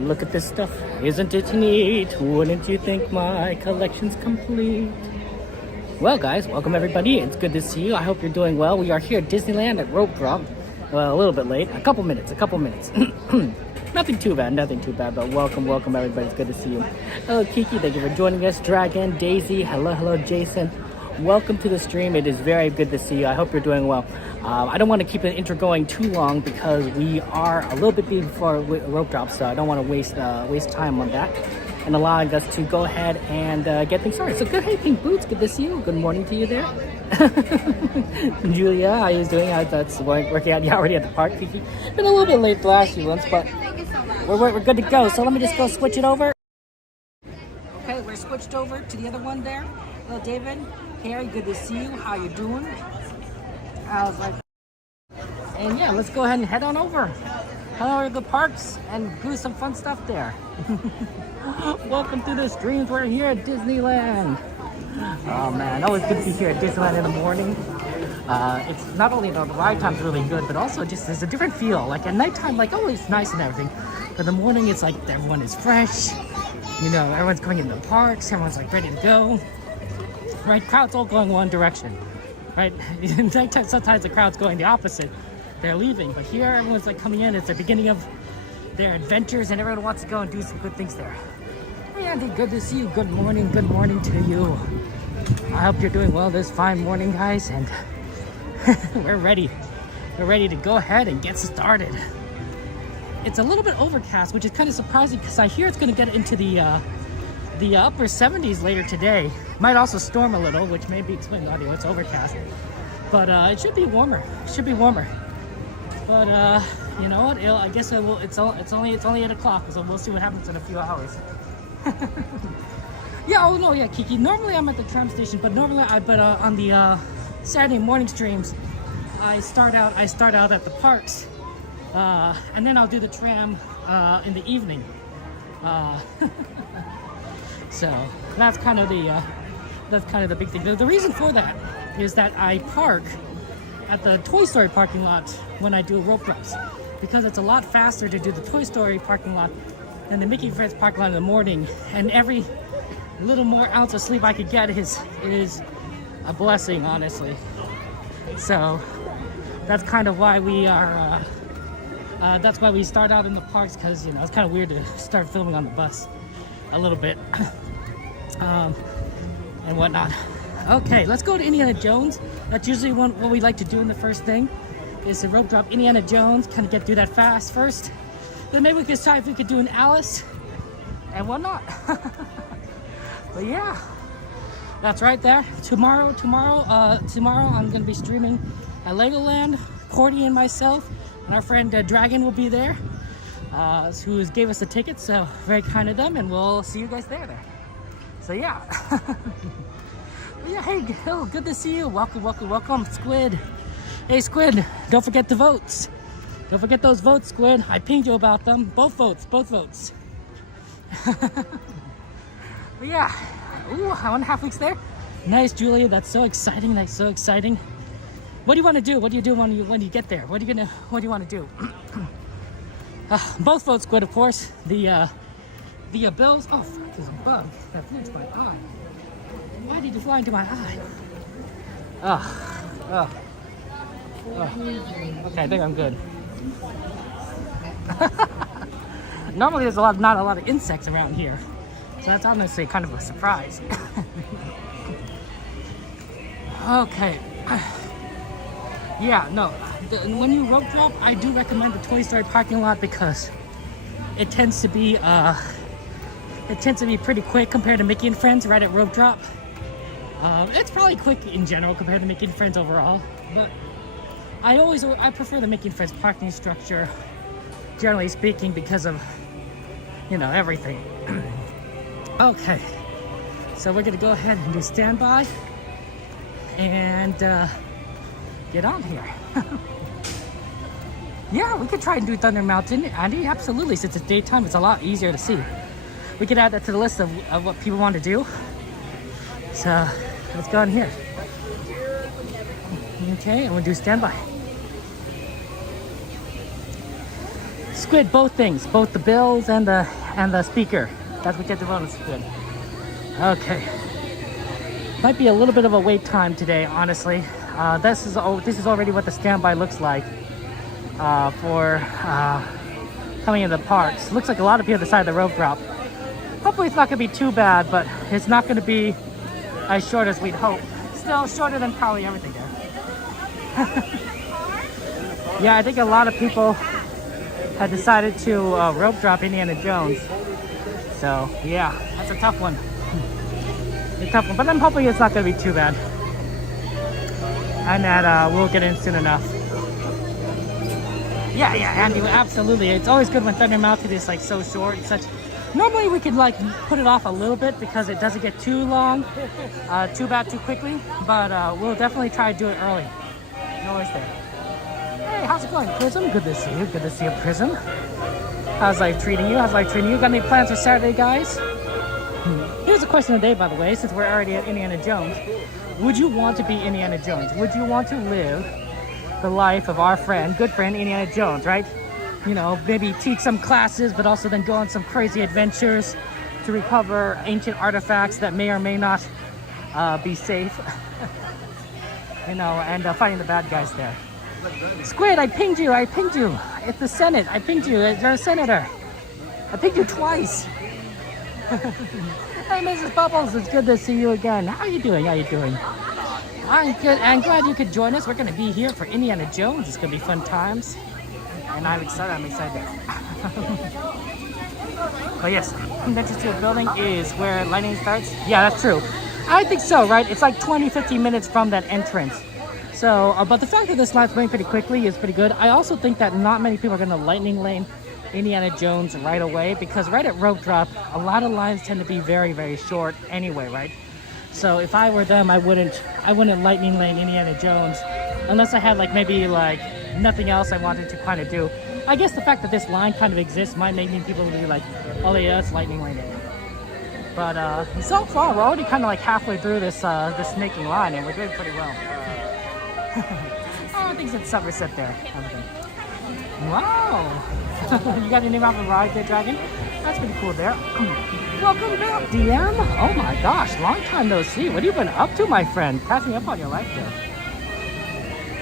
Look at this stuff. Isn't it neat? Wouldn't you think my collection's complete? Well, guys, welcome everybody. It's good to see you. I hope you're doing well. We are here at Disneyland at Ropedrop. Well, a little bit late. A couple minutes. Nothing too bad, but welcome everybody. It's good to see you. Hello, Kiki. Thank you for joining us. Dragon, Daisy. Hello, Jason. Welcome to the stream. It is very good to see you. I hope you're doing well. I don't want to keep the intro going too long because we are a little bit before rope drop, so I don't want to waste time on that and allowing us to go ahead and get things started. So good, hey, Pink Boots, good to see you. Good morning to you there. Julia, how are you doing? That's working out. You already at the park, Kiki. Been a little bit late the last few months, but we're good to go. So let me just go switch it over. Okay, we're switched over to the other one there. Hello, David. Harry, good to see you. How you doing? I was like, and yeah, let's go ahead and head on over. Head over to the parks and do some fun stuff there. Welcome to the streams. We're here at Disneyland. Oh man, always good to be here at Disneyland in the morning. It's not only the ride time's really good, but also just there's a different feel. Like at nighttime, like oh, it's nice and everything. But in the morning, it's like everyone is fresh. You know, everyone's coming into the parks. Everyone's like ready to go. Right, crowd's all going one direction, right? In nighttime, sometimes the crowd's going the opposite. They're leaving, but here everyone's like coming in. It's the beginning of their adventures, and everyone wants to go and do some good things there. Hey, Andy, good to see you. Good morning to you. I hope you're doing well this fine morning, guys, and we're ready. We're ready to go ahead and get started. It's a little bit overcast, which is kind of surprising because I hear it's going to get into the upper 70s later today. Might also storm a little, which may be explaining the audio. It's overcast, but it should be warmer. But you know what? I guess it will. It's only 8 o'clock, so we'll see what happens in a few hours. Yeah. Oh no. Yeah, Kiki. Normally I'm at the tram station, but on the Saturday morning streams, I start out at the parks, and then I'll do the tram in the evening. So that's kind of the big thing. The reason for that is that I park at the Toy Story parking lot when I do rope drops, because it's a lot faster to do the Toy Story parking lot than the Mickey Friends parking lot in the morning. And every little more ounce of sleep I could get is a blessing, honestly. So that's kind of why we are. That's why we start out in the parks, because it's kind of weird to start filming on the bus a little bit. And whatnot. Okay, let's go to Indiana Jones. That's usually what we like to do in the first thing, is to rope drop Indiana Jones, kind of get through that fast first. Then maybe we could decide if we could do an Alice and whatnot. But yeah, that's right there. Tomorrow I'm gonna be streaming at Legoland. Cordy and myself and our friend Dragon will be there, who gave us the tickets, so very kind of them, and we'll see you guys there. So yeah. Yeah, hey, good to see you. Welcome, Squid. Hey, Squid, don't forget the votes. Don't forget those votes, Squid. I pinged you about them. Both votes. But yeah. Ooh, 1.5 weeks there. Nice, Julia. That's so exciting. What do you want to do? What do you do when you get there? What do you want to do? Both votes, Squid, of course. The Bills. Oh, there's a bug that flew into my eye. Why did you fly into my eye? Okay, I think I'm good. Normally there's not a lot of insects around here, so that's honestly kind of a surprise. Okay. Yeah, no. When you rope drop, I do recommend the Toy Story parking lot because it tends to be pretty quick compared to Mickey and Friends right at rope drop. It's probably quick in general compared to Mickey and Friends overall, but I prefer the Mickey and Friends parking structure, generally speaking, because of everything. Okay, so we're gonna go ahead and do standby and get on here. Yeah, we could try and do Thunder Mountain, Andy. Absolutely, since it's daytime, it's a lot easier to see. We could add that to the list of what people want to do. So let's go in here. Okay, and we'll do standby. Squid, both things, both the bills and the speaker. That's what you have to vote on, squid. Okay. Might be a little bit of a wait time today, honestly. This is already what the standby looks like for coming into the parks. Looks like a lot of people decided the Ropedrop. Hopefully it's not going to be too bad, but it's not going to be as short as we'd hope. Still shorter than probably everything there. Yeah, I think a lot of people had decided to Ropedrop Indiana Jones. So yeah, that's a tough one. A tough one, but I'm hoping it's not going to be too bad. And that we'll get in soon enough. Yeah, Andy, absolutely. It's always good when Thunder Mountain is like so short. It's such. Normally we could like put it off a little bit because it doesn't get too long, too bad too quickly. But we'll definitely try to do it early. No worries there. Hey, how's it going, Prism? Good to see you. Good to see you, Prism. How's life treating you? How's life treating you? Got any plans for Saturday, guys? Here's a question of the day, by the way, since we're already at Indiana Jones. Would you want to be Indiana Jones? Would you want to live the life of our friend, good friend, Indiana Jones, right? You know, maybe teach some classes, but also then go on some crazy adventures to recover ancient artifacts that may or may not be safe. You know, and fighting the bad guys there. Squid, I pinged you. It's the Senate. I pinged you. You're a senator. I pinged you twice. Hey, Mrs. Bubbles, it's good to see you again. How you doing? I'm good. I'm glad you could join us. We're going to be here for Indiana Jones. It's going to be fun times. And I'm excited. But yes, Convention Center building is where lightning starts. Yeah, that's true. I think so, right? It's like 20-15 minutes from that entrance. So, but the fact that this line's going pretty quickly is pretty good. I also think that not many people are going to lightning lane Indiana Jones right away, because right at Ropedrop, a lot of lines tend to be very, very short anyway, right? So if I were them, I wouldn't lightning lane Indiana Jones unless I had like maybe like nothing else I wanted to kind of do. I guess the fact that this line kind of exists might make people be like, oh yeah, it's lightning lane it. But so far we're already kind of like halfway through this this snaking line, and we're doing pretty well. Oh, I think it's Somerset there. Wow. You got any mountain ride there, Dragon? That's pretty cool there. Welcome back, DM. Oh my gosh, long time no see. What have you been up to, my friend? Passing up on your life there.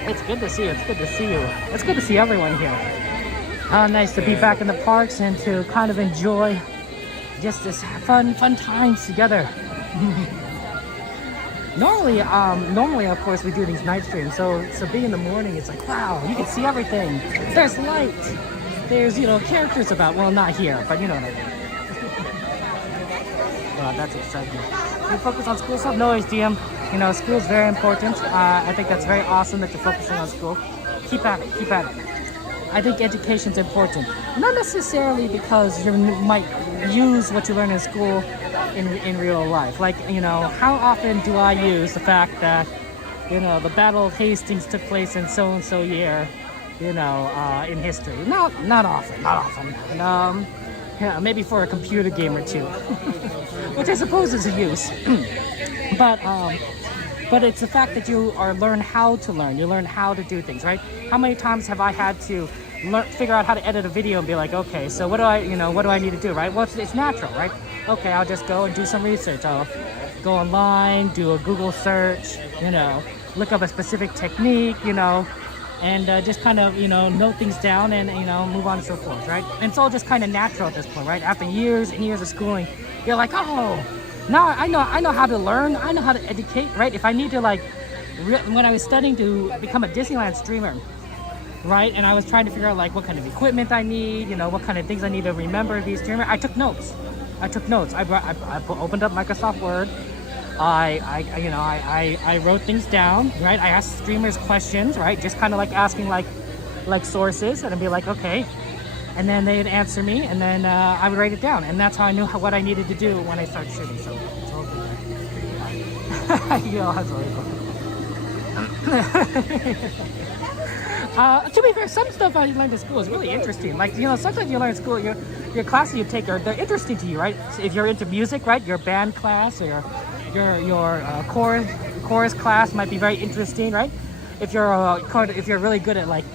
It's good to see you. It's good to see you. It's good to see everyone here. Nice to be back in the parks and to kind of enjoy just this fun times together. Normally, of course, we do these night streams. So being in the morning, it's like, wow, you can see everything. There's light. There's, you know, characters about. Well, not here, but you know what I mean. Wow, that's exciting. You focus on school stuff? No worries, DM. You know, school is very important. I think that's very awesome that you're focusing on school. Keep at it. I think education's important. Not necessarily because you might use what you learn in school in real life. Like, you know, how often do I use the fact that, you know, the Battle of Hastings took place in so-and-so year, you know, in history? Not often. Yeah, maybe for a computer game or two, which I suppose is a use. But it's the fact that you learn how to learn. You learn how to do things, right? How many times have I had to figure out how to edit a video and be like, okay, so what do I need to do, right? Well, it's natural, right? Okay, I'll just go and do some research. I'll go online, do a Google search, you know, look up a specific technique, you know, and just kind of, you know, note things down and, you know, move on and so forth, right? And it's all just kind of natural at this point, right? After years and years of schooling, you're like, oh, now I know how to learn. I know how to educate, right? If I need to, like, when I was studying to become a Disneyland streamer, right? And I was trying to figure out, like, what kind of equipment I need, you know, what kind of things I need to remember to be a streamer. I took notes. I opened up Microsoft Word. I wrote things down, right? I asked streamers questions, right? Just kind of like asking like sources, and I'd be like, okay. And then they'd answer me, and then I would write it down. And that's how I knew what I needed to do when I started shooting. So it's all good. That's to be fair, some stuff I learned in school is really interesting. Like, you know, sometimes you learn in school, your classes you take they're interesting to you, right? So if you're into music, right, your band class or your chorus class might be very interesting, right? If you're really good at like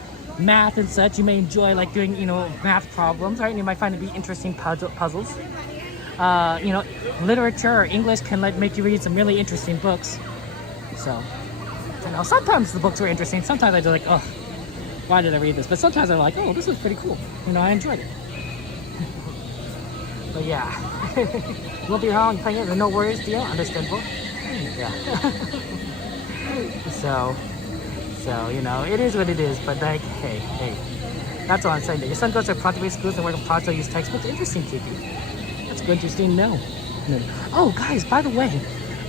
math and such, you may enjoy like doing, you know, math problems, right? And you might find it to be interesting puzzles. You know, literature or English can like make you read some really interesting books. So, you know, sometimes the books were interesting. Sometimes I just like, oh, why did I read this? But sometimes I'm like, oh, this was pretty cool. You know, I enjoyed it. But yeah, we'll be wrong playing it. No worries, deal. Understandable. Yeah. So, you know, it is what it is. But like, hey, that's all I'm saying. Your son goes to private schools and work on projects, use textbooks. Interesting, Kiki. That's good, interesting to know. Oh, guys, by the way,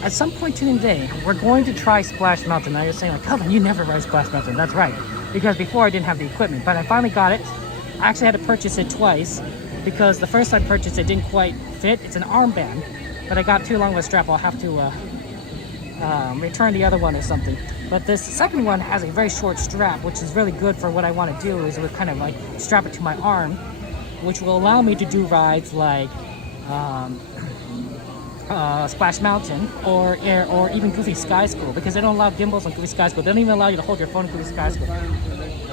at some point during the day, we're going to try Splash Mountain. Now you're saying like, Calvin, you never ride Splash Mountain. That's right, because before I didn't have the equipment, but I finally got it. I actually had to purchase it twice because the first time I purchased it didn't quite fit. It's an armband, but I got too long of a strap. I'll have to return the other one or something. But this second one has a very short strap, which is really good for what I want to do. Is it would kind of like strap it to my arm, which will allow me to do rides like Splash Mountain or even Goofy Sky School, because they don't allow gimbals on Goofy Sky School. They don't even allow you to hold your phone in Goofy Sky School.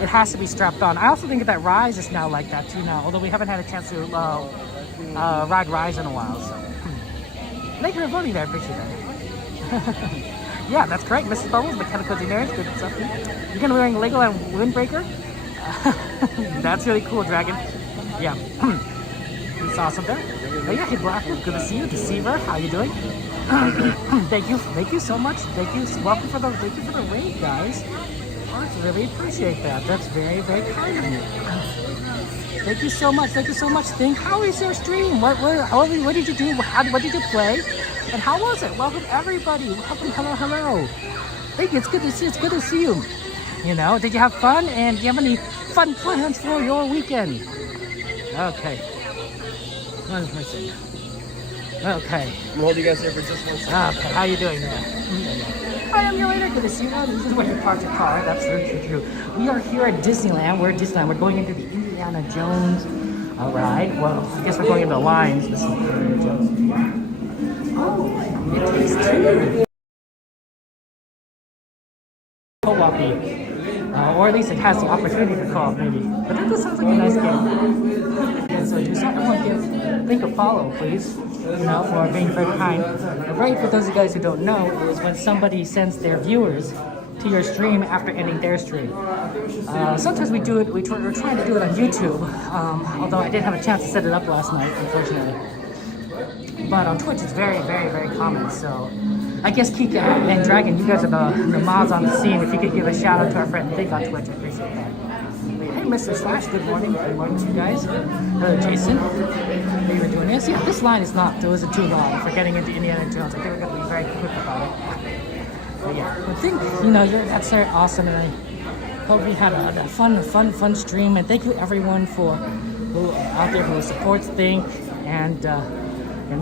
It has to be strapped on. I also think that Rise is now like that too now, although we haven't had a chance to ride Rise in a while. So. Thank you for voting there, I appreciate that. Yeah, that's correct, Mrs. Bubbles, Mechanical Engineering, good stuff. You're gonna be wearing Legoland Windbreaker? That's really cool, Dragon. Yeah. It's awesome there. Oh yeah, hey Blackwood, good to see you. Deceiver, how you doing? Thank you so much. Thank you for the raid, guys. I really appreciate that. That's very, very kind of you. Thank you so much. Think, how is your stream? What did you do? What did you play? And how was it? Welcome everybody. Welcome, hello. Thank you. It's good to see you. You know, did you have fun? And do you have any fun plans for your weekend? Okay. 1%. Okay. We'll hold you guys here for just 1 second. Okay, how you doing there? Hi, I'm your leader. Good to see you. This is where you parked your car. That's very true. We are here at Disneyland. We're at Disneyland. We're going into the Indiana Jones ride. Well, I guess we're going into the lines. This is Indiana Jones. Oh, it takes two. Co-op-y. Or at least it has the opportunity to co-op, maybe. But that just sounds like a nice game. And so, just everyone think a follow, please. You know, for being very kind. A raid, for those of you guys who don't know, is when somebody sends their viewers to your stream after ending their stream. Sometimes we do it. We're trying to do it on YouTube, although I didn't have a chance to set it up last night, unfortunately. But on Twitch, it's very, very, very common. So I guess Kika and Dragon, you guys are the mods on the scene. If you could give a shout out to our friend Think on Twitch, I appreciate that. Hey, Mr. Slash, good morning. Good morning to you guys. Hello, Jason. How you were doing this? Yeah, this line isn't too long for getting into Indiana Jones. I think we're going to be very quick about it. But yeah, I think, you know, that's very awesome. And I hope we had a fun stream. And thank you, everyone, who out there who supports Think and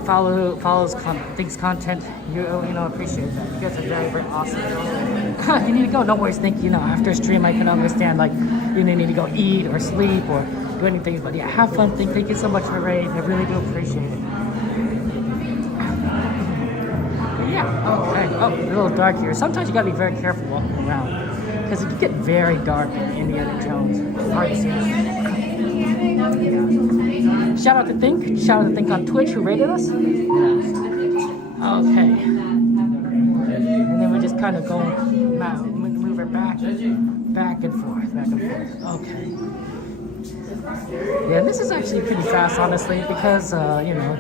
follows Think's content. You know, appreciate that. You guys are very, very awesome. You need to go. No worries. Think, you know, after a stream, I can understand, like, you need to go eat or sleep or do anything. But yeah, have fun. Thank you so much for the raid. I really do appreciate it. But yeah, okay. Oh, a little dark here. Sometimes you gotta be very careful walking around because it can get very dark in Indiana Jones. It's hard to see this. Yeah. Shout out to Think. Shout out to Think on Twitch who rated us. Yeah. Okay. And then we just kind of go move it back and forth. Okay. Yeah, this is actually pretty fast, honestly, because you know,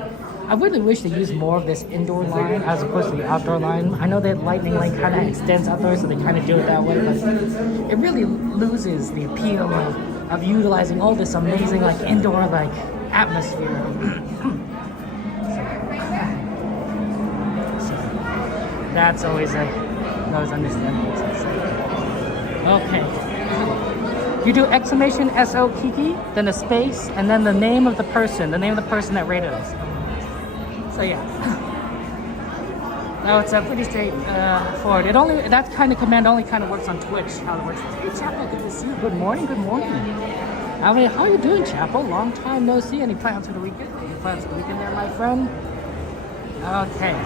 I really wish they used more of this indoor line as opposed to the outdoor line. I know that Lightning Lane kind of extends outdoors, so they kind of do it that way, but it really loses the appeal of utilizing all this amazing like indoor like atmosphere. So that's always understandable. Okay. You do exclamation SO Kiki, then a space, and then the name of the person that rated us. So yeah. No, it's pretty straightforward. That kind of command only kind of works on Twitch. How it works. Hey Chapel, good to see you. Good morning. How are you doing, Chapel? Long time no see. Any plans for the weekend? Any plans for the weekend there, my friend? Okay.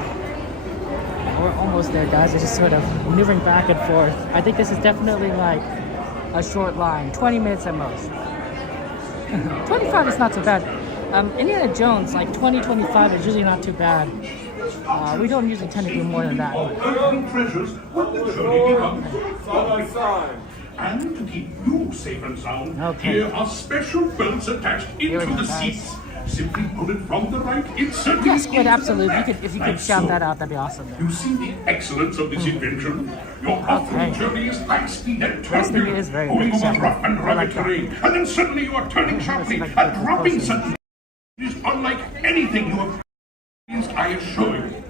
We're almost there, guys. It's just sort of maneuvering back and forth. I think this is definitely like a short line, 20 minutes at most. 25 is not too bad. Indiana Jones, like 20, 25 is usually not too bad. We don't usually tend to do more than that. Treasures, when the journey begun. And to keep you safe and sound, here are special belts attached into the seats. Simply pull it from the right, insert Yes, Squid, absolutely. If you could shout that out, that'd be awesome. You see the excellence of this invention? Your off-road journey is high speed and turbulent, going over rough and rugged terrain, and then suddenly you are turning sharply and dropping suddenly. It is unlike anything you have experienced, I assure you.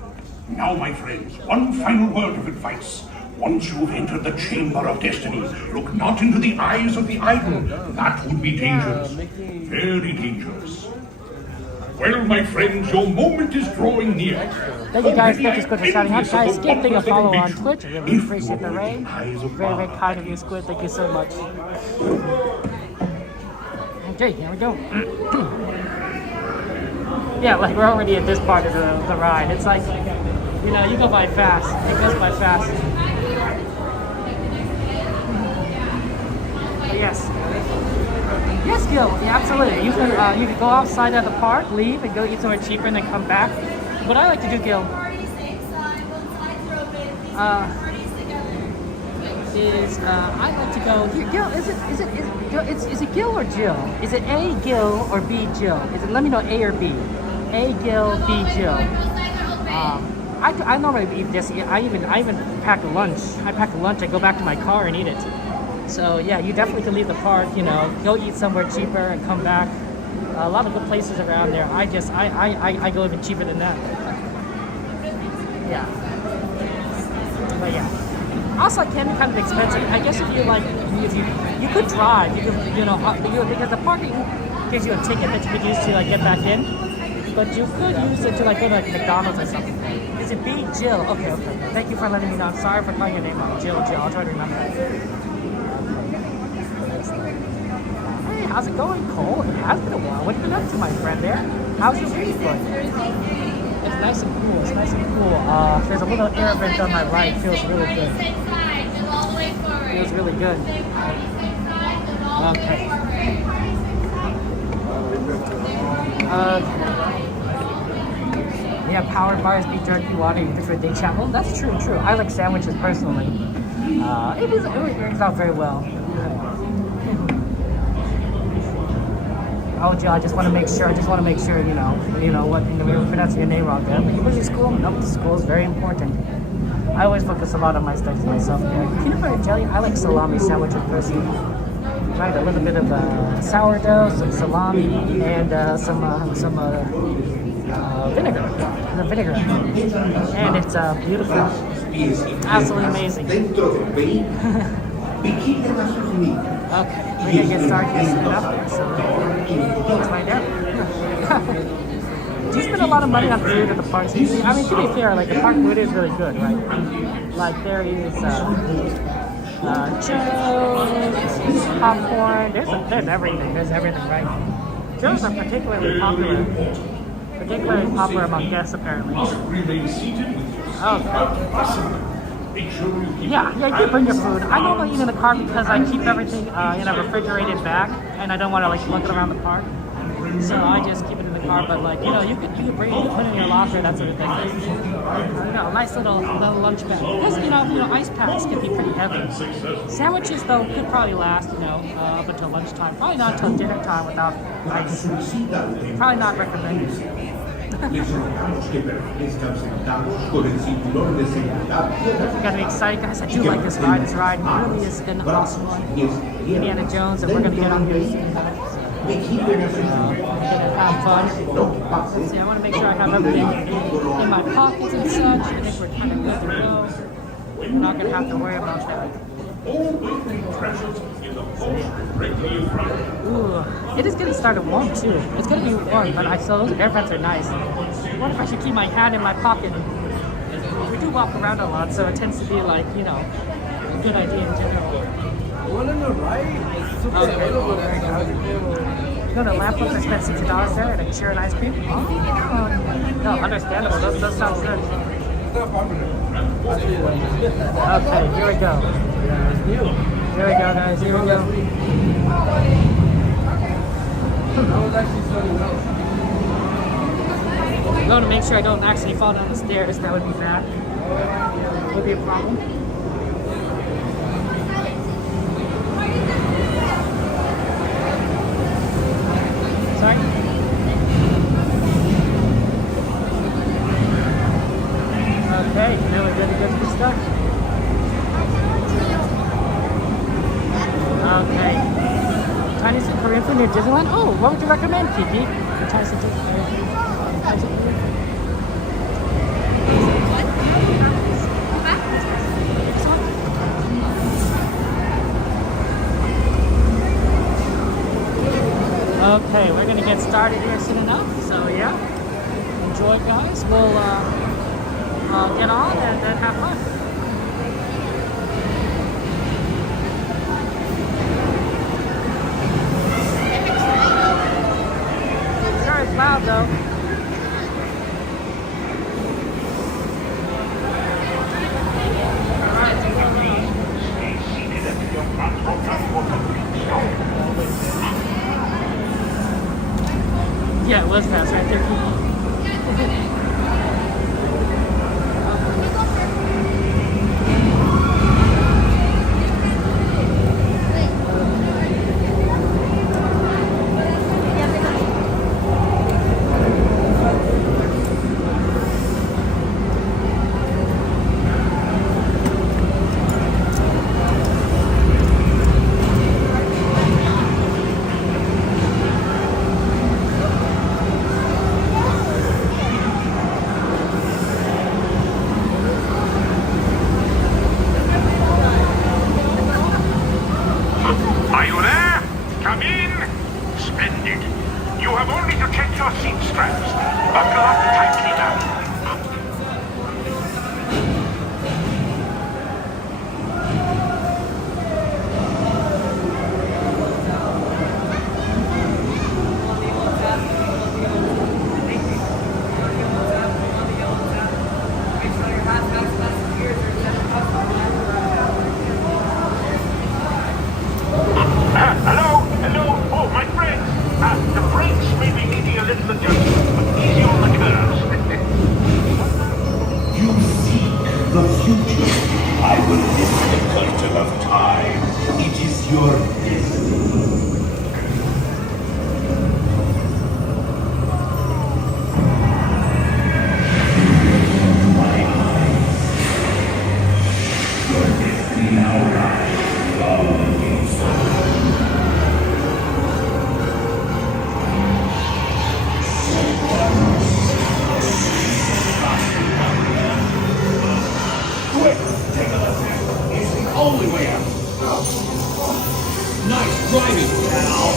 Now, my friends, one final word of advice. Once you've entered the chamber of destiny, look not into the eyes of the idol. That would be dangerous. Very dangerous. Well, my friends, your moment is drawing near. Thank you guys, thank you Squid for shouting out. Guys, give Thing a follow on Twitch. I really appreciate the raid. Very, very kind of you, Squid. Thank you so much. Okay, here we go. Yeah, like we're already at this part of the ride. It's like, you know, you go by fast. It goes by fast. But yes. Yes, Gil. Yeah, absolutely. You can go outside of the park, leave, and go eat somewhere cheaper, and then come back. What I like to do, Gil, is I like to go here. Gil, is it Gil or Jill? Is it A Gil or B Jill? Is it? Let me know A or B. A Gil, B Jill. I normally eat this. I even pack a lunch. I pack a lunch. I go back to my car and eat it. So yeah, you definitely can leave the park. You know, go eat somewhere cheaper and come back. A lot of good places around there. I go even cheaper than that. Yeah. But yeah. Also, it can be kind of expensive. I guess if you could drive, you could, because the parking gives you a ticket that you could use to like get back in, but you could use it to like go to like McDonald's or something. Is it B Jill? Okay. Thank you for letting me know. I'm sorry for calling your name out. Jill. I'll try to remember. Hey, how's it going, Cole? It has been a while. What have you been up to, my friend? There. How's your week going? It's nice and cool. There's a little air vent on my right. Feels really good. Feels really good. Okay. Yeah, powered bars, beef jerky, water, you prefer day chat. Well, that's true. I like sandwiches personally. It works out very well. Oh, Joe, I just want to make sure, you know what, we're pronouncing your name wrong there. But you go to school? Nope, school is very important. I always focus a lot on my studies myself. Yeah. Peanut butter and jelly, I like salami sandwiches personally. Right, a little bit of sourdough, some salami, and some vinegar. The vinegar. And it's beautiful. Absolutely amazing. Okay, we're gonna get started soon enough, so let's find out. Do you spend a lot of money on food at the parks? I mean, to be fair, like the park food is really good, right? Like there is Joe's, popcorn. There's everything. There's everything, right? Joe's are particularly popular among guests, apparently. Okay. Yeah, you can bring your food. I normally eat in the car because I keep everything in a refrigerated bag, and I don't want to like look it around the park. So I just keep it in the car. But like you could bring it, put it in your locker, that sort of thing. A nice little lunch bag. Because ice packs can be pretty heavy. Sandwiches though could probably last up until lunchtime. Probably not until dinner time without ice. Probably not recommended. You gotta be excited, guys. I do like this ride. This ride really is an awesome one. Indiana Jones, and we're gonna get on here soon. Have fun. See, I want to make sure I have everything in my pockets and such. I think we're kind of good to go. We're not gonna have to worry about that. Ooh, it is getting started warm too. It's gonna be warm, but those air vents are nice. I wonder if I should keep my hand in my pocket. We do walk around a lot, so it tends to be like, a good idea in general. The lampposts are spent $60 there and a cheer and ice cream. Oh, no, understandable. Those sounds good. Okay, here we go. Here we go, guys. Here we go. I'm going to make sure I don't actually fall down the stairs. That would be bad. Would be a problem. Sorry? Okay, now we're ready to go to the start. Okay. Chinese and Korean food near Disneyland? Oh, what would you recommend, Kiki? Chinese and Korean food. Okay, we're gonna get started here soon enough. So yeah, enjoy, guys. We'll get on and then have fun. Sure, it's loud though. Yeah, it was fast right there. Are you there? Come in. Splendid. You have only to check your seat straps. Buckle up tightly now. Hello. Oh, my friends. The brakes may be needing a little adjustment, but easy on the curves. You seek the future. I will lift the curtain of time. It is your destiny. My eyes. Your destiny now lies beyond the soul. Quick, take a left hand. It's the only way out. Nice driving, pal.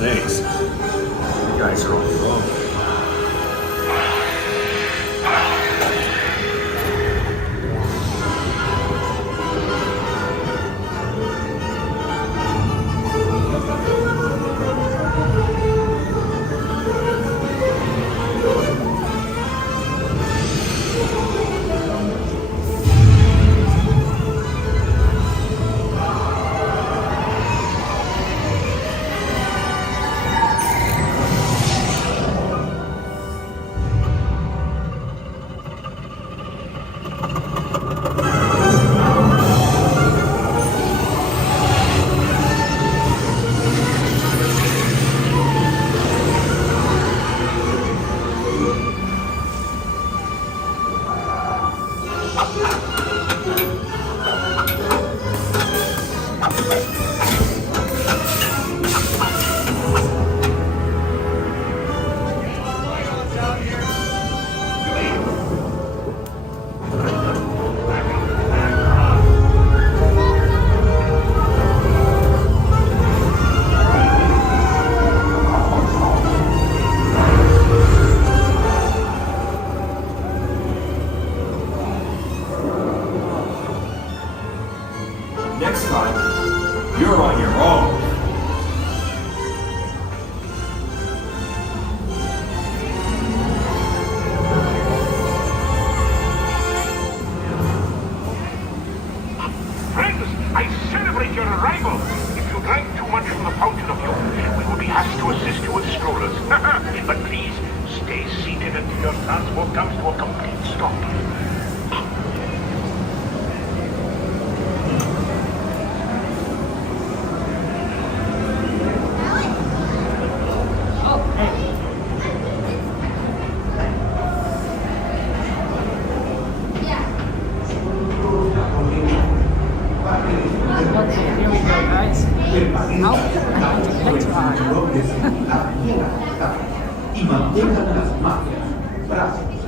Snakes. You guys are on your own.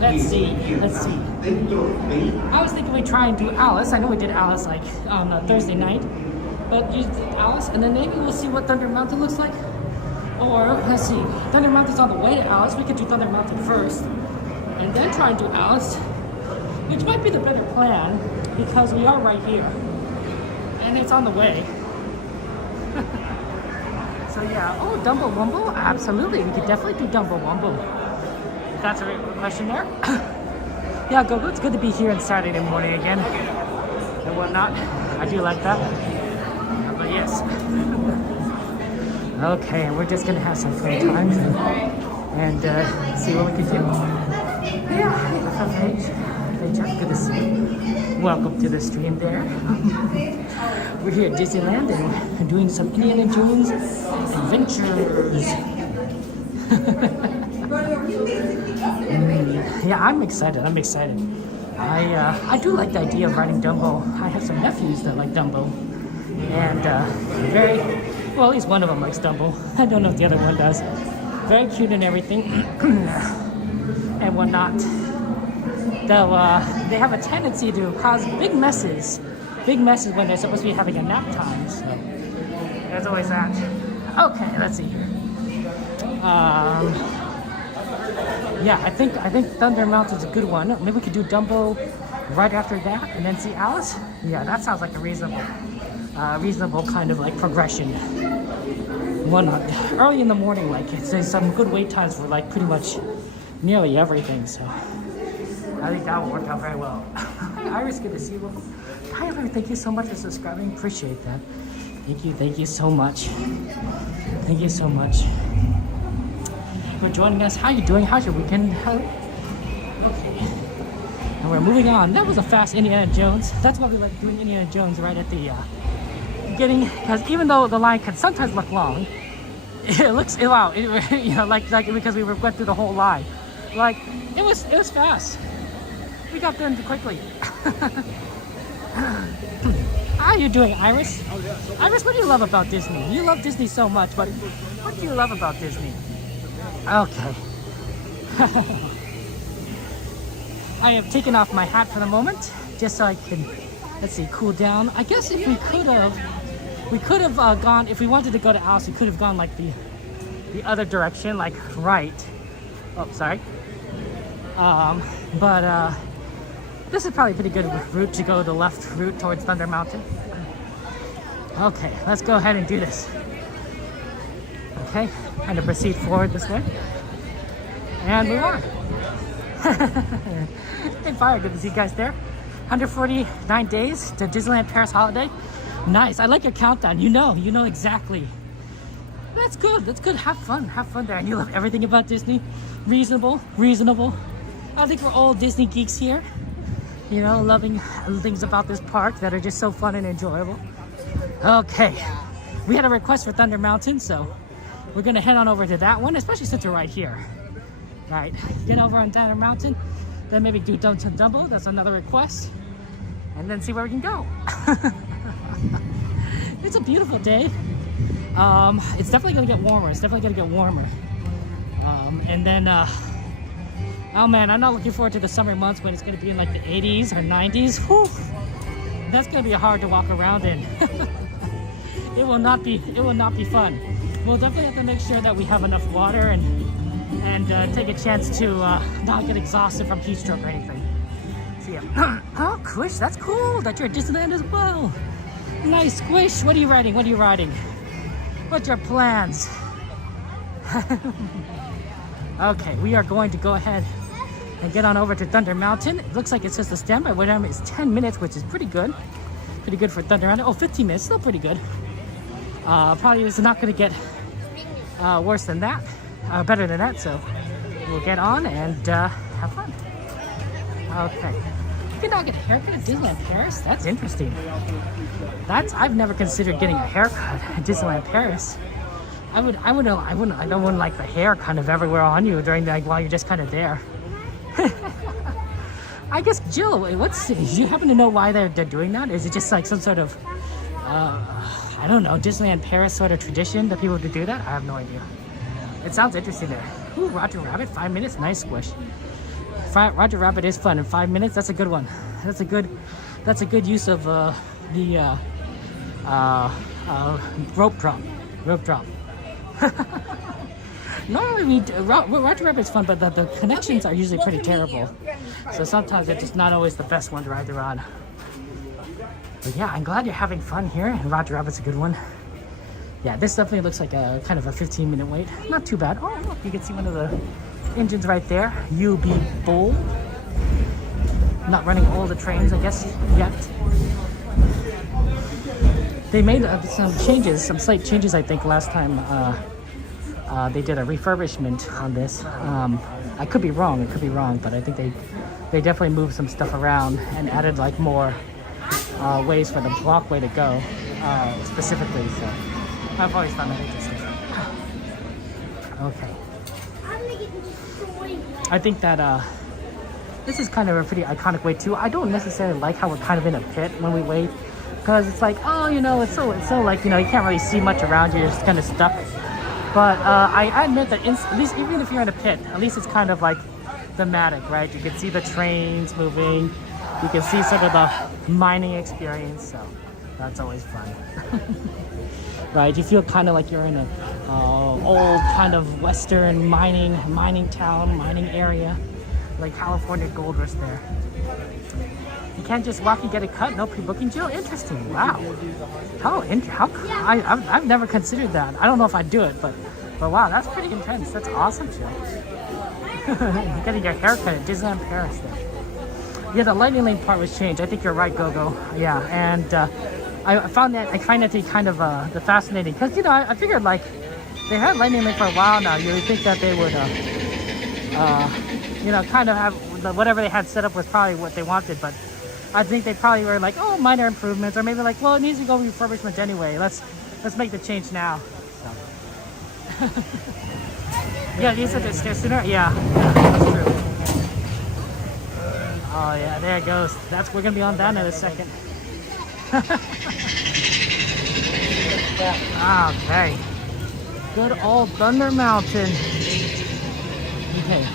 Let's see. I was thinking we try and do Alice. I know we did Alice like on Thursday night, but use Alice, and then maybe we'll see what Thunder Mountain looks like. Or let's see, Thunder Mountain's on the way to Alice. We could do Thunder Mountain first, and then try and do Alice, which might be the better plan because we are right here, and it's on the way. So yeah, oh, Dumbo Wumbo? Absolutely, we could definitely do Dumbo Wumbo. That's a question there. Yeah, Gogo, it's good to be here on Saturday morning again and whatnot. I do like that. But yes. Okay, and we're just gonna have some fun times and see what we can do. Yeah, hey, Chuck, good to see you. Welcome to the stream there. We're here at Disneyland and doing some Indiana Jones adventures. Yeah, I'm excited. I do like the idea of riding Dumbo. I have some nephews that like Dumbo, and well, at least one of them likes Dumbo. I don't know if the other one does. Very cute and everything, and whatnot. Though they have a tendency to cause big messes when they're supposed to be having a nap time. So there's always that. Okay, let's see here. Yeah, I think Thunder Mountain's a good one. Maybe we could do Dumbo right after that, and then see Alice. Yeah, that sounds like a reasonable kind of like progression. One early in the morning, like it's some good wait times for like pretty much nearly everything. So I think that will work out very well. Hi, Iris, good to see you. Hi, everyone. Thank you so much for subscribing. Appreciate that. Thank you so much. Thank you so much for joining us. How you doing? How's your weekend? Okay. And we're moving on. That was a fast Indiana Jones. That's why we like doing Indiana Jones right at the beginning, because even though the line can sometimes look long, it looks wow. You know, like because we went through the whole line, like it was fast. We got there quickly. How are you doing, Iris? Iris, what do you love about Disney? You love Disney so much, but what do you love about Disney? Okay. I have taken off my hat for the moment, just so I can, let's see, cool down. I guess if we could have gone, if we wanted to go to Alice, we could have gone like the other direction, like right. Oh, sorry. But this is probably a pretty good route to go, the left route towards Thunder Mountain. Okay, let's go ahead and do this. Okay, kind of proceed forward this way. And move on. Hey, Fire, good to see you guys there. 149 days to Disneyland Paris holiday. Nice, I like your countdown. You know exactly. That's good, have fun there. And you love everything about Disney. Reasonable. I think we're all Disney geeks here. You know, loving things about this park that are just so fun and enjoyable. Okay, we had a request for Thunder Mountain, so we're gonna head on over to that one, especially since we're right here. Right, get over on Thunder Mountain, then maybe do Dumbo, that's another request, and then see where we can go. It's a beautiful day. It's definitely gonna get warmer, and then, oh man, I'm not looking forward to the summer months when it's gonna be in like the 80s or 90s. Whew. That's gonna be hard to walk around in. It will not be fun. We'll definitely have to make sure that we have enough water and take a chance to not get exhausted from heat stroke or anything. So yeah. Oh, Squish, that's cool that you're at Disneyland as well. Nice, Squish. What are you riding? What's your plans? Okay, we are going to go ahead and get on over to Thunder Mountain. It looks like it says the standby wait time is 10 minutes, which is pretty good. Pretty good for Thunder Mountain. Oh, 15 minutes, still pretty good. Probably it's not going to get worse than that, better than that. So we'll get on and have fun. Okay. You can now get a haircut at Disneyland Paris. That's interesting. I've never considered getting a haircut at Disneyland Paris. I wouldn't like the hair kind of everywhere on you during while you're just kind of there. I guess, Jill, do you happen to know why they're doing that? Is it just like some sort of, I don't know, Disneyland Paris sort of tradition that people to do that? I have no idea. It sounds interesting there. Ooh, Roger Rabbit, 5 minutes, nice squish. Roger Rabbit is fun in 5 minutes. That's a good one. That's a good use of the rope drop. Normally, Roger Rabbit's fun, but the connections are usually pretty terrible. So sometimes it's just not always the best one to ride around. But yeah, I'm glad you're having fun here, and Roger Rabbit's a good one. Yeah, this definitely looks like a kind of a 15-minute wait. Not too bad. Oh, look, you can see one of the engines right there. UB Bull. Not running all the trains, I guess, yet. They made some slight changes, I think, last time they did a refurbishment on this. I could be wrong, but I think they definitely moved some stuff around and added like more ways for the walkway to go, specifically. So I've always found that interesting. Okay. I think that this is kind of a pretty iconic wait too. I don't necessarily like how we're kind of in a pit when we wait, because it's like, oh, you know, it's so like, you know, you can't really see much around you. You're just kind of stuck. But I admit that at least even if you're in a pit, at least it's kind of like thematic, right? You can see the trains moving. You can see some of the mining experience. So that's always fun. Right? You feel kind of like you're in an old kind of western mining town, mining area, like California Gold Rush there. You can't just walk and get a cut, no pre-booking, Jill? Interesting. Wow. I've never considered that. I don't know if I'd do it, but wow, that's pretty intense. That's awesome, Jill. Getting your haircut at Disneyland Paris there. Yeah, the lightning lane part was changed. I think you're right, Gogo. Yeah, and I find that to be kind of fascinating, because, you know, I figured like they had lightning lane for a while now. You would think that they would, you know, kind of have whatever they had set up was probably what they wanted, but I think they probably were like, oh, minor improvements, or maybe like, well, it needs to go refurbishment anyway. Let's make the change now. So. Yeah, you said it's sooner. Yeah, that's true. Oh yeah, there it goes. We're gonna be on that in a second. Okay. Good old Thunder Mountain. Okay.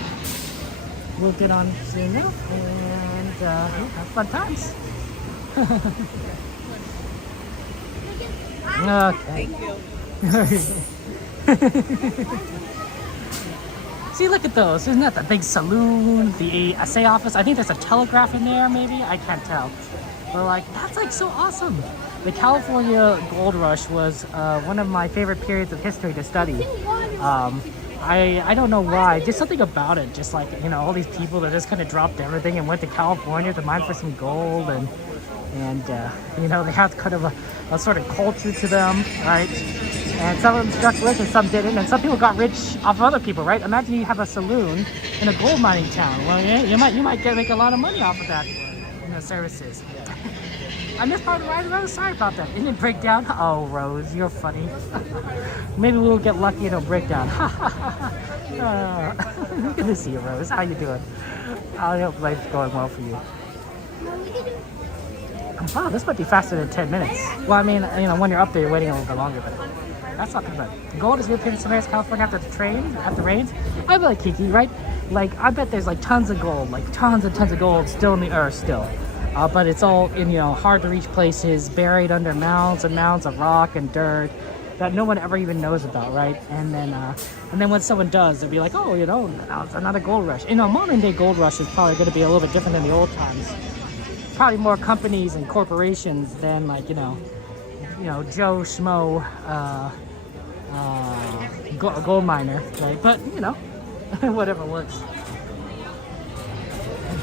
We'll get on soon now and have fun times. Okay. See, look at those. Isn't that the big saloon, the assay office? I think there's a telegraph in there, maybe? I can't tell. But like, that's like so awesome. The California Gold Rush was one of my favorite periods of history to study. I don't know why, just something about it, just like, you know, all these people that just kind of dropped everything and went to California to mine for some gold, and you know, they have kind of a sort of culture to them, right? And some of them struck rich and some didn't, and some people got rich off of other people, right? Imagine you have a saloon in a gold mining town. Well, yeah, you might make a lot of money off of that, you know, services. I missed part of the ride. I'm sorry about that. Didn't it break down? Oh, Rose, you're funny. Maybe we'll get lucky and it'll break down. Good to see you, Rose. How you doing? I hope life's going well for you. Wow, this might be faster than 10 minutes. Well, I mean, you know, when you're up there, you're waiting a little bit longer, but that's not too bad. Gold is European Samaras, California after the rains. I bet, like, Kiki, right? Like, I bet there's like tons of gold, like tons and tons of gold still in the earth still. But it's all in, you know, hard to reach places, buried under mounds and mounds of rock and dirt that no one ever even knows about, right? And then when someone does, they'll be like, oh, you know, it's another gold rush. You know, modern day gold rush is probably going to be a little bit different than the old times. Probably more companies and corporations than, like, you know, Joe Schmo gold miner, right? But, you know, whatever works.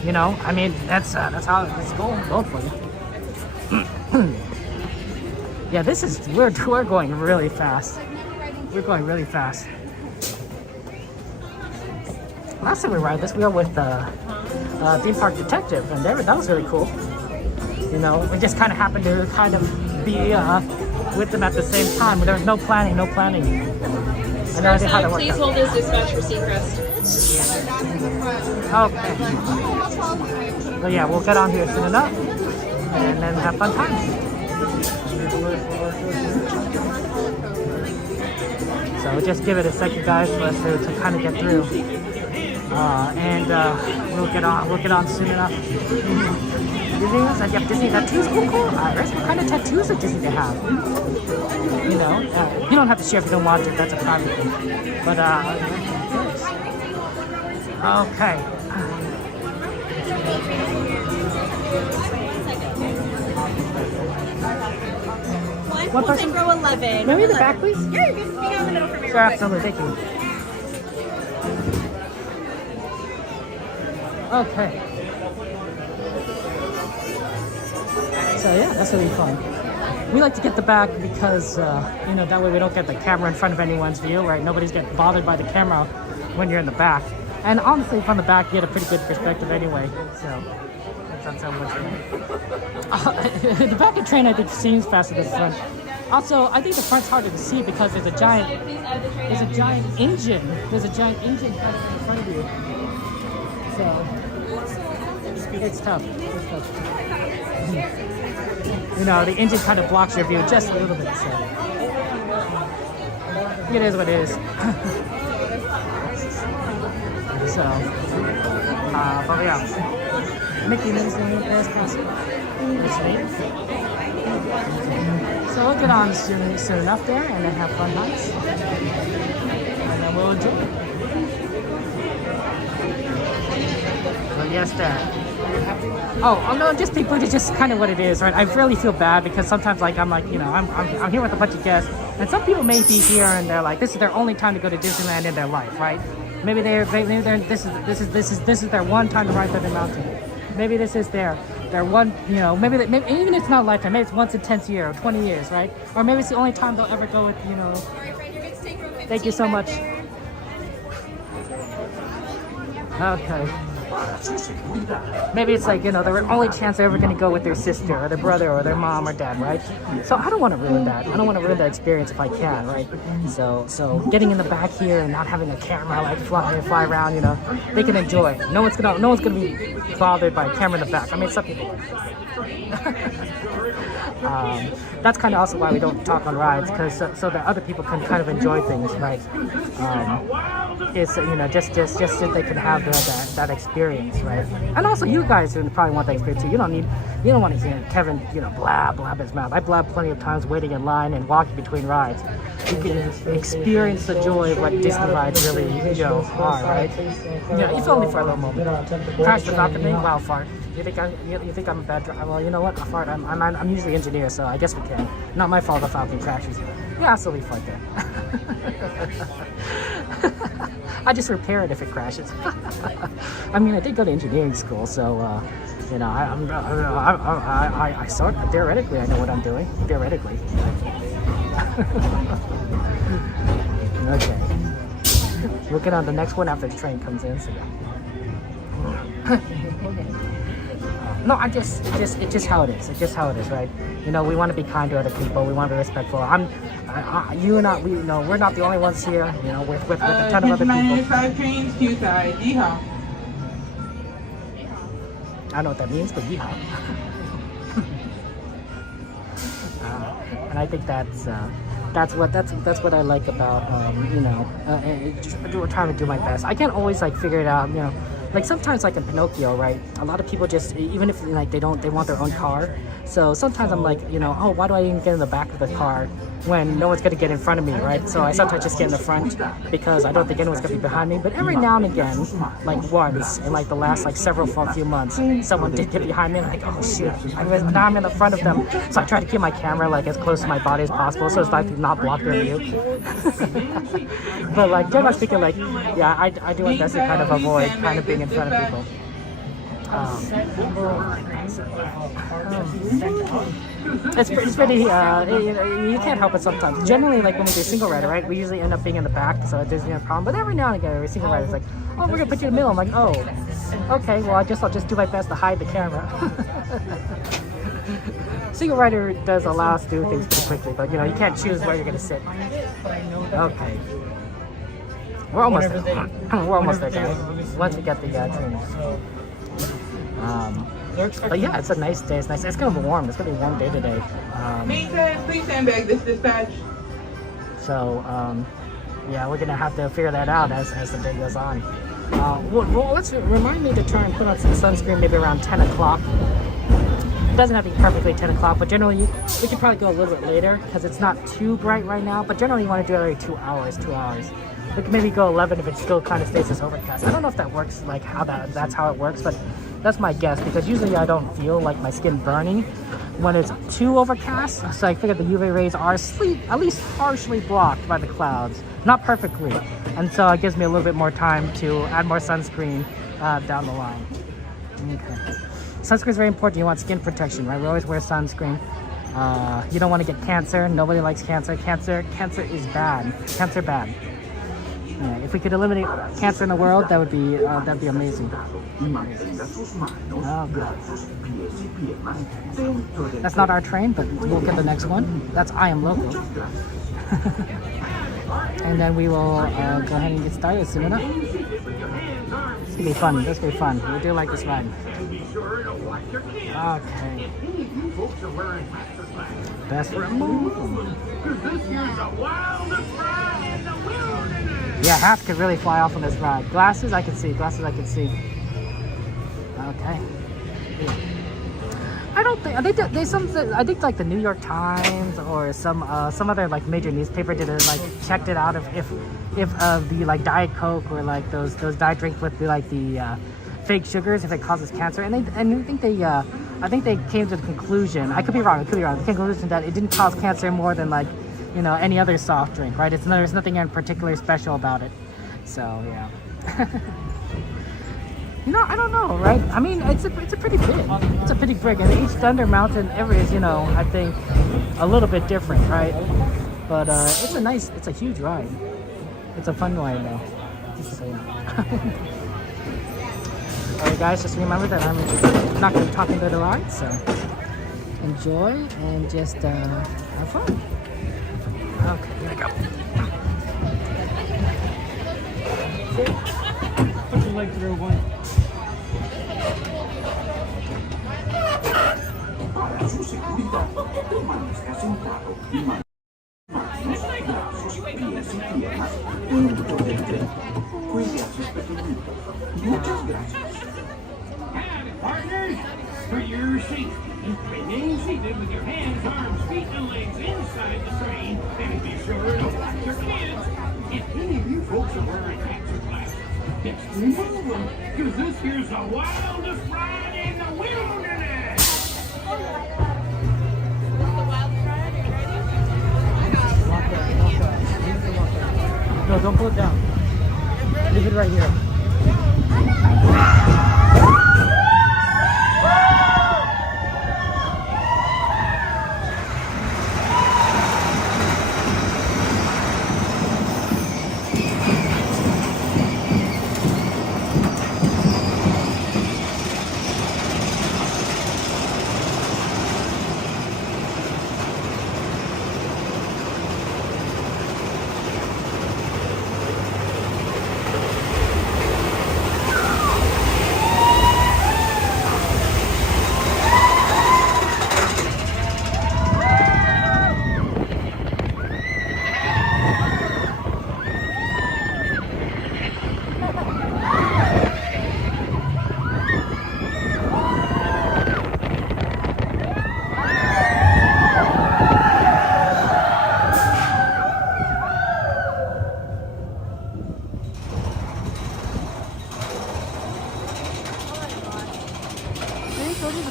You know, I mean, that's how it's gold for you. Yeah, we're going really fast. We're going really fast. Last time we ride this, we were with Theme Park Detective, and that was really cool. You know, we just kind of happened to be with them at the same time. There was no planning. I know I didn't how to work. Please hold this dispatch for Seacrest. Okay. So yeah, we'll get on here soon enough, and then have fun times. So just give it a second, guys, for us to kind of get through. And we'll get on soon enough. Disney tattoos. Oh, cool. Iris, what kind of tattoos does Disney have? You know, you don't have to share if you don't want to. That's a private thing. But okay. One person? Row 11. Maybe in the back, please? Yeah, you're good. You got the middle for me. Sure, absolutely. Thank you. Okay. So yeah, that's gonna be fun. We like to get the back because, you know, that way we don't get the camera in front of anyone's view, right? Nobody's getting bothered by the camera when you're in the back. And honestly, from the back, you get a pretty good perspective anyway. So that's not so much fun. The back of the train, I think, seems faster than the front. Also, I think the front's harder to see because there's a giant engine. There's a giant engine kind of in front of you. So it's tough. It's tough. You know, the engine kind of blocks your view just a little bit. So it is what it is. So, but yeah, Mickey Minnie's the best possible. So we'll get on soon enough there, and then have fun nights, and then we'll enjoy it. Well, yes, Dad. Oh no, just people. It's just kind of what it is, right? I really feel bad because sometimes, like, I'm like, you know, I'm here with a bunch of guests, and some people may be here and they're like, this is their only time to go to Disneyland in their life, right? Maybe they're this is their one time to ride the mountain. Maybe this is their one, you know, maybe even if it's not a lifetime, maybe it's once in 10 years or 20 years, right? Or maybe it's the only time they'll ever go with, you know. Thank you so much. Okay. Maybe it's like, you know, the only chance they're ever going to go with their sister or their brother or their mom or dad, right? So I don't want to ruin that. I don't want to ruin that experience if I can, right? So getting in the back here and not having a camera like fly around, you know, they can enjoy. No one's gonna be bothered by a camera in the back. I mean, some people. That's kind of also why we don't talk on rides, because so that other people can kind of enjoy things, right? It's, you know, just so they can have that experience, right? And also, you guys probably want that experience too. You don't want to hear Kevin, you know, blab his mouth. I blab plenty of times waiting in line and walking between rides. You can experience the joy of what Disney rides really, you know, are, right? You know, if only for a little moment. Crash the Falcon thing, wow, fart. You think I'm a bad driver? Well, you know what? A fart. I'm usually an engineer, so I guess we can. Not my fault the Falcon crashes. Yeah, absolutely fart there. I just repair it if it crashes. I mean, I did go to engineering school, so you know, I sort of, theoretically, I know what I'm doing. Theoretically. Okay. We'll get on the next one after the train comes in. So yeah. No, it's just how it is. It's just how it is, right? You know, we want to be kind to other people. We want to be respectful. You and I, we, you know, we're not the only ones here. You know, with a ton of other people. 5 trains, Q-side, yeehaw. I don't know what that means, but yeehaw. And I think that's what I like about you know, trying to do my best. I can't always like figure it out, you know. Like sometimes, like in Pinocchio, right? A lot of people just, even if like they want their own car. So sometimes I'm like, you know, oh, why do I even get in the back of the car when no one's gonna get in front of me, right? So I sometimes just get in the front because I don't think anyone's gonna be behind me. But every now and again, like once in like the last like few months, someone did get behind me, and I'm like, oh shoot, now I'm in the front of them. So I try to keep my camera like as close to my body as possible, so it's like to not block their view. But like generally speaking, like yeah, I do my best to kind of avoid kind of being in front of people. It's pretty, you can't help it sometimes. Generally, like when we do single rider, right, we usually end up being in the back, so there's no problem. But every now and again, every single rider is like, oh, we're gonna put you in the middle. I'm like, oh, okay, well, I'll just do my best to hide the camera. Single rider does allow us to do things pretty quickly, but you know, you can't choose where you're gonna sit. Okay. We're almost there. We're almost there, guys. Once we get the train. But yeah, it's a nice day. It's nice. It's gonna be warm. It's gonna be a warm day today. Please stand back. This dispatch. So yeah, we're gonna have to figure that out as the day goes on. Well, let's remind me to try and put on some sunscreen maybe around 10 o'clock. It doesn't have to be perfectly 10 o'clock, but generally we could probably go a little bit later because it's not too bright right now, but generally you want to do it every 2 hours. We could maybe go 11 if it still kind of stays this overcast. I don't know if that works, like how that's how it works, but that's my guess because usually I don't feel like my skin burning when it's too overcast. So I figured the UV rays are at least partially blocked by the clouds, not perfectly. And so it gives me a little bit more time to add more sunscreen down the line. Okay. Sunscreen is very important. You want skin protection, right? We always wear sunscreen. You don't want to get cancer. Nobody likes cancer. Cancer is bad. Cancer bad. Yeah, if we could eliminate cancer in the world, that'd be amazing. Oh, God. That's not our train, but we'll get the next one. That's I Am Local. And then we will go ahead and get started soon enough. It's gonna be fun. This will be fun. We do like this ride. Okay. Best remove. Yeah, hats could really fly off on this ride. Glasses, I can see. Glasses, I can see. Okay. Yeah. I don't think I think like the New York Times or some other like major newspaper did it, like checked it out if the like Diet Coke or like those diet drinks with the fake sugars, if it causes cancer, and I think they came to the conclusion. I could be wrong. The conclusion that it didn't cause cancer more than like, you know, any other soft drink, right? There's nothing in particular special about it. So yeah. You know, I don't know, right? I mean, it's a pretty big. It's a pretty big, and each Thunder Mountain area is, you know, I think a little bit different, right? But it's a huge ride. It's a fun ride though. So yeah. Alright guys, just remember that I'm not going to be talking about the ride, so enjoy and just have fun. Okay, here we go. Put your leg through one. Para su seguridad, permanezca sentado y mantenga sus pies y piernas dentro del tren. Cuide a sus pequeñitos. Muchas gracias. And partners, for your safety, remain seated with your hands, arms, feet, and legs inside the train, and be sure to watch your kids. If any of you folks are wearing hats or glasses, just remove them, because this here's the wildest ride in the wilderness. No, don't pull it down. Leave it right here.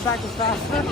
Back is faster.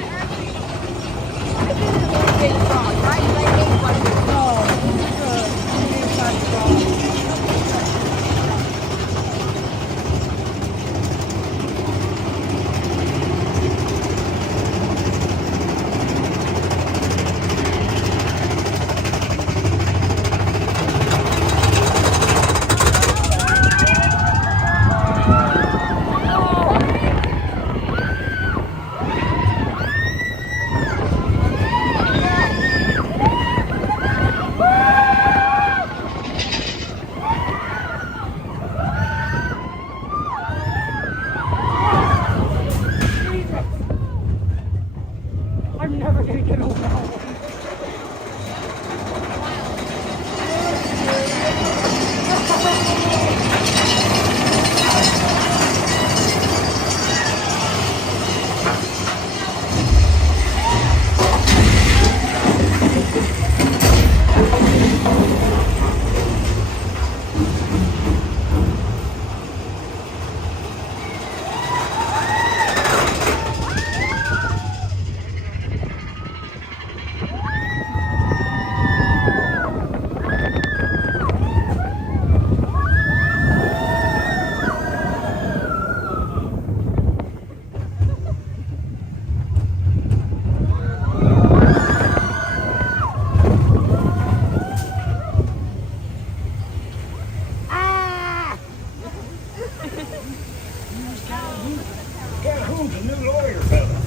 who's the new lawyer fella?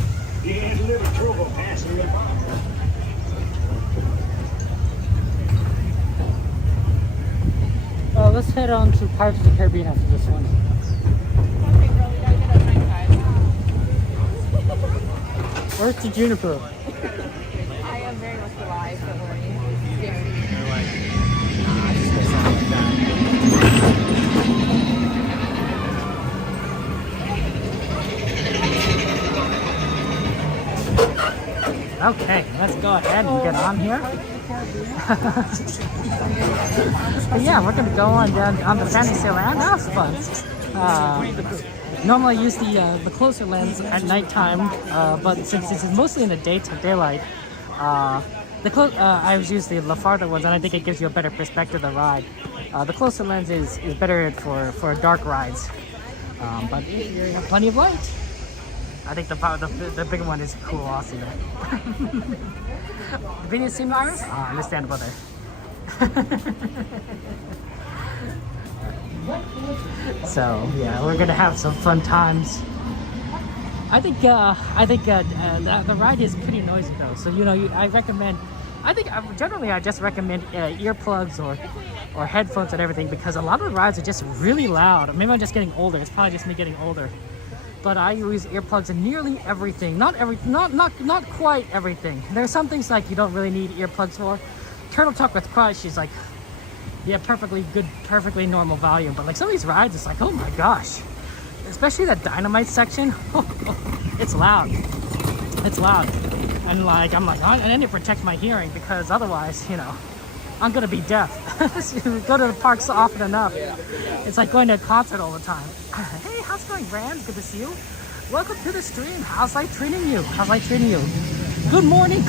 He had a little trouble passing the bar. Let's head on to Pirates of the Caribbean after this one. Where's the Juniper? I am very much alive, don't worry. Okay, let's go ahead and get on here. But yeah, we're gonna go on the Fantasyland. That was fun. Normally I use the closer lens at nighttime, but since this is mostly in the daylight, I always use the farther ones, and I think it gives you a better perspective of the ride. The closer lens is better for dark rides, but you have plenty of light. I think the bigger one is cool also though. The video seem Iris? Ah, understandable there. So yeah, we're gonna have some fun times. I think the ride is pretty noisy though. So I recommend. Generally I just recommend earplugs or headphones and everything, because a lot of the rides are just really loud. Maybe I'm just getting older. It's probably just me getting older. But I use earplugs in nearly everything. Not quite everything. There's some things like you don't really need earplugs for. Turtle Talk with Crush, she's like, yeah, perfectly good, perfectly normal volume. But like some of these rides, it's like, oh my gosh. Especially that Dynamite section. It's loud. It's loud. And like, I'm like, I need to protect my hearing, because otherwise, I'm gonna be deaf. Go to the parks often enough. It's like going to a concert all the time. Hey, how's it going, Brand? Good to see you. Welcome to the stream. How's life treating you? How's life treating you? Good morning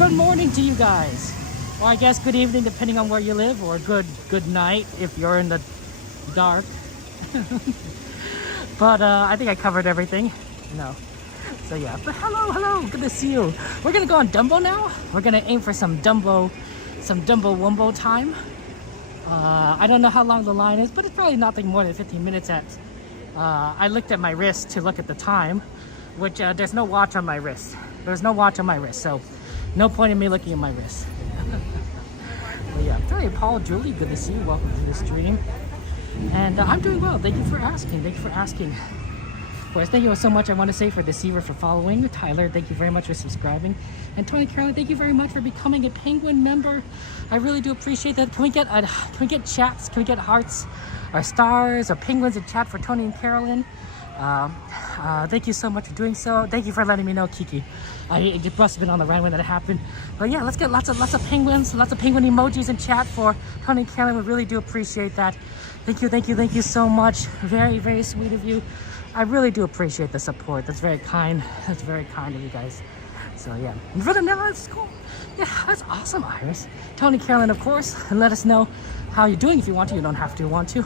to you guys. Or I guess good evening, depending on where you live, or good night if you're in the dark. But I think I covered everything. No. So yeah, but hello, good to see you. We're gonna go on Dumbo now. We're gonna aim for some Dumbo Wumbo time. I don't know how long the line is, but it's probably nothing more than 15 minutes at. I looked at my wrist to look at the time, which there's no watch on my wrist. There's no watch on my wrist, so no point in me looking at my wrist. But yeah, hey, Paul, Julie, good to see you. Welcome to the stream. And I'm doing well. Thank you for asking. Of course, thank you so much. I want to say for Deceiver for following. Tyler, thank you very much for subscribing. And Tony Carolyn, thank you very much for becoming a Penguin member. I really do appreciate that. Can we get chats? Can we get hearts or stars or penguins in chat for Tony and Carolyn? Thank you so much for doing so. Thank you for letting me know, Kiki. It must have been on the right when that happened. But yeah, let's get lots of penguins, lots of penguin emojis in chat for Tony and Carolyn. We really do appreciate that. Thank you so much. Very, very sweet of you. I really do appreciate the support. That's very kind. That's very kind of you guys. So yeah, for the Netherlands, cool. Yeah, that's awesome, Iris. Tony, Carolyn, of course, and let us know how you're doing if you want to. You don't have to want to.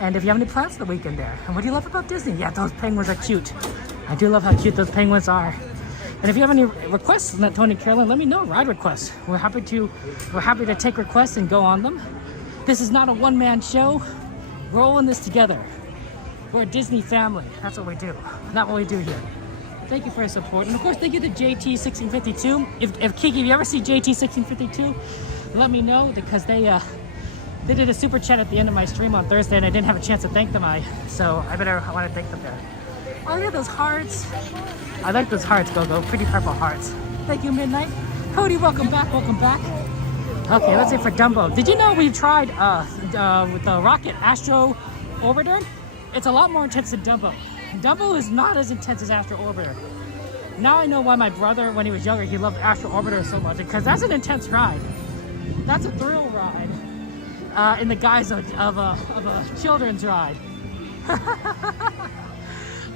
And if you have any plans for the weekend there. And what do you love about Disney? Yeah, those penguins are cute. I do love how cute those penguins are. And if you have any requests, Tony, Carolyn, let me know. Ride requests. We're happy to take requests and go on them. This is not a one-man show. We're all in this together. We're a Disney family. That's what we do. Not what we do here. Thank you for your support. And of course, thank you to JT1652. If Kiki, if you ever see JT1652, let me know, because they did a super chat at the end of my stream on Thursday, and I didn't have a chance to thank them. I want to thank them there. Oh yeah, those hearts. I like those hearts, Go. Pretty purple hearts. Thank you, Midnight. Cody, welcome back. Okay, let's say for Dumbo. Did you know we've tried with the Rocket Astro Orbiter? It's a lot more intense than Dumbo. Dumbo is not as intense as Astro Orbiter. Now I know why my brother, when he was younger, he loved Astro Orbiter so much, because that's an intense ride. That's a thrill ride in the guise of a children's ride.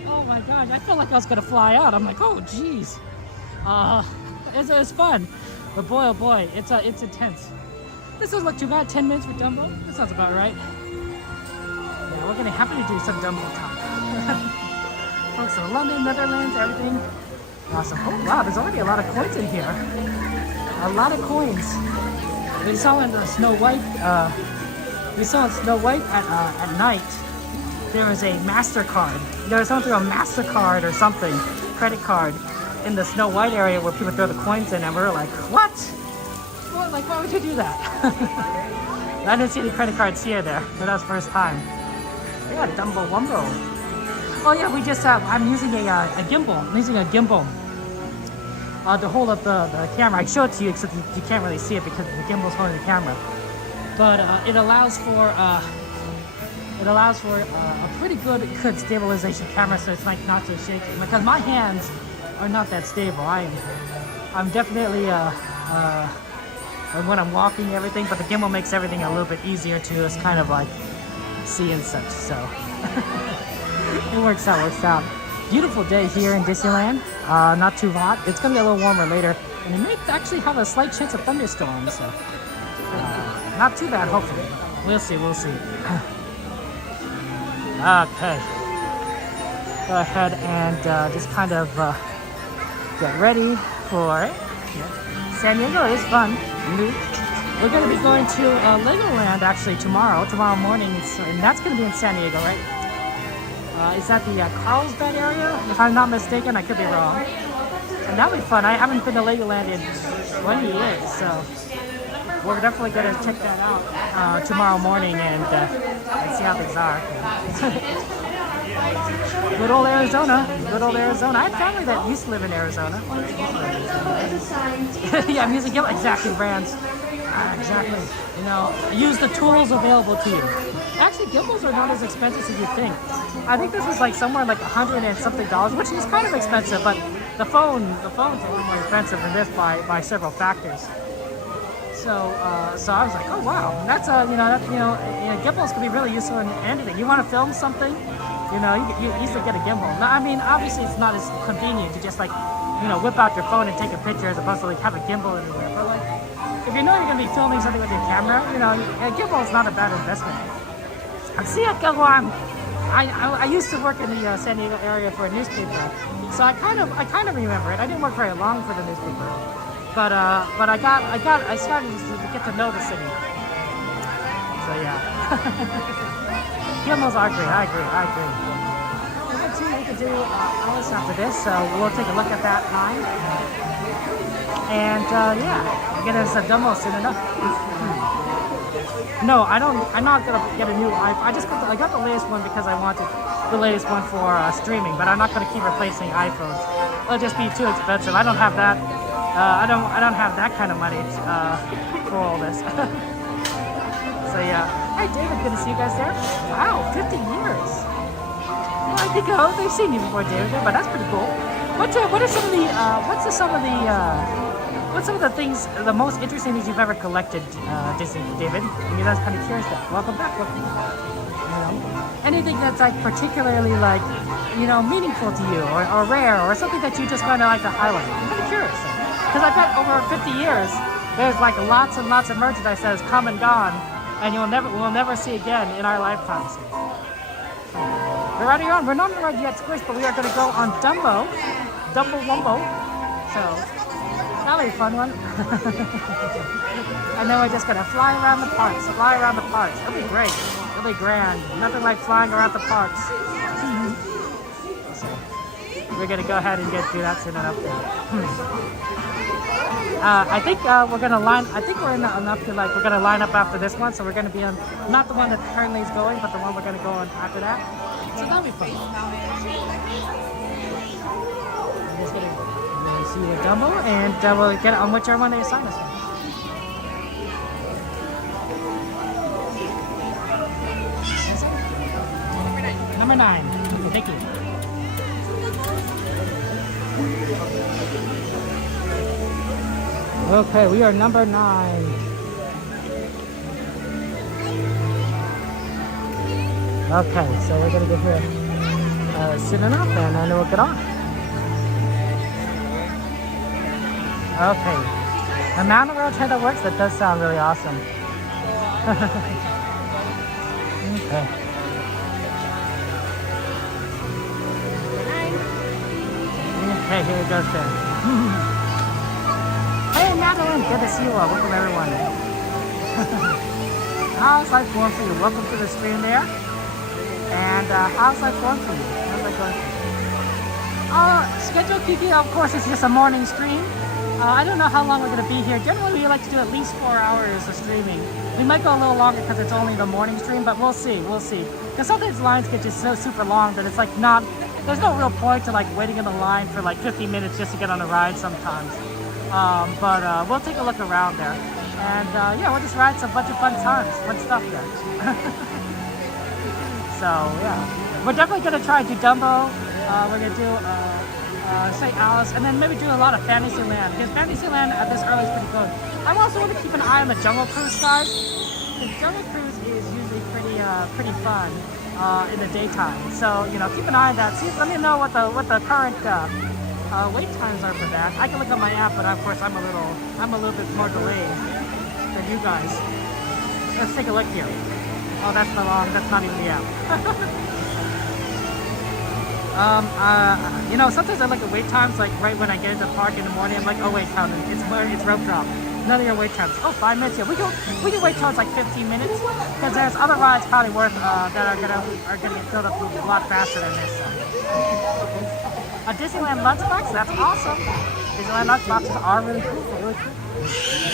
Oh my gosh, I felt like I was gonna fly out. I'm like, oh geez. It's fun, but boy oh boy, it's intense. This is what you got, 10 minutes for Dumbo? That sounds about right. Yeah, we're gonna happy to do some Dumbo talk. Folks in London, Netherlands, everything. Awesome. Oh wow, there's already a lot of coins in here. A lot of coins. We saw in Snow White. We saw Snow White at night. there was a MasterCard. There was someone threw a MasterCard or something, credit card, in the Snow White area where people throw the coins in, and we were like, what? Well, like, why would you do that? I didn't see any credit cards here there, but that was the first time. Yeah, Dumbo Wumbo. Oh yeah, we just, I'm using a gimbal. I'm using a gimbal to hold up the camera. I show it to you except you can't really see it because the gimbal's holding the camera. But it allows for a pretty good stabilization camera, so it's like not so shaky. Because my hands are not that stable. I'm definitely when I'm walking and everything, but the gimbal makes everything a little bit easier to just kind of like see and such. So it works out. Beautiful day here in Disneyland. Not too hot. It's gonna be a little warmer later, and it may actually have a slight chance of thunderstorms. So not too bad, hopefully. We'll see. Okay. Go ahead and just kind of get ready for it. San Diego is fun. We're going to be going to Legoland actually tomorrow morning, and that's going to be in San Diego, right? Is that the Carlsbad area? If I'm not mistaken, I could be wrong. And that'll be fun. I haven't been to Legoland in 20 years, so we're definitely going to check that out tomorrow morning and see how things are. Good old Arizona. I have family that used to live in Arizona. Yeah, music, exactly, brands. Exactly. You know, use the tools available to you. Actually, gimbals are not as expensive as you think. I think this was like somewhere like $100 and something, which is kind of expensive, but the phone's a little more expensive than this by several factors. So I was like, oh wow, that's gimbals can be really useful in anything. You want to film something, you easily get a gimbal. Now, I mean, obviously it's not as convenient to just like, whip out your phone and take a picture as opposed to like have a gimbal everywhere. But like, if you know you're gonna be filming something with your camera, a gimbal is not a bad investment. And see, I used to work in the San Diego area for a newspaper, so I kind of remember it. I didn't work very long for the newspaper. But I started to get to know the city. So yeah. Gimbals are great, I agree. We could do Alice after this, so we'll take a look at that line. And yeah, get us a Dumbo soon enough. No, I'm not gonna get a new iPhone. I got the latest one because I wanted the latest one for streaming, but I'm not gonna keep replacing iPhones. It'll just be too expensive. I don't have that. I don't have that kind of money for all this. So yeah. Hey David, good to see you guys there. Wow, 50 years. Yeah, I think they've seen you before, David, but that's pretty cool. What's some of the things, the most interesting things you've ever collected, Disney, David? I mean, that's kind of curious. Welcome back. Anything that's like particularly like, meaningful to you or rare or something that you just kind of like to highlight. I'm kind of curious. Because I bet over 50 years, there's like lots and lots of merchandise that has come and gone, and we'll never see again in our lifetimes. We're already on. We're not ready yet, Squish, but we are going to go on Dumbo Wumbo. So that'll be a fun one. And then we're just going to fly around the parks. It'll be great. It'll be grand. Nothing like flying around the parks. So we're going to go ahead and get through that soon enough. I think we're gonna line. I think we're enough to like. We're gonna line up after this one, so we're gonna be on not the one that currently is going, but the one we're gonna go on after that. So that'll be fun. I'm just gonna see the Dumbo, and we'll get on whichever one they assign us. Number 9. Thank you. Okay, we are number 9. Okay, so we're gonna get here soon enough, and then we'll get on. Okay, the mountain wheelchair that works. That does sound really awesome. Okay. Okay, here it goes then. Hey Madeline, good to see you all. Welcome everyone. How's life going for you? Welcome to the stream there. And how's that going for you? How's that going for you? Schedule Kiki, of course, is just a morning stream. I don't know how long we're going to be here. Generally, we like to do at least 4 hours of streaming. We might go a little longer because it's only the morning stream, but we'll see. We'll see. Because sometimes lines get just so super long that it's like not. There's no real point to like waiting in the line for like 50 minutes just to get on a ride sometimes. But we'll take a look around there, and yeah, we'll just ride some bunch of fun stuff there. So yeah, we're definitely gonna try to do Dumbo. We're gonna do St. Alice, and then maybe do a lot of Fantasyland, because Fantasyland at this early is pretty good. I'm also going to keep an eye on the Jungle Cruise, guys. The Jungle Cruise is usually pretty fun in the daytime. So you know, keep an eye on that. See, let me know what the current wait times are for that. I can look on my app, but of course I'm a little bit more delayed than you guys. Let's take a look here. Oh, that's not even the app. You know, sometimes I look at wait times, like right when I get into the park in the morning, I'm like, oh wait, count it's Ropedrop. None of your wait times. Oh, 5 minutes. Yeah, we can wait till it's like 15 minutes, because there's other rides probably worth that are gonna get filled up a lot faster than this. A Disneyland lunchbox. That's awesome. Disneyland lunchboxes are really cool. Really cool.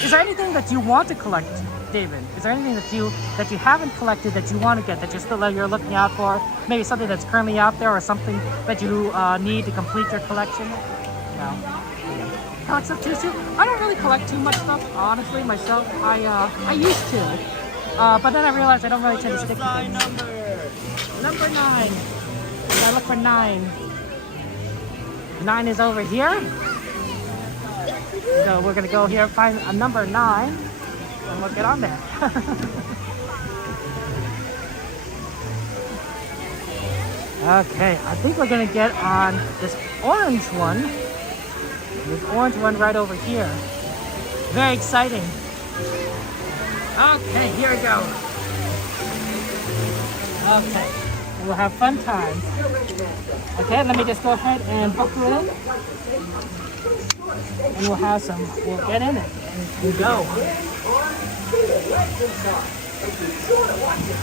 Is there anything that you want to collect, David? Is there anything that you haven't collected that you want to get, that you're looking out for? Maybe something that's currently out there, or something that you need to complete your collection? No. Collect stuff too soon? I don't really collect too much stuff, honestly, myself. I used to, but then I realized I don't really tend to stick to things. Number 9. I look for 9. 9 is over here. So we're gonna go here, find a number 9. And we'll get on there. Okay, I think we're gonna get on this orange one. This orange one right over here. Very exciting. Okay, here we go. Okay, we'll have fun times. Okay, let me just go ahead and buckle in. And we'll get in it and go.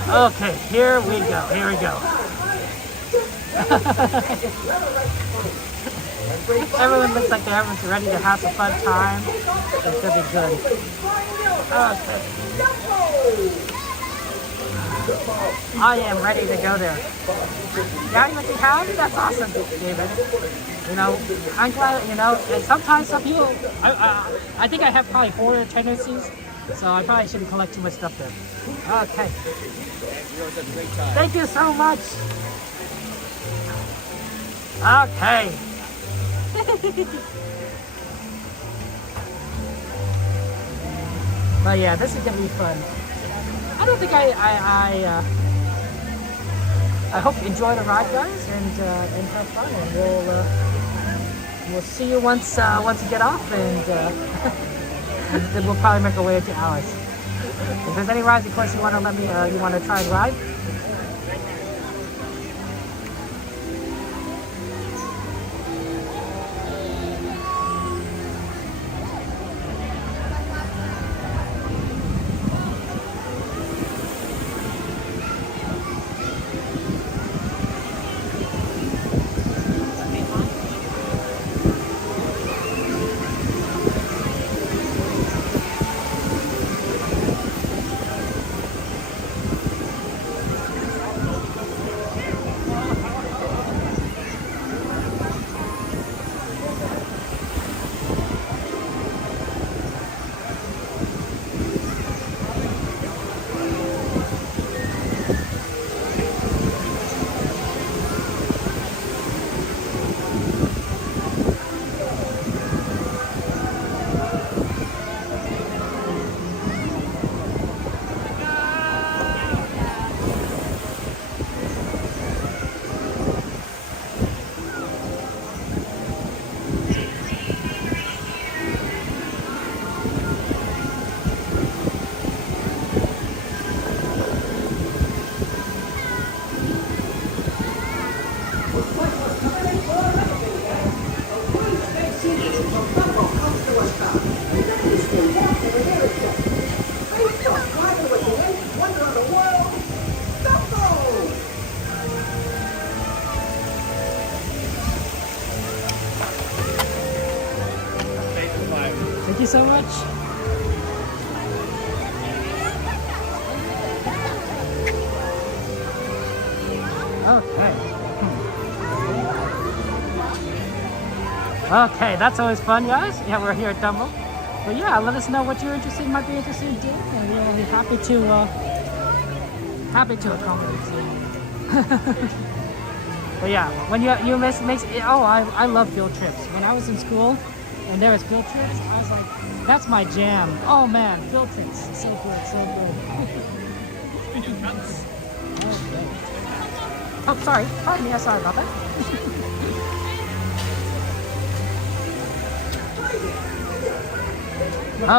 Okay, here we go. Everyone looks like they're ready to have some fun time. It's gonna be good. Okay. I am ready to go there. Yeah, you looking happy? That's awesome, David. You know, I'm glad, you know, and sometimes some people, I think I have probably hoarder tendencies, so I probably shouldn't collect too much stuff there. Okay. Thank you so much. Okay. But yeah, this is gonna be fun. I don't think I hope you enjoy the ride, guys, and have fun. And we'll see you once you get off, and then we'll probably make our way into Alice. If there's any rides, of course, you want to try and ride. you so much. Okay. Okay, that's always fun, guys. Yeah, we're here at Dumbo. But yeah, let us know what you're might be interested in doing, and we'll be happy to accommodate you. But yeah, when you makes it, oh, I love field trips. When I was in school and there was field trips, I was like, that's my jam. Oh man, field trips, so good, so good. Okay. Oh, sorry, pardon me, I'm sorry about that.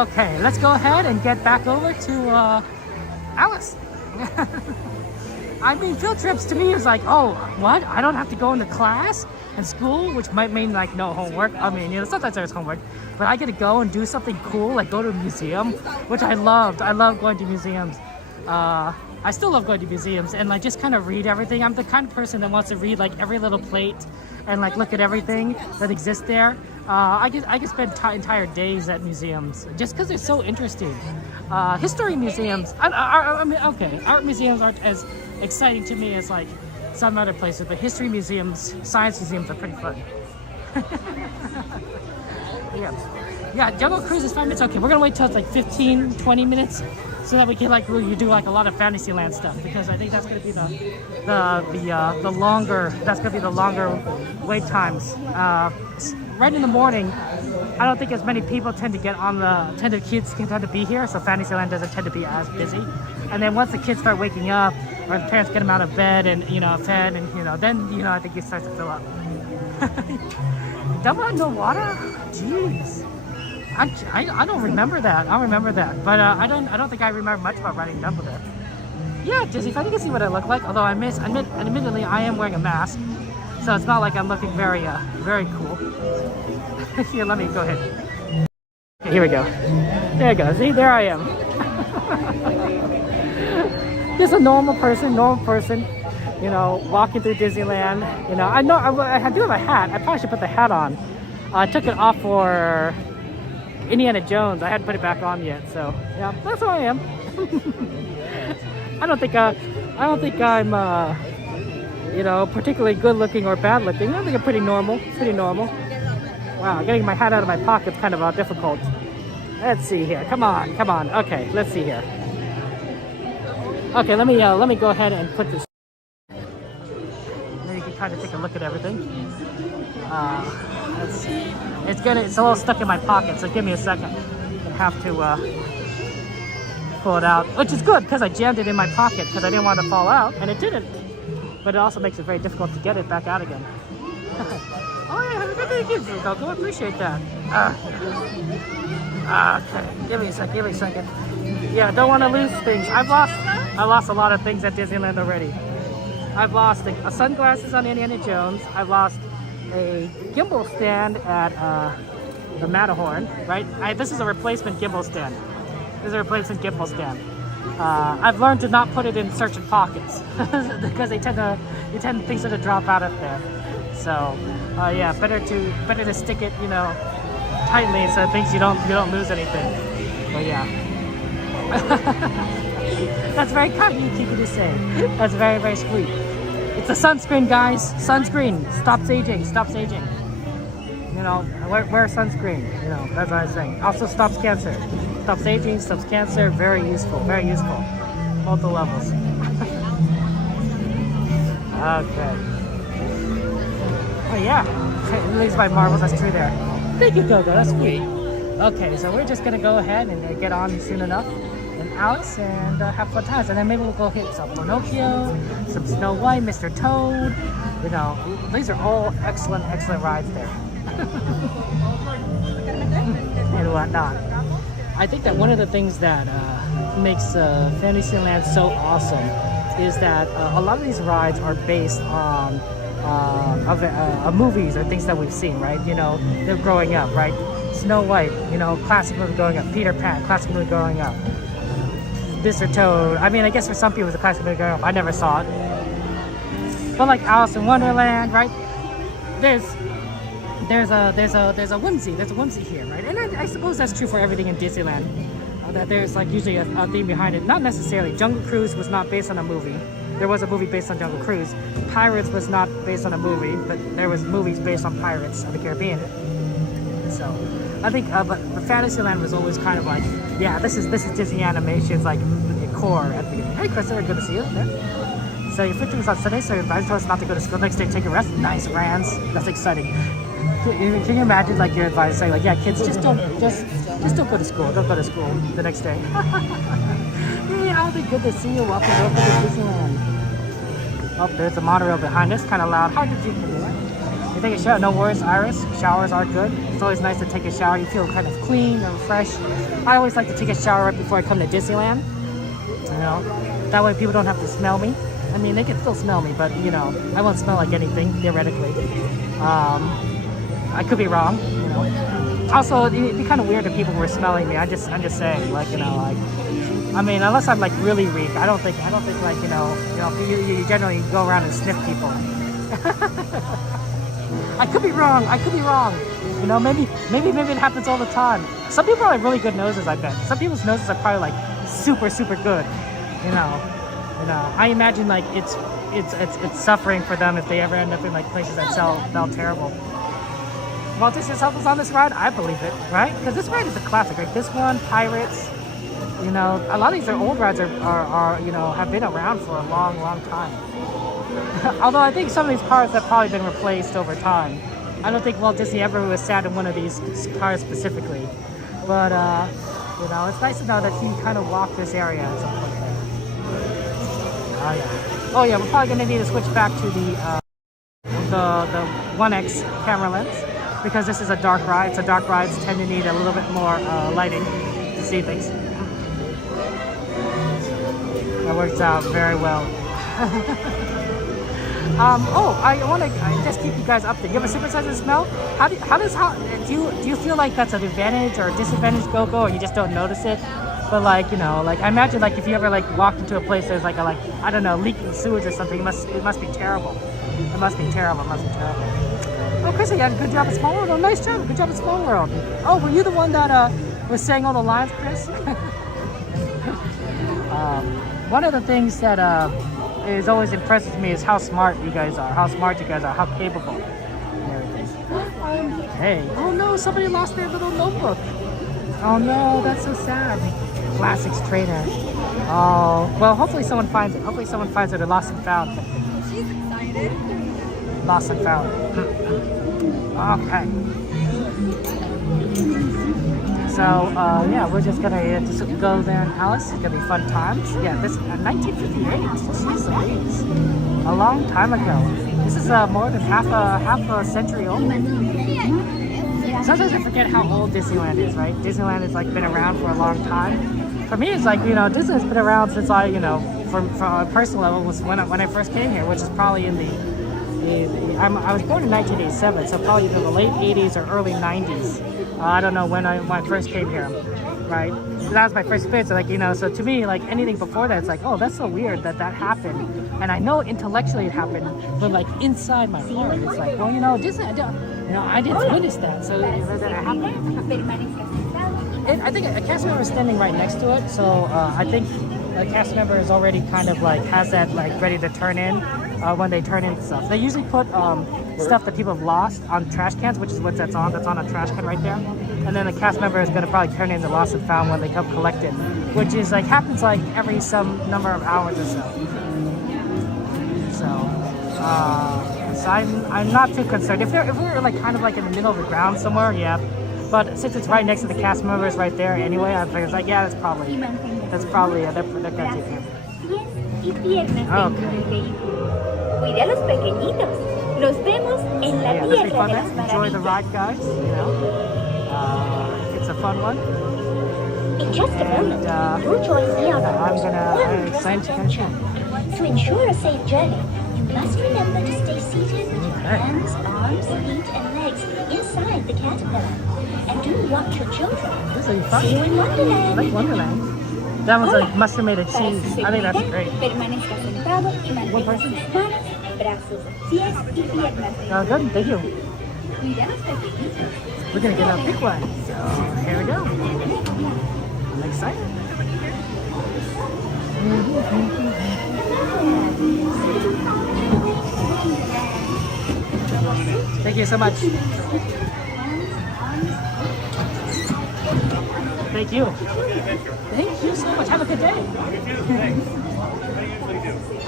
Okay, let's go ahead and get back over to Alice. I mean, field trips to me is like, oh, what? I don't have to go into class and school, which might mean like no homework. I mean, you know, sometimes there's homework, but I get to go and do something cool, like go to a museum, which I loved. I love going to museums. I still love going to museums and like just kind of read everything. I'm the kind of person that wants to read like every little plate and like look at everything that exists there. I can spend entire days at museums just because they're so interesting. History museums, I mean, okay, art museums aren't as exciting to me as like some other places, but history museums, science museums are pretty fun. Yeah, Jungle Cruise is 5 minutes. Okay, we're gonna wait till it's like 15-20 minutes so that we can like really do like a lot of Fantasyland stuff, because I think that's gonna be the longer, that's gonna be the longer wait times. Right in the morning, I don't think as many people tend to kids tend to be here, so Fantasyland doesn't tend to be as busy. And then once the kids start waking up, or the parents get them out of bed and, you know, fed, and, you know, then, you know, I think it starts to fill up. Dumbo had no water? Jeez. I don't remember that. I don't remember that. But I don't think I remember much about riding Dumbo there. Yeah, Disney, if I can see what I look like, although admittedly I am wearing a mask, so it's not like I'm looking very cool. Here, let me go ahead. Okay, here we go. There you go. See, there I am. Just a normal person, you know, walking through Disneyland. You know, I do have a hat. I probably should put the hat on. I took it off for Indiana Jones. I hadn't put it back on yet, so yeah, that's who I am. I don't think I'm you know, particularly good looking or bad looking. I think I'm pretty normal. Wow, getting my hat out of my pocket is kind of difficult. Let's see here. Come on. Okay, let's see here. Okay, let me go ahead and put this. Then you can kind of take a look at everything. Let's see. It's a little stuck in my pocket, so give me a second. I have to pull it out, which is good because I jammed it in my pocket because I didn't want it to fall out, and it didn't. But it also makes it very difficult to get it back out again. Oh yeah, thank you, Goku. I appreciate that. Okay, give me a second. Yeah, don't want to lose things. I lost a lot of things at Disneyland already. I've lost sunglasses on Indiana Jones. I've lost a gimbal stand at the Matterhorn, right? This is a replacement gimbal stand. I've learned to not put it in certain pockets because things tend to drop out of there. So yeah, better to stick it, you know, tightly so things you don't lose anything. But yeah. That's very kind of you, Kiki, to say. That's very, very sweet. It's a sunscreen, guys. Sunscreen. Stops aging. You know, wear sunscreen. You know, that's what I'm saying. Also stops cancer. Stops aging, stops cancer. Very useful. Multiple levels. Okay. Oh yeah. At least by marbles, that's true there. Thank you, Gogo. That's sweet. Okay, so we're just gonna go ahead and get on soon enough. And Alex and have fun times, and then maybe we'll go hit some Pinocchio, some Snow White, Mr. Toad. You know, these are all excellent rides there. And whatnot. I think that one of the things that makes Fantasyland so awesome is that a lot of these rides are based on movies or things that we've seen, right? You know, they're growing up, right? Snow White, you know, classic movie growing up. Peter Pan, classic movie growing up. Mr. Toad. I mean, I guess for some people it was a classic movie growing up. I never saw it. But like Alice in Wonderland, right? There's there's a whimsy here, right? And I suppose that's true for everything in Disneyland. That there's like usually a theme behind it. Not necessarily. Jungle Cruise was not based on a movie. There was a movie based on Jungle Cruise. Pirates was not based on a movie, but there was movies based on Pirates of the Caribbean. So I think, but Fantasyland was always kind of like, yeah, this is Disney Animation's like core at the beginning. Hey, Chris, good to see you. Yeah. So your 15th on Sunday, so you're invited to us not to go to school next day. Take a rest. Nice, Rans. That's exciting. Can you imagine like your advice saying like, yeah, kids, just don't go to school. Don't go to school the next day. Hey, Alvin, good to see you. Welcome to Disneyland. Oh, there's a monorail behind us, kind of loud. How did you do that? You take a shower? No worries, Iris. Showers are good. It's always nice to take a shower. You feel kind of clean and fresh. I always like to take a shower right before I come to Disneyland. You know, that way people don't have to smell me. I mean, they can still smell me, but you know, I won't smell like anything theoretically. I could be wrong, you know. Also, it'd be kind of weird if people were smelling me. I'm just saying, like, you know, like, I mean, unless I'm like really weak, I don't think like, you know, you generally go around and sniff people. I could be wrong. You know, maybe it happens all the time. Some people have really good noses, I bet. Some people's noses are probably like super good. You know, I imagine like it's suffering for them if they ever end up in like places that smell terrible. Walt Disney himself was on this ride, I believe it, right? Because this ride is a classic, right? This one, Pirates, you know, a lot of these old rides are you know, have been around for a long time. Although I think some of these cars have probably been replaced over time. I don't think Walt Disney ever was sat in one of these cars specifically. But, you know, it's nice to know that he kind of walked this area at some point. Oh yeah, we're probably going to need to switch back to the 1X camera lens. Because this is a dark ride, so dark rides tend to need a little bit more lighting to see things. That works out very well. I want to just keep you guys updated. You have a super sense of smell? Do you feel like that's an advantage or a disadvantage go-go, or you just don't notice it? But like, you know, like I imagine like if you ever like walked into a place there's like I don't know, leaking sewage or something, it must be terrible. It must be terrible. Oh, Chris, you had a good job at Small World. Oh, nice job. Good job at Small World. Oh, were you the one that was saying all the lines, Chris? One of the things that is always impresses me is how smart you guys are. How capable. And everything. Hey. Oh no, somebody lost their little notebook. Oh no, that's so sad. Classics trainer. Oh, well, hopefully someone finds it. Or lost and found. She's excited. Lost and found. Okay. So, yeah, we're just gonna just go there in Alice. It's gonna be fun times. Yeah, this 1958. Jeez Louise. A long time ago. This is more than half a century old. Sometimes I forget how old Disneyland is, right? Disneyland has like been around for a long time. For me, it's like, you know, Disneyland's been around since I, you know, from a personal level was when I first came here, which is probably in I was born in 1987, so probably either the late 80s or early 90s. I don't know when I first came here, right? So that was my first experience, like, you know, so to me, like, anything before that, it's like, oh, that's so weird that happened. And I know intellectually it happened, but, like, inside my heart, it's like, well, you know, Disney, I didn't witness that, so that happened. And I think a cast member is standing right next to it, so I think a cast member is already kind of, like, has that, like, ready to turn in. When they turn in stuff. They usually put stuff that people have lost on trash cans, which is what that's on a trash can right there. And then the cast member is going to probably turn in the lost and found when they come collect it, which is like happens like every some number of hours or so. So I'm not too concerned. If we're like kind of like in the middle of the ground somewhere, yeah. But since it's right next to the cast members right there anyway, I figure it's like, yeah, that's probably they're going to take it. Okay. Cuide a los pequeñitos. Nos vemos en la tierra de las maravillas. Enjoy the ride, guys. You know, it's a fun one. In just a moment, you'll join me on I'm excited to catch you. To ensure a safe journey, you must remember to stay seated with your hands, arms, feet, and legs inside the caterpillar. And do watch your children. This is fun. See you in Wonderland. I like Wonderland. That was like mustard-made cheese. I think that's great. Permanezca sentado y mantenga sus manos, brazos, pies y piernas. Oh, good. Thank you. We're gonna get our big one. So here we go. I'm excited. Thank you so much. Thank you. Thank you so much. Have a good day.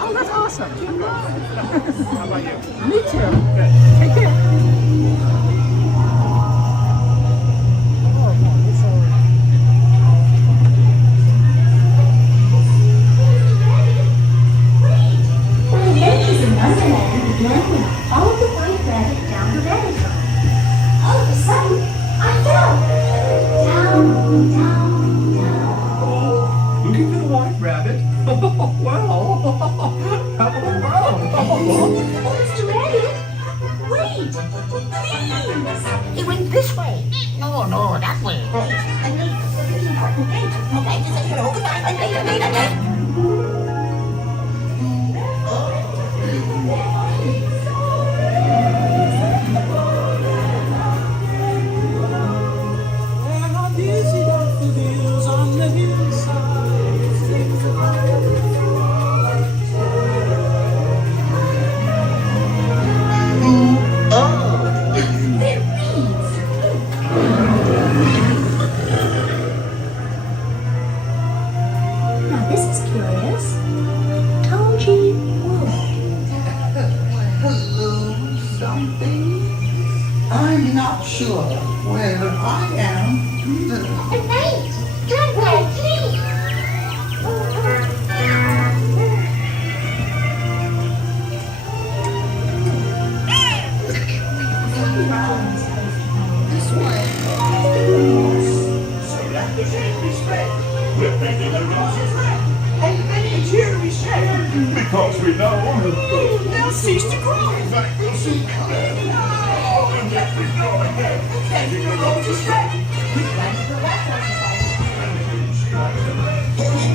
Oh, that's awesome. How about you? Me too. Take care. In Wonderland, we began with all the white rabbit down the rabbit hole. All of a sudden, I fell. Down, down, down. Looking for the white rabbit? Well, how about Mr. Rabbit, wait, please. It went this way. No, that way. I made a really important date. Okay, just say hello, goodbye, I made. Now this is curious. Toji wood. Hello, something? I'm not sure where I am. At night. Driveway, please. This way. So let the cherry spread. We're making the roses red. And many a cherry shed. Because we know They'll cease to grow. In fact, they'll soon come in. Oh, and let them grow again. Making the roses red. We planted the white roses red.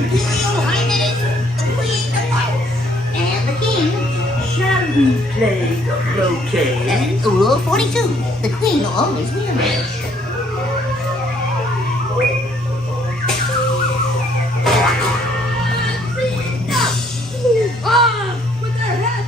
Imperial Highness, the Queen of Pirates, and the King. Shall we play croquet? Rule 42. The Queen always wins. With their head!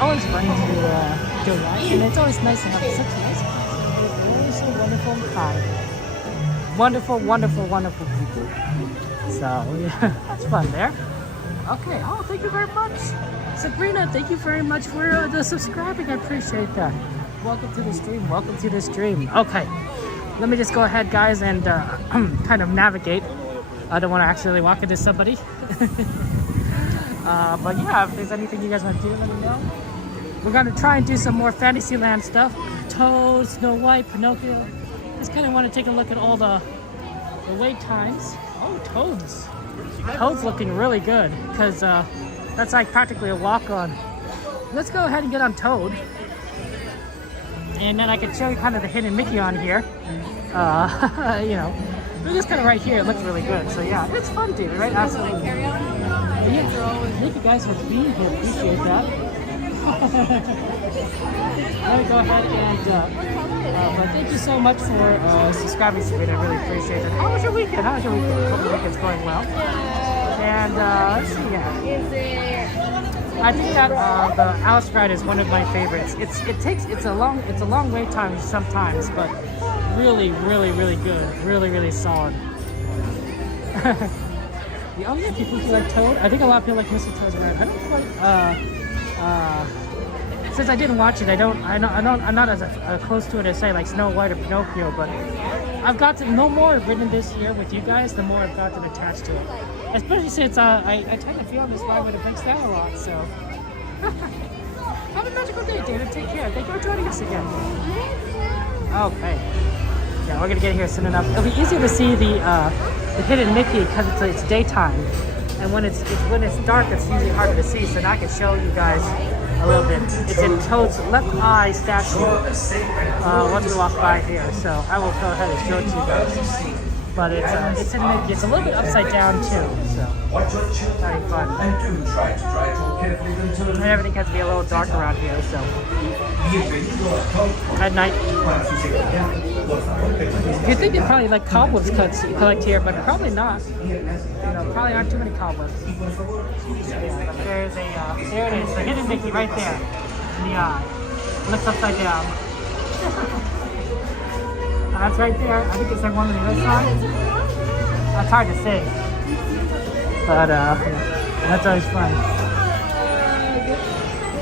Always fun to do that, and it's always nice to have such nice people. It's always so wonderful and kind. Wonderful, wonderful, wonderful people. So yeah, that's fun there. Okay, oh, thank you very much. Sabrina, thank you very much for the subscribing. I appreciate that. Welcome to the stream. Welcome to the stream. Okay, let me just go ahead, guys, and kind of navigate. I don't want to accidentally walk into somebody. But yeah, if there's anything you guys want to do, let me know. We're going to try and do some more Fantasyland stuff. Toad, Snow White, Pinocchio. Just kind of want to take a look at all the wait times. Oh, Toads. Toad's looking really good because that's like practically a walk-on let's go ahead and get on Toad. And then I can show you kind of the hidden Mickey on here. You know, we're just kind of right here. It looks really good. So yeah, it's fun, dude, right? Absolutely. Thank you guys for being here. Appreciate that. Let me go ahead and, but thank you so much for subscribing to me. I really appreciate it. How was your weekend? How was your weekend? Hope your weekend's going well. And let's see, I think that the Alice ride is one of my favorites. It's a long wait time sometimes, but really good, really solid. Oh yeah, people who like Toad. I think a lot of people like Mr. Toad's ride. I don't quite. Since I didn't watch it, I'm not as close to it as say like Snow White or Pinocchio, but I've gotten no more ridden this year with you guys, the more I've gotten attached to it. Especially since I tend to feel on this ride when it breaks down a lot, so. Have a magical day, David. Take care. Thank you for joining us again. Okay. Yeah, we're gonna get here soon enough. It'll be easier to see the hidden Mickey because it's daytime, and when it's dark, it's usually harder to see. So now I can show you guys a little bit. It's in Toad's left eye statue once we walk by here. So I will go ahead and show it to you guys. But it's in Mickey. It's a little bit upside down too. So very fun. And everything has to be a little dark around here. So at night. You'd think they'd probably like cobwebs collect here, but probably not. You know, probably aren't too many cobwebs. Yeah, but there it is, the hidden Mickey right there in the eye. Looks upside down. That's right there. I think it's like one on the other side. That's hard to say. But that's always fun.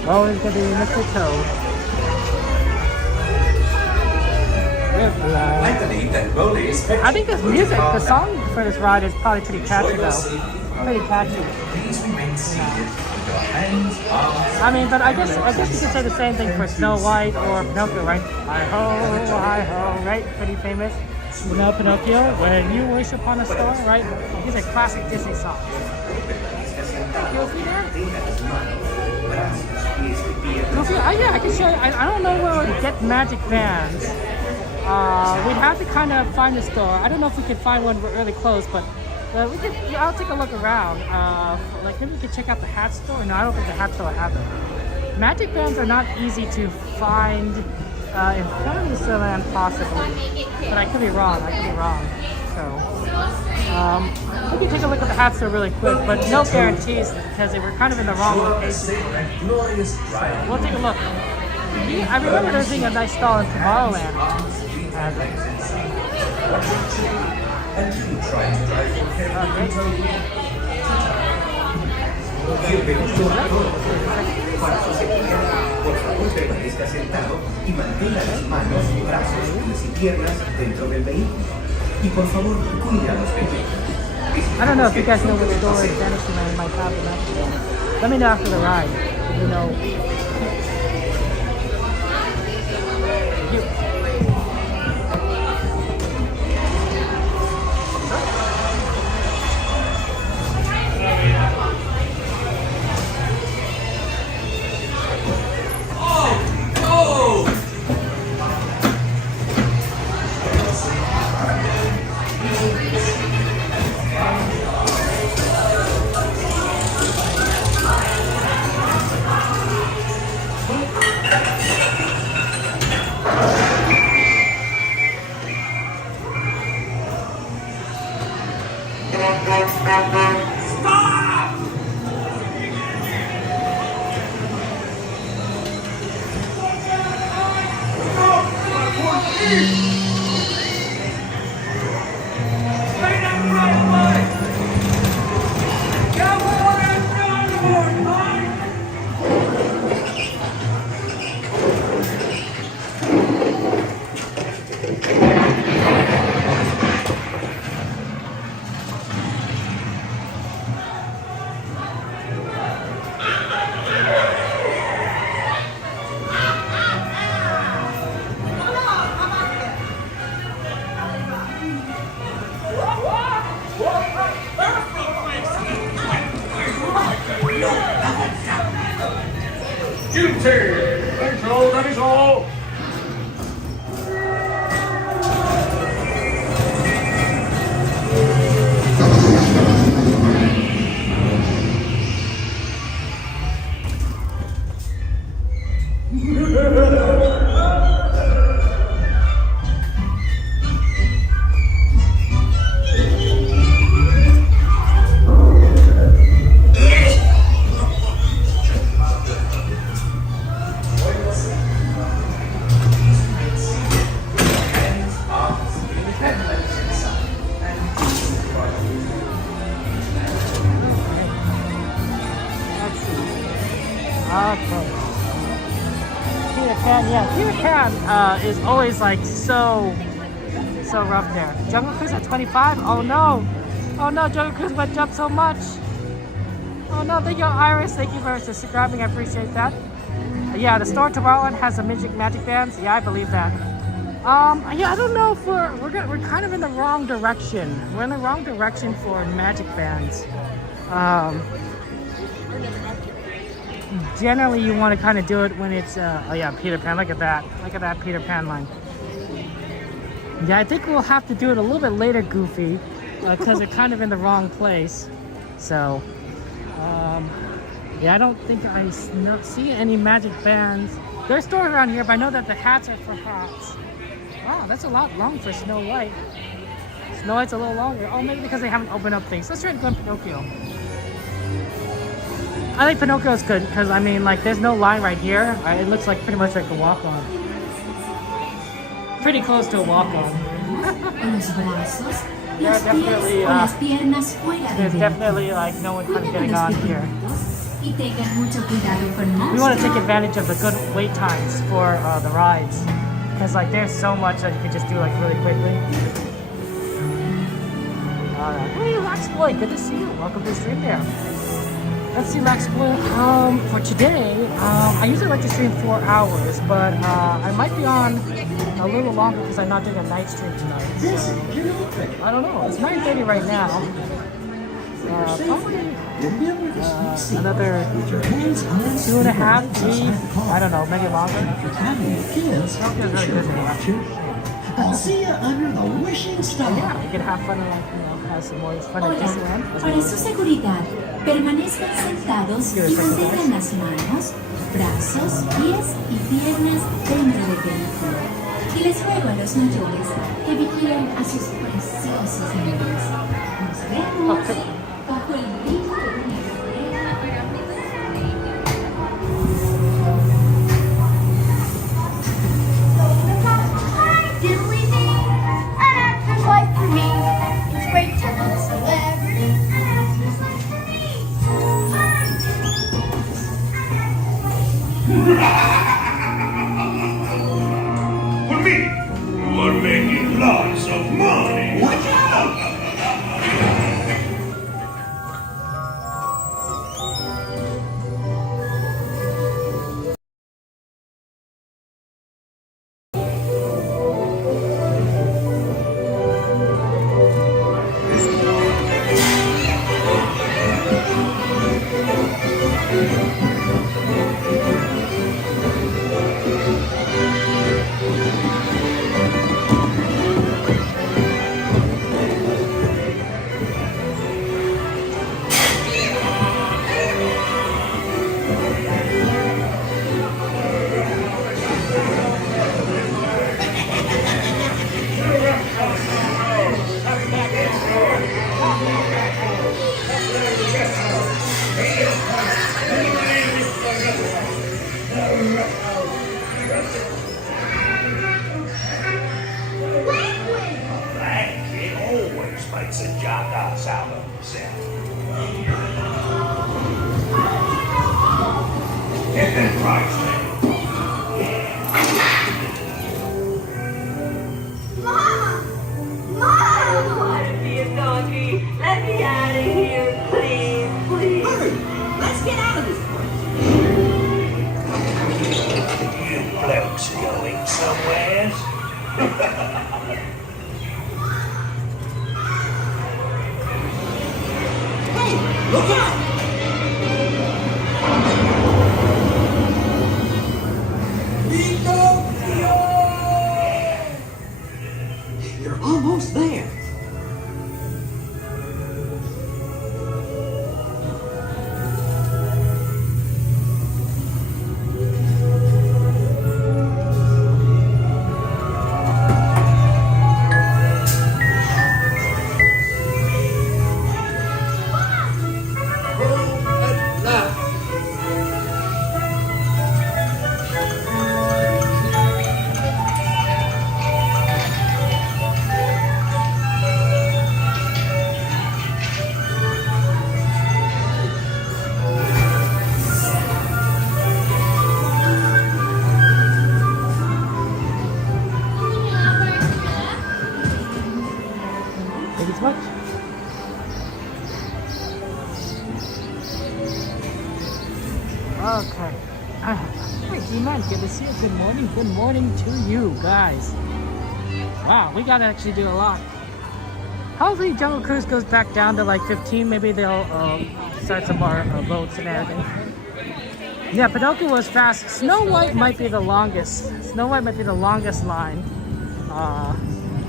Always gonna be Mr. Toad. I think this music, the song for this ride is probably pretty catchy though. Pretty catchy. I mean, but I guess you could say the same thing for Snow White or Pinocchio, right? Hi-ho, right? Pretty famous. You know Pinocchio, when you wish upon a star, right? These are classic Disney songs. Goofy there? Goofy, yeah, I can show you. I don't know where to get magic bands. We'd have to kind of find a store. I don't know if we could find one really close, but I'll take a look around. Like maybe we could check out the hat store. No, I don't think the hat store will have them. Magic bands are not easy to find in Fantasyland possibly, but I could be wrong. So we can take a look at the hat store really quick, but no guarantees because they were kind of in the wrong location. We'll take a look. I remember there being a nice stall in Tomorrowland. Por favor, permanezca sentado y mantenga las manos, brazos, pies y piernas dentro del vehículo. Y por favor, cuide a los pequeños. I don't know if you guys know which store in Fantasyland might have them after. Let me know after the ride if you know. Guilty! That's all, that is all! Okay. Peter Pan, yeah. Peter Pan is always like so rough there. Jungle Cruise at 25? Oh no! Oh no, Jungle Cruise went up so much! Oh no, thank you Iris, thank you for subscribing, I appreciate that. Yeah, the store tomorrow has some magic bands. Yeah, I believe that. Yeah, I don't know if we're kind of in the wrong direction. We're in the wrong direction for magic bands. Generally, you want to kind of do it when it's, oh yeah, Peter Pan, look at that Peter Pan line. Yeah, I think we'll have to do it a little bit later, Goofy, because they're kind of in the wrong place. So, yeah, I don't think I see any magic bands. There's stores around here, but I know that the hats are for hats. Wow, that's a lot long for Snow White. Snow White's a little longer. Oh, maybe because they haven't opened up things. Let's try to go to Pinocchio. I think Pinocchio's good because, I mean, like, there's no line right here. It looks like pretty much like a walk-on. Pretty close to a walk-on. There's definitely, like, no one kind of getting on here. We want to take advantage of the good wait times for the rides. Because, like, there's so much that you can just do, like, really quickly. Alright. Hey, Laxboy, good to see you. Welcome to the stream there. Let's see, Laxboy. For today, I usually like to stream 4 hours, but I might be on a little longer because I'm not doing a night stream tonight. So, I don't know. It's 9:30 right now. Probably another 2.5, 3, I don't know, maybe longer. I'll see you under the wishing star. Yeah, we can have fun and, like, you know, have some more fun at Disneyland. Para su seguridad, permanezcan sentados y mantengan las manos, brazos, pies y piernas dentro del vehículo. Y les ruego a los mayores que vigilen a sus preciosos niños. Nos vemos bajo el brillo de una estrella. Hi, Diddly-dee. An actor's life for me. It's great to have a celebrity. An actor's life for me. For me, you are making lots of money. Watch out! Makes a jackass out of himself. Get that price, man. Mom! Mom! I want to be a donkey. Let me out of here, please, please. Hurry! Let's get out of this place. You blokes are going somewhere. Look out! Okay. Hey, D-Man, good to see you. Good morning. Good morning to you guys. Wow, we gotta actually do a lot. Hopefully Jungle Cruise goes back down to like 15. Maybe they'll start some more boats and everything. Yeah, Pinocchio was fast. Snow White might be the longest. Snow White might be the longest line.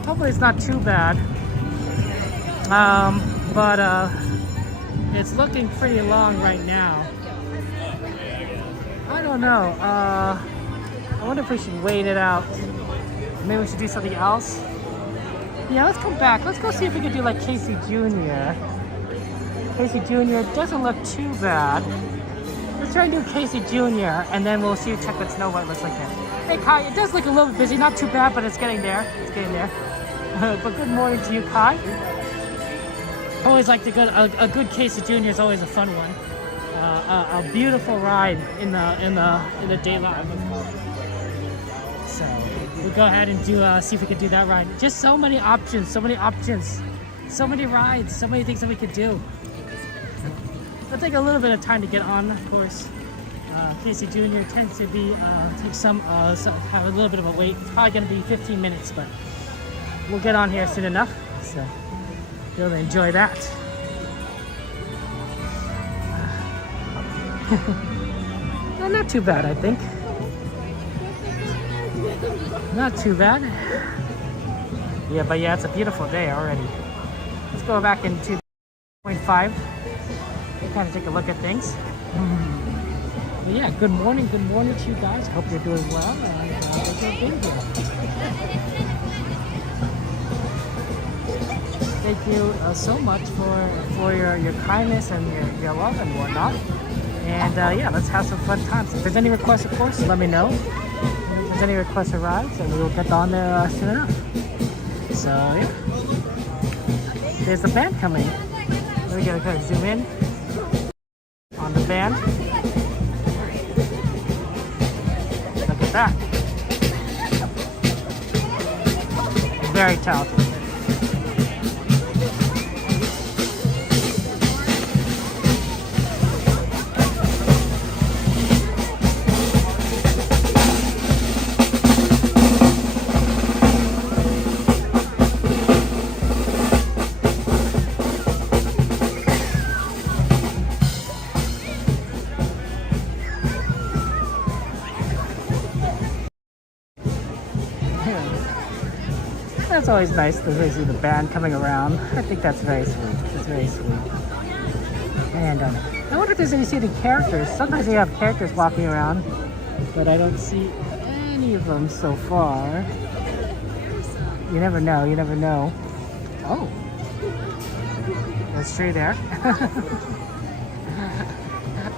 Hopefully it's not too bad. But it's looking pretty long right now. I don't know. I wonder if we should wait it out. Maybe we should do something else. Yeah, let's come back. Let's go see if we can do like Casey Jr. Casey Jr. doesn't look too bad. Let's try and do Casey Jr. and then we'll see check what Snow White looks like there. Hey Kai, it does look a little bit busy. Not too bad, but it's getting there. It's getting there. But good morning to you, Kai. Always like a good Casey Jr. is always a fun one. A beautiful ride in the daylight. So we'll go ahead and do see if we can do that ride. Just so many options, so many rides, so many things that we could do. It'll take a little bit of time to get on, of course. Casey Jr. tends to be have a little bit of a wait. It's probably going to be 15 minutes, but we'll get on here soon enough. So you'll enjoy that. No, not too bad, I think. Not too bad. Yeah, but yeah, it's a beautiful day already. Let's go back into 2.5 and kind of take a look at things. But yeah, good morning to you guys. Hope you're doing well. And thanks for being here. Thank you so much for your kindness and your love and whatnot. And yeah, let's have some fun times. If there's any requests, of course, let me know. If there's any requests or rides, and we will get on there soon enough. So yeah, there's the band coming. We're gonna kind of zoom in on the band. Look at that. Very talented. That's always nice to see the band coming around. I think that's very sweet. That's very sweet. And I wonder if there's any seated characters. Sometimes they have characters walking around, but I don't see any of them so far. You never know. You never know. Oh, that's true there.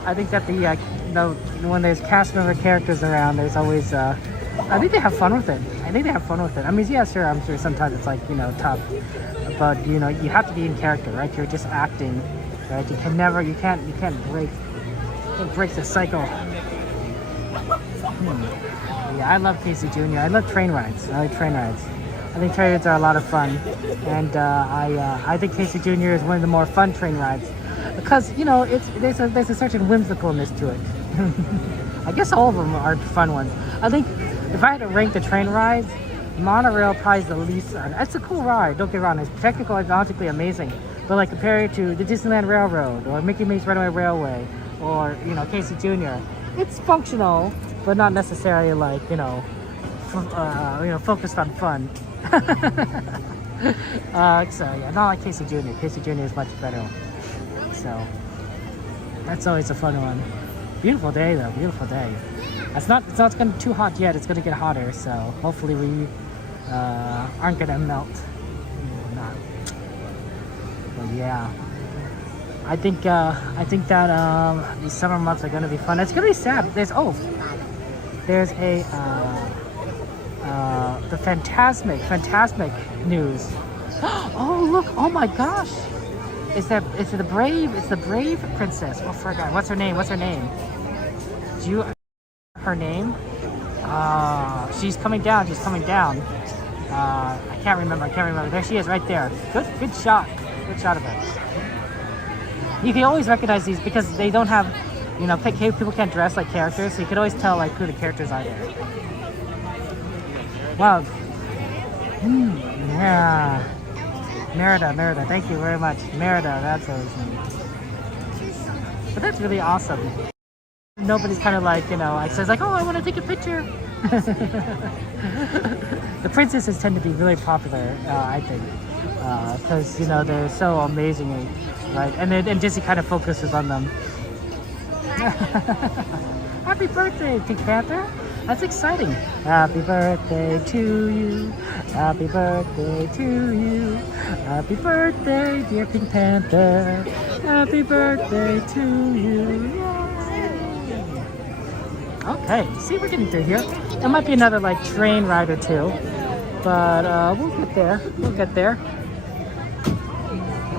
I think that when there's cast member characters around, there's always I think they have fun with it. I mean, yeah, sure. I'm sure sometimes it's like, tough, but you have to be in character, right? You're just acting, right? You can't break the cycle. Yeah, I love Casey Jr. I love train rides. I think train rides are a lot of fun, and I think Casey Jr. is one of the more fun train rides because there's a certain whimsicalness to it. I guess all of them are fun ones. I think if I had to rank the train rides, Monorail probably is the least. It's a cool ride, don't get me wrong. It's technologically amazing. But like compare it to the Disneyland Railroad or Mickey Mouse Runaway Railway or Casey Jr. It's functional, but not necessarily like focused on fun. So yeah, not like Casey Jr. Casey Jr. is much better. So that's always a fun one. Beautiful day though, beautiful day. It's not going to be too hot yet. It's going to get hotter, so hopefully we aren't going to melt. Not. But yeah, I think that these summer months are going to be fun. It's going to be sad. There's a the Fantasmic news. Oh look! Oh my gosh! It's the brave princess. Oh, forgot. What's her name? Do you? Her name? She's coming down. I can't remember. There she is, right there. Good shot of her. You can always recognize these because they don't have you know, people can't dress like characters, so you could always tell like who the characters are there. Wow. Yeah. Merida, thank you very much. Merida, that's what his name. But that's really awesome. Nobody's kind of like, you know, like says like, oh, I want to take a picture. The princesses tend to be really popular, I think, because you know they're so amazingly, right? And Disney kind of focuses on them. Happy birthday, Pink Panther! That's exciting. Happy birthday to you. Happy birthday to you. Happy birthday, dear Pink Panther. Happy birthday to you. Yay. Okay, see, we're getting through here. There might be another like train ride or two, but we'll get there. We'll get there.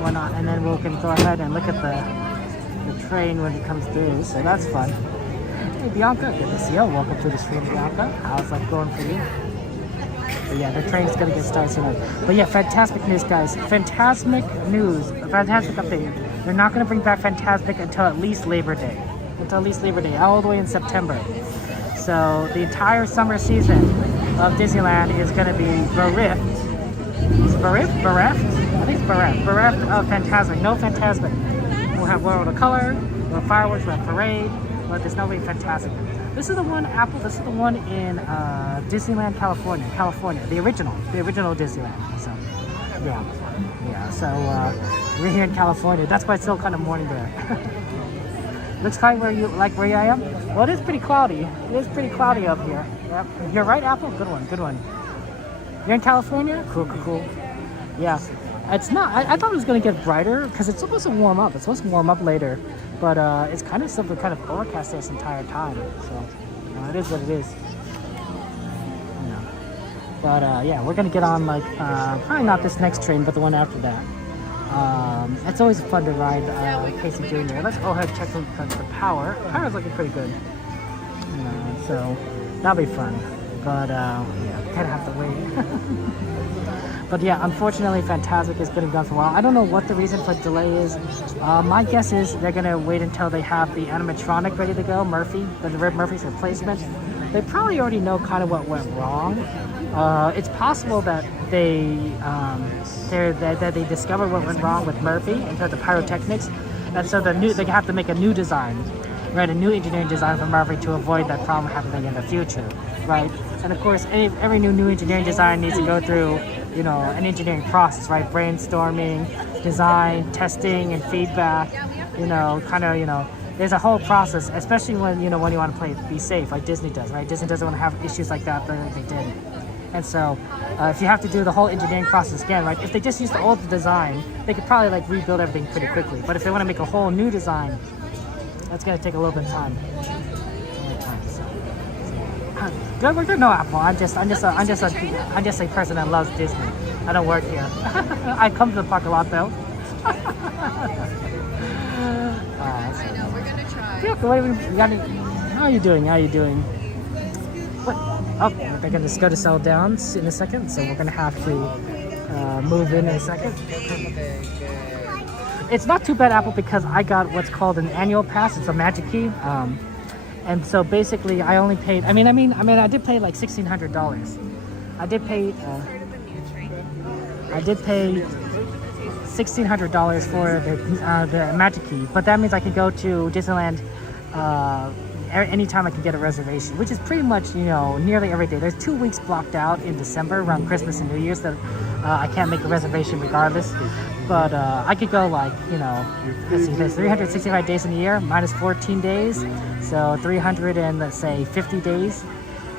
Why not? And then we can go ahead and look at the train when it comes through. So that's fun. Hey Bianca, good to see you. Welcome to the stream, Bianca. How's life going for you? But yeah, the train's gonna get started soon. But yeah, Fantasmic news, guys. Fantasmic news. Fantasmic update. They're not gonna bring back Fantasmic until at least Labor Day. All the way in September. So the entire summer season of Disneyland is gonna be bereft. Bereft? I think it's bereft. Bereft of Fantasmic. No Fantasmic. We'll have World of Color. We'll have fireworks. We'll have parade. But there's no way Fantastic. This is the one, Apple. This is the one in Disneyland, California. The original Disneyland. So, yeah. So we're here in California. That's why it's still kind of morning there. Looks kind of where I am. Well, it is pretty cloudy. It is pretty cloudy up here. Yep. You're right, Apple. Good one. You're in California. Cool. Yeah. It's not. I thought it was gonna get brighter because it's supposed to warm up. It's supposed to warm up later, but it's kind of still kind of overcast this entire time. So it is what it is. But yeah, we're gonna get on like probably not this next train, but the one after that. It's always fun to ride Casey Jr. Let's go ahead and check the power. The power's looking pretty good. So that'll be fun. But yeah, kind of have to wait. But yeah, unfortunately, Fantasmic has been gone for a while. I don't know what the reason for the delay is. My guess is they're gonna wait until they have the animatronic ready to go, Murphy's replacement. They probably already know kind of what went wrong. It's possible that they discovered what went wrong with Murphy in terms of pyrotechnics, and so they have to make a new design, right? A new engineering design for Murphy to avoid that problem happening in the future, right? And of course, every new engineering design needs to go through, you know, an engineering process, right? Brainstorming, design, testing, and feedback. You know, there's a whole process, especially when you want to be safe, like Disney does, right? Disney doesn't want to have issues like that they did. And so, if you have to do the whole engineering process again, right? If they just use the old design, they could probably like rebuild everything pretty quickly. But if they want to make a whole new design, that's gonna take a little bit of time. Do I work there? No, Apple. I'm just a person that loves Disney. I don't work here. I come to the park a lot though. I know, we're gonna try. Yeah, how are you doing? What? Oh, they're gonna go to sell down in a second, so we're gonna have to move in a second. It's not too bad, Apple, because I got what's called an annual pass. It's a magic key. And so basically, I only paid. I mean, I did pay like $1,600. I did pay $1,600 for the magic key, but that means I can go to Disneyland anytime I can get a reservation, which is pretty much nearly every day. There's 2 weeks blocked out in December around Christmas and New Year's that I can't make a reservation regardless. But I could go like let's see, there's 365 days in a year minus 14 days. So 350 days,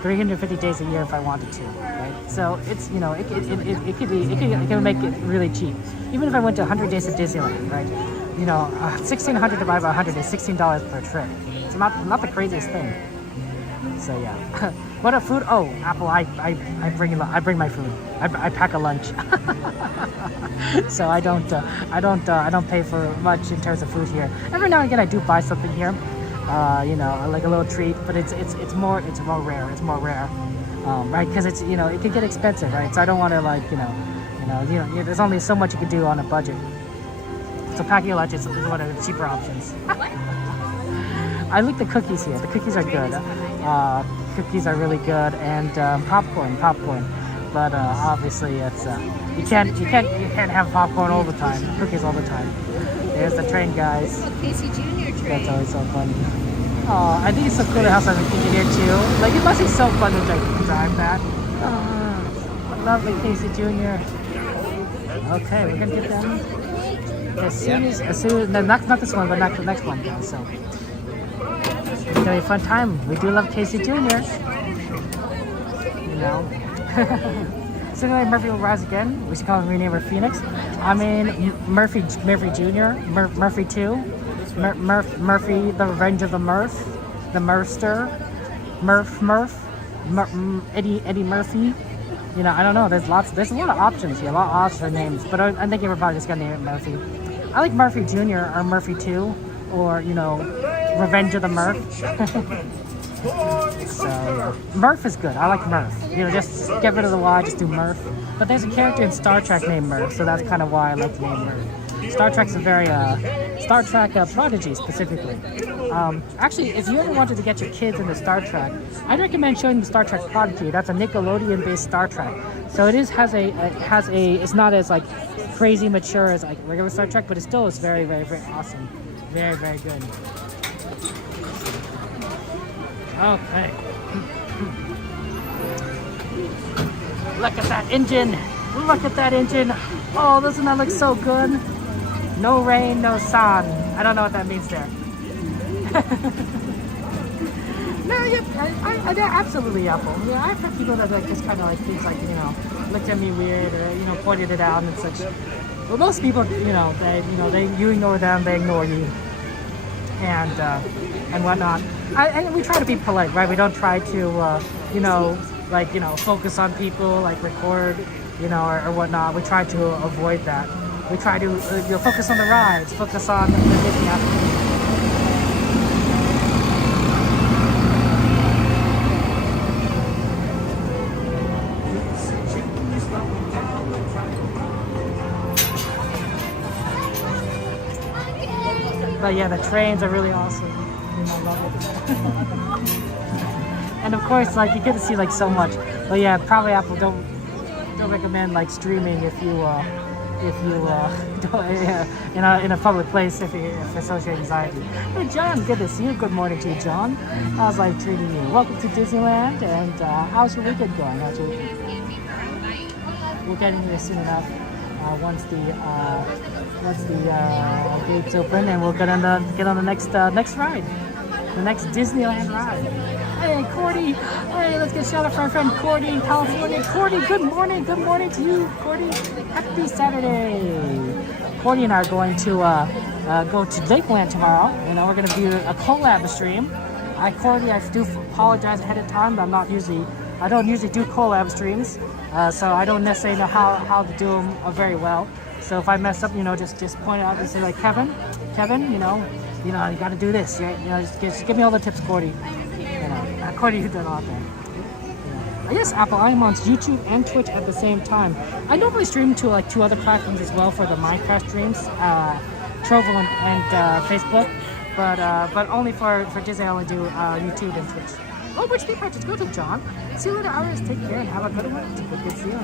350 days a year if I wanted to, right? So it's it can make it really cheap. Even if I went to 100 days at Disneyland, right? 1,600 divided by 100 is $16 per trip. It's not the craziest thing. So yeah. What a food? Oh, Apple, I bring my food. I pack a lunch. So I don't pay for much in terms of food here. Every now and again I do buy something here. Like a little treat, but it's more rare. It's more rare, right? Because it can get expensive, right? So I don't want to there's only so much you can do on a budget. So packing a lunch is one of the cheaper options. I like the cookies here. The cookies are good. Cookies are really good, and popcorn. But obviously, it's you can't have popcorn all the time. Cookies all the time. There's the train, guys. Casey Jr. train. That's always so funny. Oh, I think it's so cool to have something here too. Like it must be so fun to drive that. Oh, lovely Casey Jr. Okay, we're gonna get them as soon as no, not this one, but not the next one, guys. So it's gonna be a fun time. We do love Casey Jr. You know. So anyway, Murphy will rise again. We should call him rename her Phoenix. I mean Murphy Jr. Murphy 2. Murphy, the Revenge of the Murph, the Murphster, Eddie Murphy. You know, I don't know. There's a lot of options here, a lot of options for names. But I think everybody's just gonna name it Murphy. I like Murphy Jr. or Murphy 2, or you know, Revenge of the Murph. So Murph is good. I like Murph. You know, just get rid of the Y, just do Murph. But there's a character in Star Trek named Murph, so that's kind of why I like the name Murph. Star Trek's a very Star Trek prodigy specifically. Actually, if you ever wanted to get your kids into Star Trek, I'd recommend showing them Star Trek Prodigy. That's a Nickelodeon-based Star Trek. So it's not as like crazy mature as like regular Star Trek, but it still is very, very, very awesome. Very, very good. Okay. Look at that engine. Look at that engine. Oh, doesn't that look so good? No rain, no sun. I don't know what that means there. No, yeah, I absolutely Apple. Yeah, I've heard people that like just kind of like things like, you know, looked at me weird or, you know, pointed it out and such. Well, most people, you ignore them, they ignore you, and whatnot. And we try to be polite, right? We don't try to, focus on people, like record, you know, or whatnot. We try to avoid that. We try to focus on the rides, focus on the Disney application. But yeah, the trains are really awesome. I love it. And of course, like you get to see like so much. But yeah, probably Apple don't recommend like streaming if you don't, in a public place if it's social anxiety. Hey John, good to see you. Good morning to you, John. How's life treating you? Welcome to Disneyland. And how's your weekend going? How's your weekend? We'll get in here soon enough. Once the gates open, and we'll get on the next ride, the next Disneyland ride. Hey, Cordy. Hey, let's get a shout out for our friend Cordy in California. Cordy, good morning. Good morning to you, Cordy. Happy Saturday. Cordy and I are going to go to Legoland tomorrow. You know, we're going to do a collab stream. Cordy, I do apologize ahead of time, but I don't usually do collab streams, so I don't necessarily know how to do them very well. So if I mess up, you know, just point it out and say like, Kevin, you know, you got to do this. You know, just give me all the tips, Cordy. You know, Cordy, you did a lot there. Yes, Apple, I am on YouTube and Twitch at the same time. I normally stream to like 2 other platforms as well for the Minecraft streams, Trovo and Facebook, but only for Disney I only do YouTube and Twitch. Oh, which people just go to John. See you later, Iris. Take care and have a good one. Good seeing you.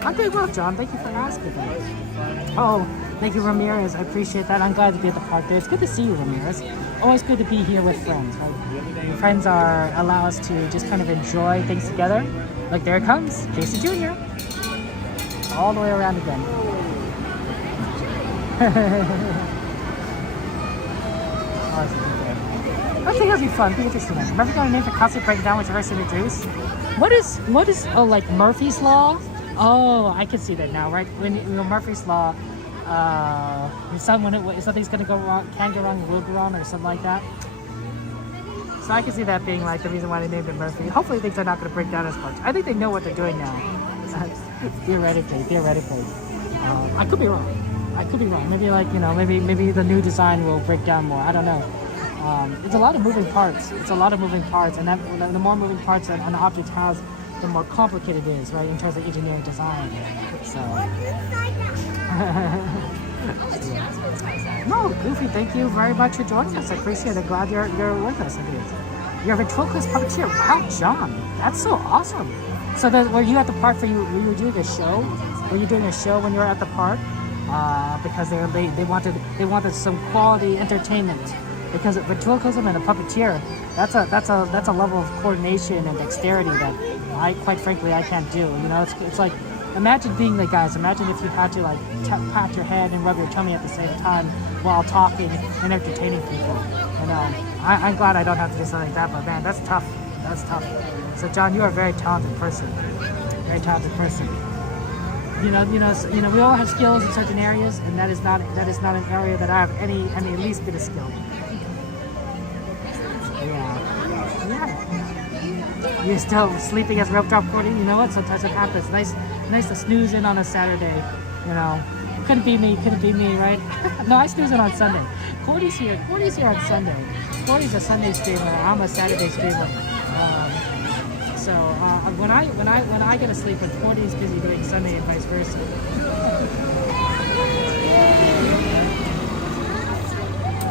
I'm doing well, John. Thank you for asking. Oh, thank you, Ramirez. I appreciate that. I'm glad to be at the park there. It's good to see you, Ramirez. Always good to be here with friends, right? Your friends allow us to just kind of enjoy things together. Like there it comes, Casey Jr. All the way around again. I think it'll be fun. Be interesting. Remember got a name for concept breakdown which first introduced? What is like Murphy's Law? Oh, I can see that now, right? When Murphy's Law, when something's gonna go wrong, can go wrong, will go wrong, or something like that. So I can see that being like the reason why they named it Murphy. Hopefully things are not gonna break down as much. I think they know what they're doing now. Theoretically. I could be wrong. Maybe maybe the new design will break down more. I don't know. It's a lot of moving parts. And the more moving parts that an object has, the more complicated it is, right, in terms of engineering design. So, No, Goofy, thank you very much for joining us. I appreciate it. Glad you're with us. You're a ventriloquist puppeteer. Wow, John, that's so awesome. So were you at the park were you doing a show? Were you doing a show when you were at the park? Because they wanted some quality entertainment. Because ventriloquism and a puppeteer, that's a level of coordination and dexterity that quite frankly I can't do. You know, it's like, imagine being the guys. Imagine if you had to like pat your head and rub your tummy at the same time while talking and entertaining people. You know, I'm glad I don't have to do something like that. But man, that's tough. That's tough. So John, you are a very talented person. Very talented person. You know, we all have skills in certain areas, and that is not an area that I have any least bit of skill. Yeah. You're still sleeping as Ropedrop, Cordy? You know what? Sometimes it happens. Nice to snooze in on a Saturday. You know, couldn't be me, right? No, I snooze in on Sunday. Cordy's here on Sunday. Cordy's a Sunday streamer. I'm a Saturday streamer. So when I get to sleep, when Cordy's busy doing Sunday and vice versa.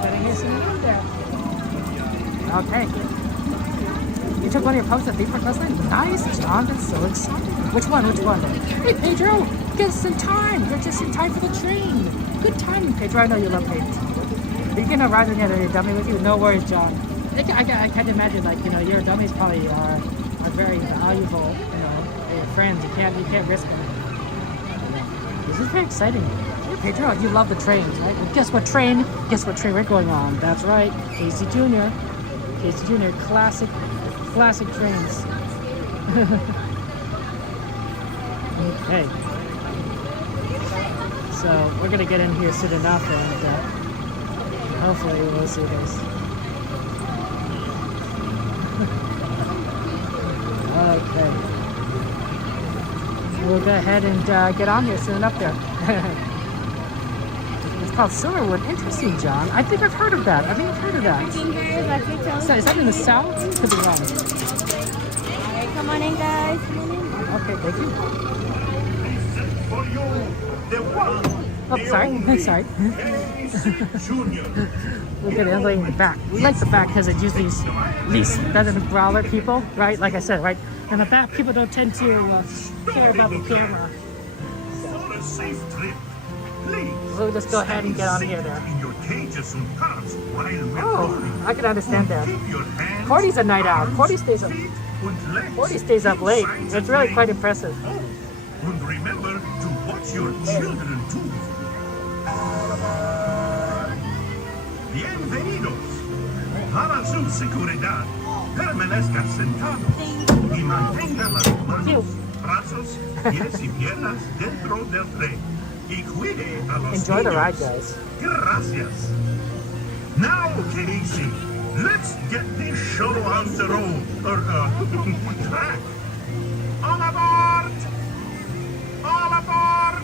But I hear someone up there. Okay. You took one of your pubs at theme park last night? Nice, John. That's so exciting. Which one? Hey, Pedro, get us in time. You're just in time for the train. Good timing, Pedro. I know you love trains. Are you gonna ride any other dummy with you? No worries, John. I can't imagine, like, you know, your dummies probably are very valuable, you know, your friends. You can't risk them. This is very exciting. Hey, Pedro, you love the trains, right? And guess what train we're going on? That's right, Casey Jr. Classic trains. Okay. So we're gonna get in here soon enough, and hopefully we'll see this. Okay. We'll go ahead and get on here soon enough there. It's called Silverwood. Interesting, John. I think I've heard of that. So is that in the south? Could be wrong. Alright, come on in, guys. Okay, thank you. Oh, sorry. Look at everybody in the back. We like the back because it usually least better than growler people, right? Like I said, right? In the back, people don't tend to care about the camera. For a safe trip, please. We'll just go ahead and get on here there. In your cages and carts while we're Oh, I can understand that. Keep your hands, Cordy's a night owl. Cordy stays up. feet, and legs Cordy stays up late. sides It's of really the quite impressive. home. And remember to watch your children too. Bienvenidos. Para su seguridad, permanezca sentado y mantenga las manos, brazos, pies y piernas dentro del tren. Y cuide a los Enjoy the niños. ride, guys. Gracias. Now, Casey, let's get this show on the road, or track. All aboard! All aboard!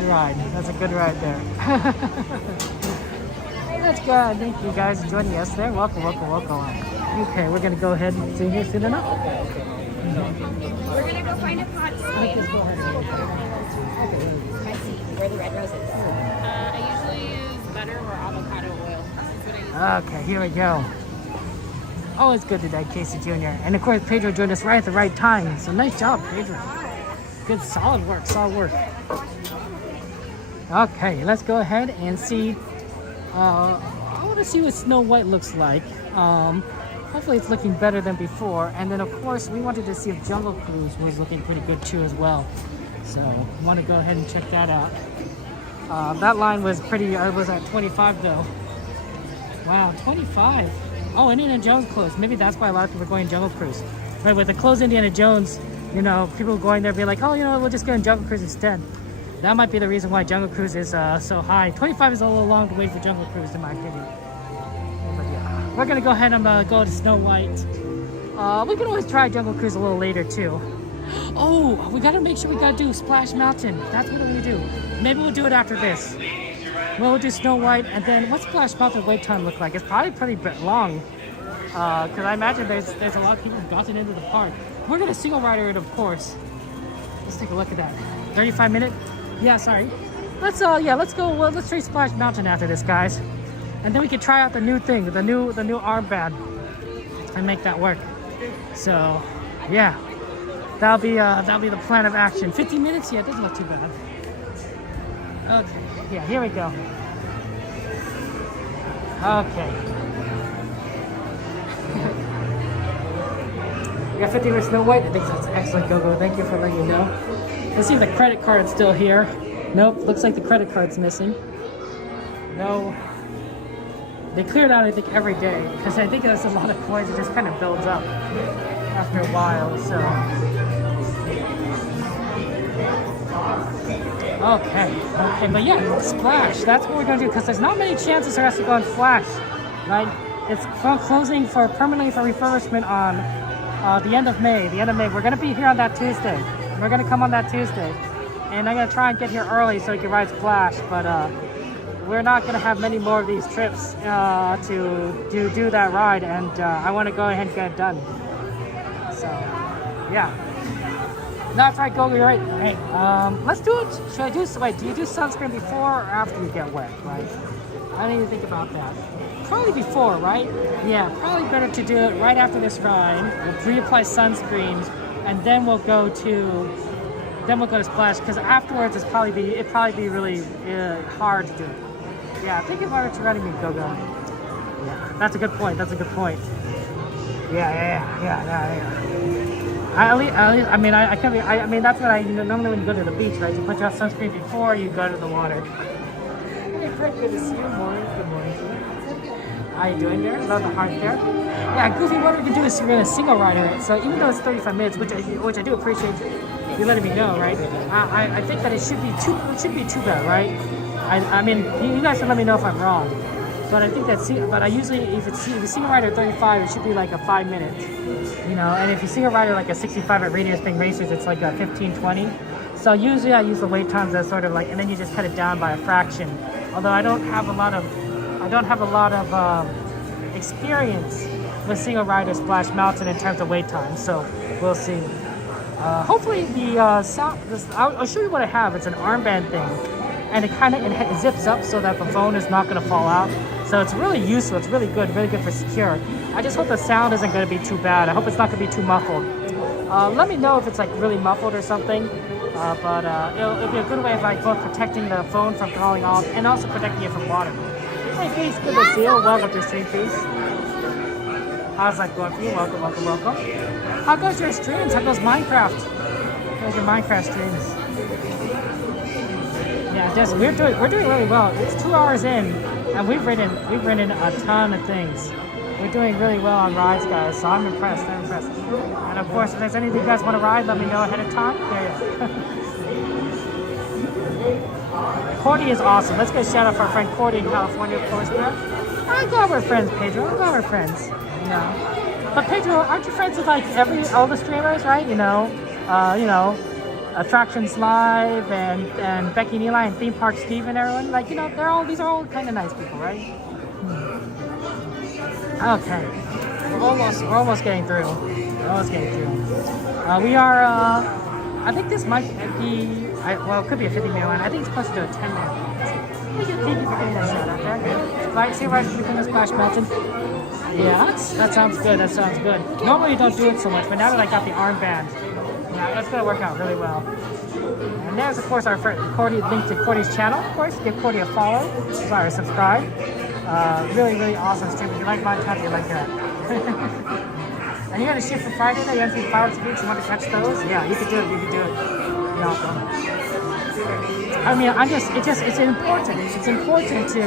good ride. That's a good ride there. That's good. Thank you guys for joining us there. Welcome, welcome, welcome. Okay, we're gonna go ahead and sit here, sit enough. We're gonna go find a pot seat. Where the red roses. I usually use butter or avocado oil. Okay, here we go. Always good today, Casey Jr. And of course, Pedro joined us right at the right time. So nice job, Pedro. Good, solid work, solid work. Okay, let's go ahead and see. I want to see what Snow White looks like. Hopefully it's looking better than before. And then of course, we wanted to see if Jungle Cruise was looking pretty good too as well. So I want to go ahead and check that out. That line was pretty, it was at 25 though. Wow, 25. Oh, Indiana Jones closed. Maybe that's why a lot of people are going Jungle Cruise. Right, with the closed Indiana Jones, you know, people going there be like, oh, you know, we'll just go on Jungle Cruise instead. That might be the reason why Jungle Cruise is so high. 25 is a little long to wait for Jungle Cruise, in my opinion. But yeah, we're gonna go ahead and go to Snow White. We can always try Jungle Cruise a little later too. Oh, we gotta make sure we gotta do Splash Mountain. That's what we do. Maybe we'll do it after this. We'll do Snow White, and then what's Splash Mountain wait time look like? It's probably pretty long, because I imagine there's a lot of people who've gotten into the park. We're gonna single rider it, of course. Let's take a look at that. 35 minute? Yeah, sorry. Let's go. Well, let's try Splash Mountain after this, guys, and then we can try out the new thing, the new armband, and make that work. So, yeah, that'll be the plan of action. 15 minutes? Yeah, it doesn't look too bad. Okay. Yeah, here we go. Okay. We got 50 with Snow White. I think that's excellent, Gogo. Thank you for letting me know. Let's see if the credit card's still here. Nope, looks like the credit card's missing. No. They cleared out, I think, every day, because I think there's a lot of coins. It just kind of builds up after a while, so. Okay, but yeah, Splash, that's what we're gonna do, because there's not many chances for us to go on Splash, right? It's closing permanently for refurbishment on the end of May. We're gonna be here on that Tuesday. We're gonna come on that Tuesday, and I'm gonna try and get here early so we can ride Splash, but we're not gonna have many more of these trips to do that ride, and I wanna go ahead and get it done. So, yeah. That's right, Gogo, you're right. Hey, let's do it. Should I do, wait, do you do sunscreen before or after you get wet, right? I need to think about that. Probably before, right? Yeah, probably better to do it right after this ride. We'll reapply sunscreen, and then we'll go to Splash, because afterwards it'd probably be really hard to do it. Yeah, think about it to running me, Gogo. Yeah, that's a good point. Yeah. I mean, that's what normally when you go to the beach, right? You put your sunscreen before you go to the water. Hey, Fred, good to see you. Good morning. How you doing there? Love the heart there. Yeah, Goofy, what we can do is we're gonna single rider it. So even though it's 35 minutes, which I do appreciate you letting me know, right? I think that it should be too bad, right? I mean, you guys can let me know if I'm wrong. But I think but I usually, if you single rider 35, it should be like a 5 minutes, you know. And if you single rider like a 65 at Radius Spring Racers, it's like a 15-20. So usually I use the wait times as sort of like, and then you just cut it down by a fraction. Although I don't have a lot of experience with single rider Splash Mountain in terms of wait time. So we'll see. Hopefully the sound. I'll show you what I have. It's an armband thing. And it zips up so that the phone is not going to fall out. So it's really useful. It's really good for secure. I just hope the sound isn't going to be too bad. I hope it's not going to be too muffled. Let me know if it's like really muffled or something. But it'll be a good way of like both protecting the phone from falling off and also protecting it from water. Hey, Peace, good to see you. Welcome to stream, Peace. How's that going for you? Welcome. How goes your streams? How goes Minecraft? How's your Minecraft streams? Yeah, we're doing really well. It's 2 hours in, and we've ridden a ton of things. We're doing really well on rides, guys. So I'm impressed. And of course, if there's anything you guys want to ride, let me know ahead of time. There you go. Cordy is awesome. Let's get a shout out for our friend Cordy in California, of course. I'm glad we're friends, Pedro. I'm glad we're friends. You know. But Pedro, aren't you friends with like all the streamers, right? Attractions Live and Becky and Eli and Theme Park Steve and everyone. Like, you know, these are all kind of nice people, right? Okay, we're almost getting through. We are. I think this might be. Well, it could be a 50-minute one. I think it's closer to a 10-minute one. Thank you for getting that shot out there. Right, see right between the Splash Mountain. Yeah, that sounds good. Normally you don't do it so much, but now that I got the armband, yeah, that's gonna work out really well. And there's of course our friend Cordy, link to Cordy's channel. Of course, give Cordy a follow. Sorry, subscribe. Really awesome stream. If you like my type, you like that. And you're gonna shoot for Friday. You have to see Pirates Beach. You want to catch those? Yeah, you can do it. I mean, it's important. It's important to,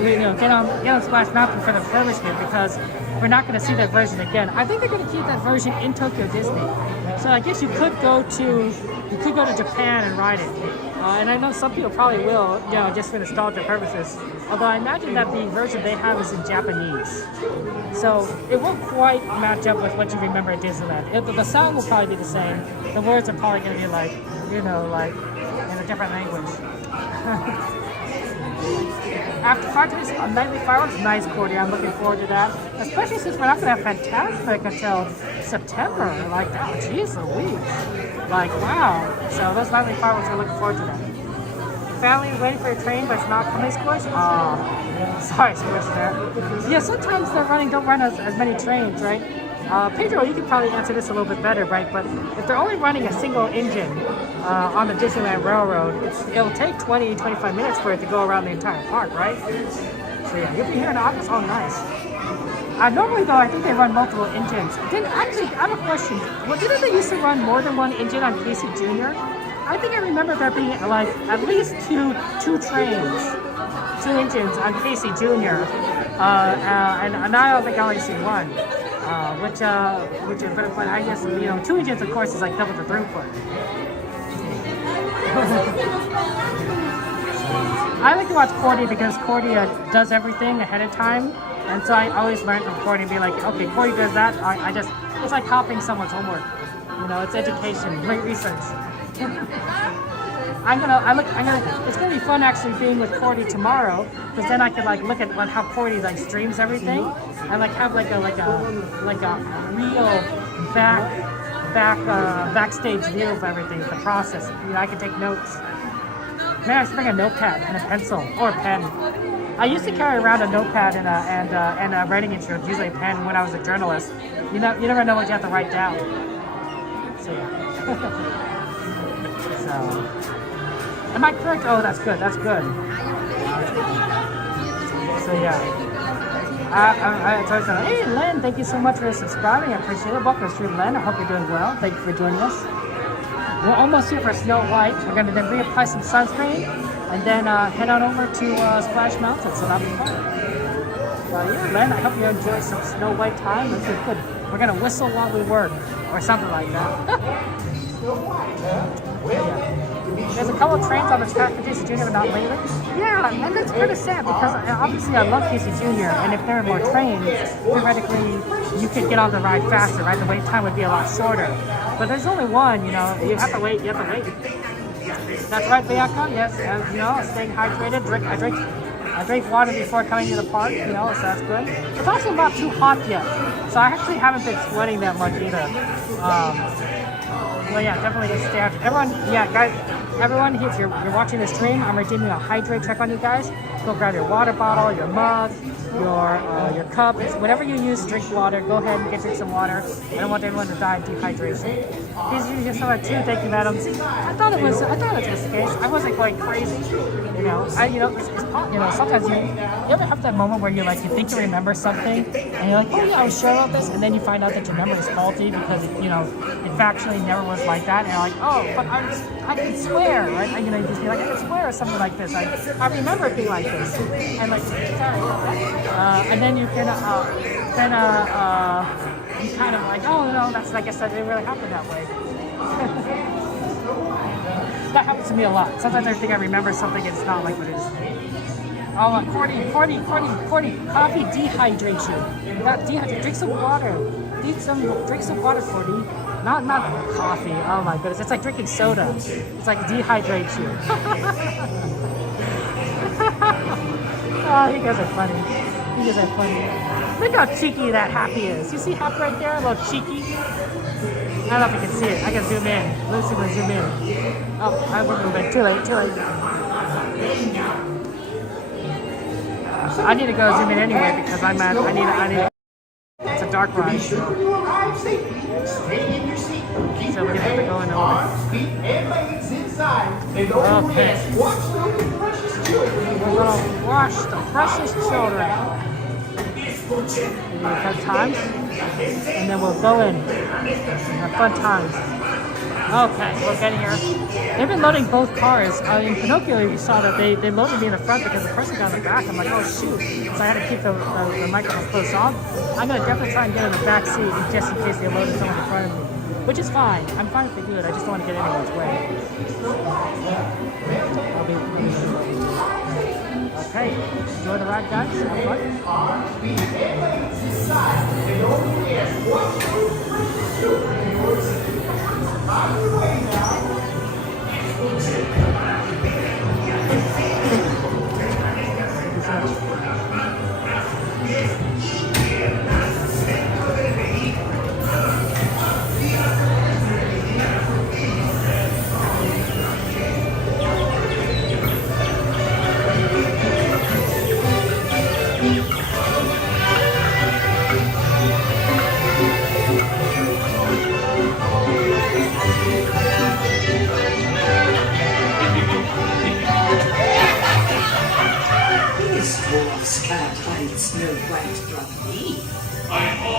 you know, get on Splash Mountain for the refurbishment because we're not going to see that version again. I think they're going to keep that version in Tokyo Disney. So I guess you could go to Japan and ride it. And I know some people probably will, you know, just for nostalgia purposes. Although I imagine that the version they have is in Japanese. So it won't quite match up with what you remember at Disneyland. The sound will probably be the same. The words are probably going to be like, you know, like in a different language. After 5 days on Nightly Fireworks, nice, Cordy. I'm looking forward to that. Especially since we're not going to have Fantasmic until September. Like, oh, geez Louise. Like, wow. So those Nightly Fireworks, we're looking forward to that. Family waiting for your train, but it's not coming, Squish? Oh, sorry, Squish there. Yeah, sometimes don't run as many trains, right? Pedro, you could probably answer this a little bit better, right? But if they're only running a single engine on the Disneyland Railroad, it'll take 20-25 minutes for it to go around the entire park, right? So yeah, you'll be here in August. Oh, nice. Normally, though, I think they run multiple engines. Actually, I have a question. Well, didn't they used to run more than one engine on Casey Jr.? I think I remember there being like at least two trains, 2 engines on Casey Jr. And now I don't think I only see one. Which is better, but I guess, you know, 2 engines, of course, is like double the throughput. I like to watch Cordy because Cordy does everything ahead of time, and so I always learn from Cordy and be like, okay, Cordy does that. It's like copying someone's homework. You know, it's education, great research. It's gonna be fun actually being with Cordy tomorrow, because then I could like look at how Cordy like streams everything, and like have like a real backstage view of everything, the process. You know, I can take notes. Maybe I should bring a notepad and a pencil or a pen. I used to carry around a notepad and a writing instrument, usually a pen, when I was a journalist. You never know what you have to write down. So yeah. So, am I correct? Oh, that's good. So yeah. Hey Len, thank you so much for subscribing. I appreciate it. Welcome to stream, Len. I hope you're doing well. Thank you for joining us. We're almost here for Snow White. We're going to then reapply some sunscreen and then head on over to Splash Mountain. So that'll be fun. Yeah, Len, I hope you enjoy some Snow White time. This is good. We're going to whistle while we work or something like that. There's a couple of trains on the track for Casey Jr., but not lately. Yeah, and that's kind of sad because obviously I love Casey Jr., and if there are more trains, theoretically you could get on the ride faster, right? The wait time would be a lot shorter. But there's only one, you know, you have to wait. That's right, Bianca, yes, you know, staying hydrated, I drink water before coming to the park, you know, so that's good. It's also not too hot yet, so I actually haven't been sweating that much either. Well, yeah, definitely just stay out. Everyone, if you're watching the stream, I'm redeeming a hydrate check on you guys. Go grab your water bottle, your mug, your cup, whatever you use to drink water. Go ahead and drink some water. I don't want everyone to die of dehydration. Please use your stomach too. Thank you, madam. I thought it was the case. I wasn't going crazy. You know, sometimes you ever have that moment where you think you remember something, and you're like, oh yeah, I was sure about this, and then you find out that your memory is faulty because it factually never was like that, and you're like, oh, but I can swear, right? You know, you just be like, I can swear or something like this. I remember it being like this, and like, and then you can, you kind of like, oh no, that's, I guess that didn't really happen that way. That happens to me a lot. Sometimes I think I remember something and it's not like what it is. Oh, Cordy, coffee dehydrates you. Drink some water. Drink some water, Cordy. Not coffee. Oh my goodness, it's like drinking soda. It's like dehydrates you. Oh, you guys are funny. You guys are funny. Look how cheeky that Happy is. You see Happy right there? A little cheeky. I don't know if you can see it. I can zoom in. Lucy will zoom in. Oh, we're moving. Too late. I need to go zoom in anyway because I need. It's a dark ride. So we're gonna have to go in over. Okay. We're gonna wash the precious children. Fun times, and then we'll go in. Have fun times. Okay, we're getting here. They've been loading both cars. In Pinocchio, you saw that they loaded me in the front because the person got in the back. I'm like, oh shoot. So I had to keep the microphone close on. I'm going to definitely try and get in the back seat just in case they loaded someone in front of me. Which is fine. I'm fine if they do it. I just don't want to get anyone's way. Okay, enjoy the ride, guys. Have Snow White from me. Hi-ho,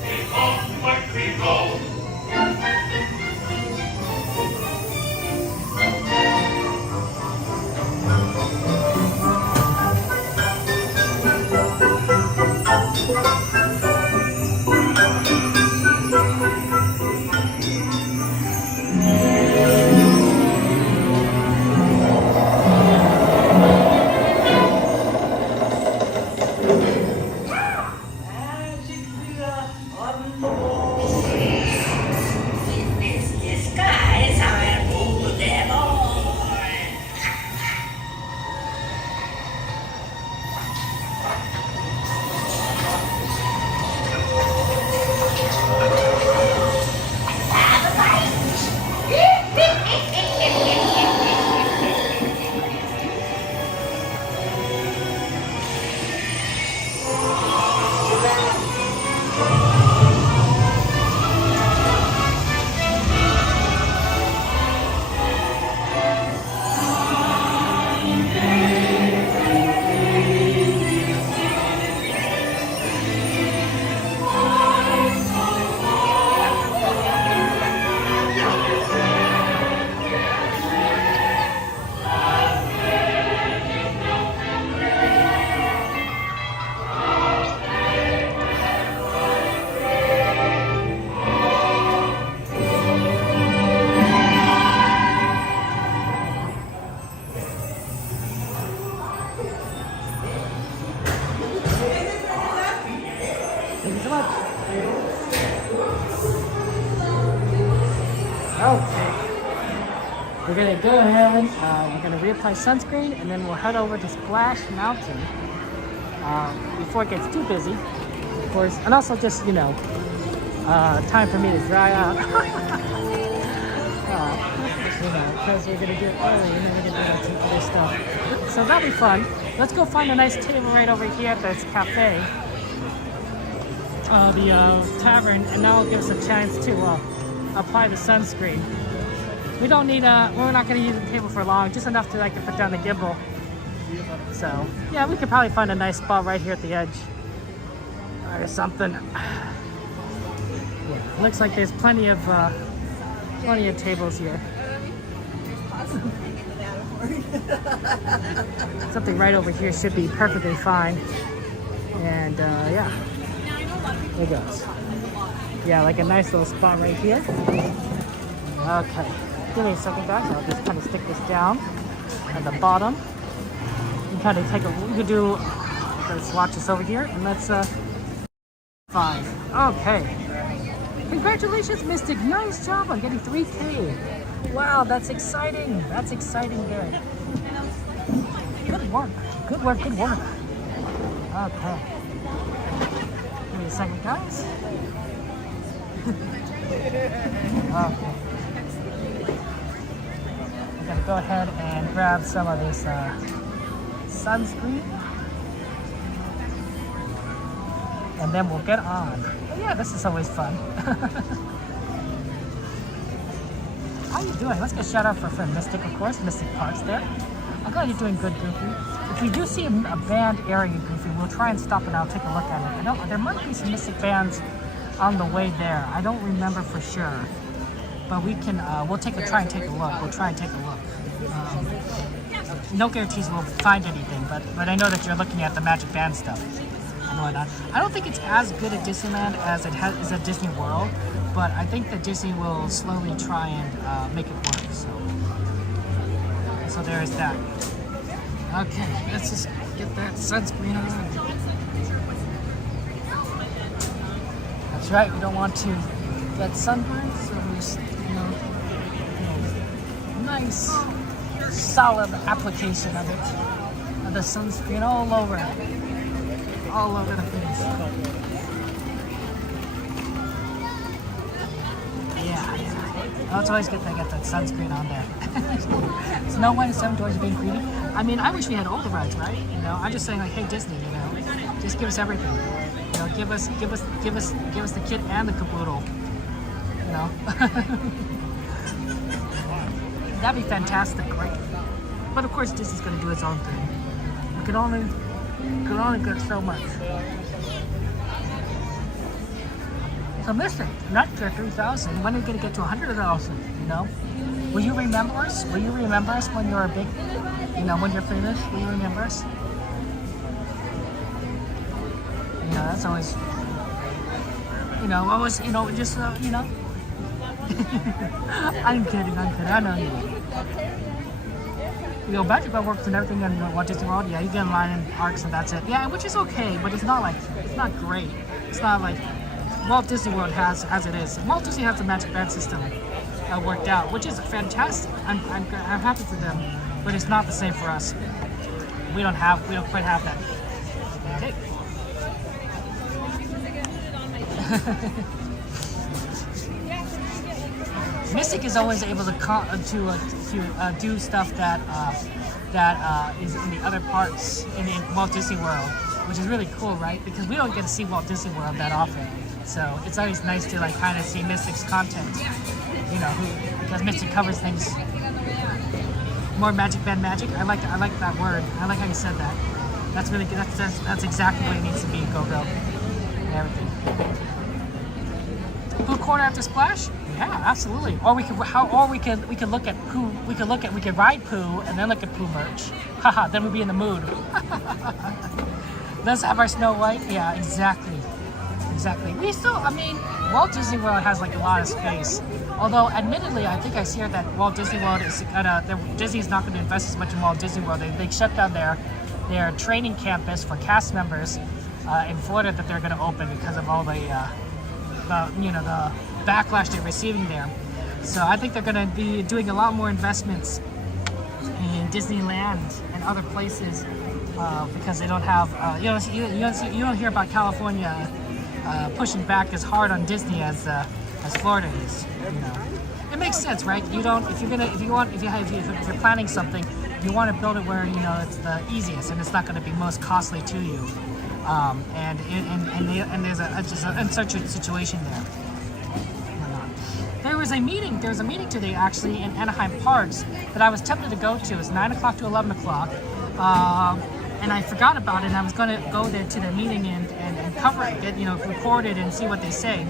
take off my people. Okay. We're gonna go ahead, we're gonna reapply sunscreen, and then we'll head over to Splash Mountain before it gets too busy, of course. And also just, you know, time for me to dry out. You know, because we're gonna do it early and then we're gonna do some other stuff. So that'll be fun. Let's go find a nice table right over here at this cafe, the tavern, and that'll give us a chance to apply the sunscreen. We don't need we're not gonna use the table for long, just enough to like to put down the gimbal. So yeah, we could probably find a nice spot right here at the edge or something. Yeah, looks like there's plenty of tables here. Something right over here should be perfectly fine. And yeah, there it goes. Yeah, like a nice little spot right here. Okay, give me a second, guys. I'll just kind of stick this down at the bottom. And kind of take a, we could do, let's watch this over here, and let's, fine. Okay. Congratulations, Mystic. Nice job on getting 3K. Wow, that's exciting. That's exciting there. Good work. Good work, good work. Okay. Give me a second, guys. Okay. I'm gonna go ahead and grab some of this sunscreen. And then we'll get on. Oh, yeah, this is always fun. How you doing? Let's get a shout out for Mystic, of course. Mystic Parks there. I'm glad you're doing good, Goofy. If we do see a band area, Goofy, we'll try and stop and I'll take a look at it. I know there might be some Mystic bands on the way there. I don't remember for sure. But we can, we'll try and take a look. We'll try and take a look. No guarantees we'll find anything, but I know that you're looking at the Magic Band stuff. I don't think it's as good at Disneyland as it is at Disney World, but I think that Disney will slowly try and make it work. So there is that. Okay, let's just get that sunscreen on. That's right, we don't want to get sunburned, so we just, nice, solid application of it, of the sunscreen all over the place. Yeah. Oh, it's always good to get that sunscreen on there. Snow White and Seven Dwarfs being greedy. I mean, I wish we had all the rides, right? I'm just saying, like, hey, Disney, just give us everything. Give us the kit and the caboodle. That'd be fantastic, right? But of course, Disney's gonna do its own thing. We can only get so much. So Mystic, not to 3,000. When are you gonna get to 100,000? Will you remember us? Will you remember us when you're big? When you're famous? Will you remember us? That's always. Just I'm kidding. I know you. Magic Band works and everything in Walt Disney World. Yeah, you get in line in parks and that's it. Yeah, which is okay, but it's not great. It's not like Walt Disney World has as it is. Walt Disney has the Magic Band system worked out, which is fantastic. I'm happy for them, but it's not the same for us. We don't quite have that. Okay. Mystic is always able to do stuff that is in the other parks in Walt Disney World, which is really cool, right? Because we don't get to see Walt Disney World that often, so it's always nice to kind of see Mystic's content. Because Mystic covers things more Magic Band magic. I like that word. I like how you said that. That's really good. That's exactly what it needs to be. Go and everything. Pooh corner after Splash? Yeah, absolutely. Or we could look at Pooh. We could ride Pooh and then look at Pooh merch. Haha, then we'd be in the mood. Let's have our Snow White. Yeah, exactly. Walt Disney World has a lot of space. Although, admittedly, I think I hear that Walt Disney World is Disney's not going to invest as much in Walt Disney World. They shut down their training campus for cast members in Florida that they're going to open because of all the backlash they're receiving there. So I think they're going to be doing a lot more investments in Disneyland and other places because they don't have you don't hear about California pushing back as hard on Disney as Florida is. It makes sense, right? If you're planning something, you want to build it where it's the easiest and it's not going to be most costly to you. And there's just an uncertain situation there. There was a meeting today actually in Anaheim Parks that I was tempted to go to. It's 9 o'clock to 11 o'clock. And I forgot about it, and I was going to go there to the meeting and cover it, record it and see what they say.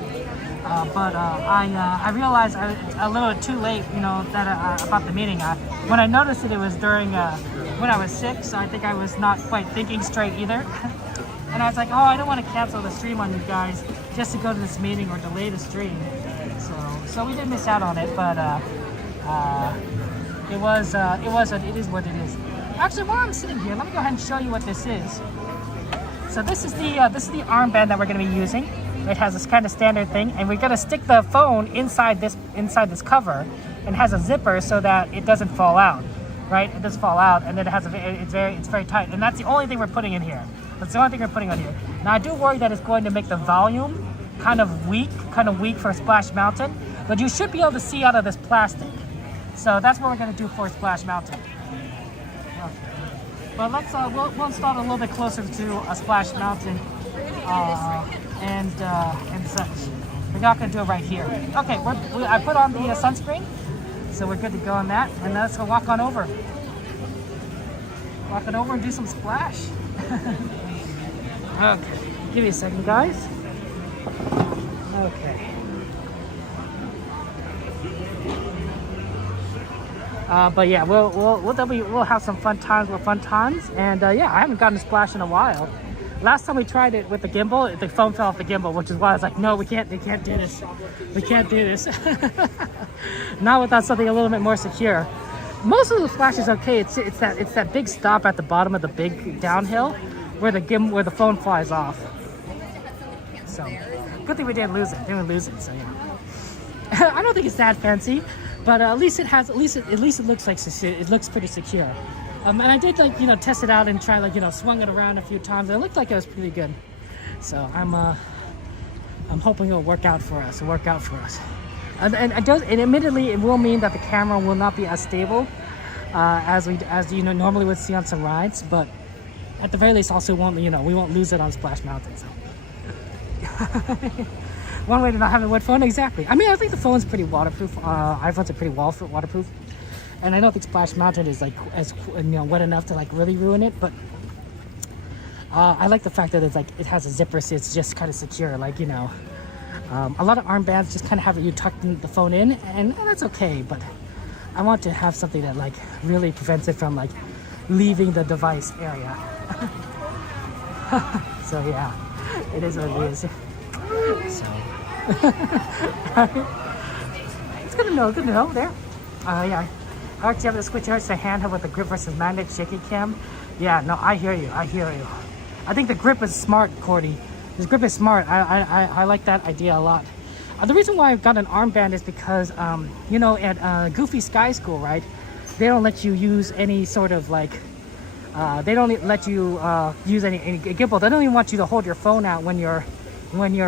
But I realized a little too late, that about the meeting. When I noticed it was during when I was sick, so I think I was not quite thinking straight either. And I was like, oh, I don't want to cancel the stream on you guys just to go to this meeting or delay the stream. So we did miss out on it, but it is what it is. Actually, while I'm sitting here, let me go ahead and show you what this is. So this is the armband that we're going to be using. It has this kind of standard thing, and we're gonna stick the phone inside this cover, and has a zipper so that it doesn't fall out, right? It doesn't fall out, and then it has it's very tight, and that's the only thing we're putting in here. That's the only thing we're putting on here. Now I do worry that it's going to make the volume kind of weak for Splash Mountain, but you should be able to see out of this plastic. So that's what we're gonna do for Splash Mountain. Okay. But let's we'll install it a little bit closer to a Splash Mountain and such. We're not gonna do it right here. Okay, I put on the sunscreen, so we're good to go on that. And let's go walk on over. Walk on over and do some splash. Okay, give me a second, guys. Okay. But yeah, we'll have some fun times and yeah, I haven't gotten a splash in a while. Last time we tried it with the gimbal, the phone fell off the gimbal, which is why I was like, no, we can't do this. We can't do this. Not without something a little bit more secure. Most of the splash is okay. It's that big stop at the bottom of the big downhill where the phone flies off. So good thing we didn't lose it. So yeah. I don't think it's that fancy. But at least it looks like it looks pretty secure. And I did test it out and try swung it around a few times. It looked like it was pretty good. So I'm hoping it'll work out for us. And admittedly, it will mean that the camera will not be as stable as normally would see on some rides. But at the very least, also we won't lose it on Splash Mountain. So. One way to not have a wet phone, exactly. I mean, I think the phone's pretty waterproof. iPhones are pretty waterproof, and I don't think Splash Mountain is as wet enough to really ruin it. But I like the fact that it has a zipper, so it's just kind of secure. A lot of armbands just kind of have you tuck the phone in, and that's okay. But I want to have something that really prevents it from leaving the device area. So yeah, it is what it is. So it's good to know there. Yeah, I like to have the switch out to handheld with the grip versus magnet shaky cam. Yeah, no, I hear you. I think the grip is smart, Cordy. This grip is smart. I like that idea a lot. The reason why I've got an armband is because at Goofy Sky School, right, they don't let you use any sort of they don't let you use any gimbal. They don't even want you to hold your phone out when you're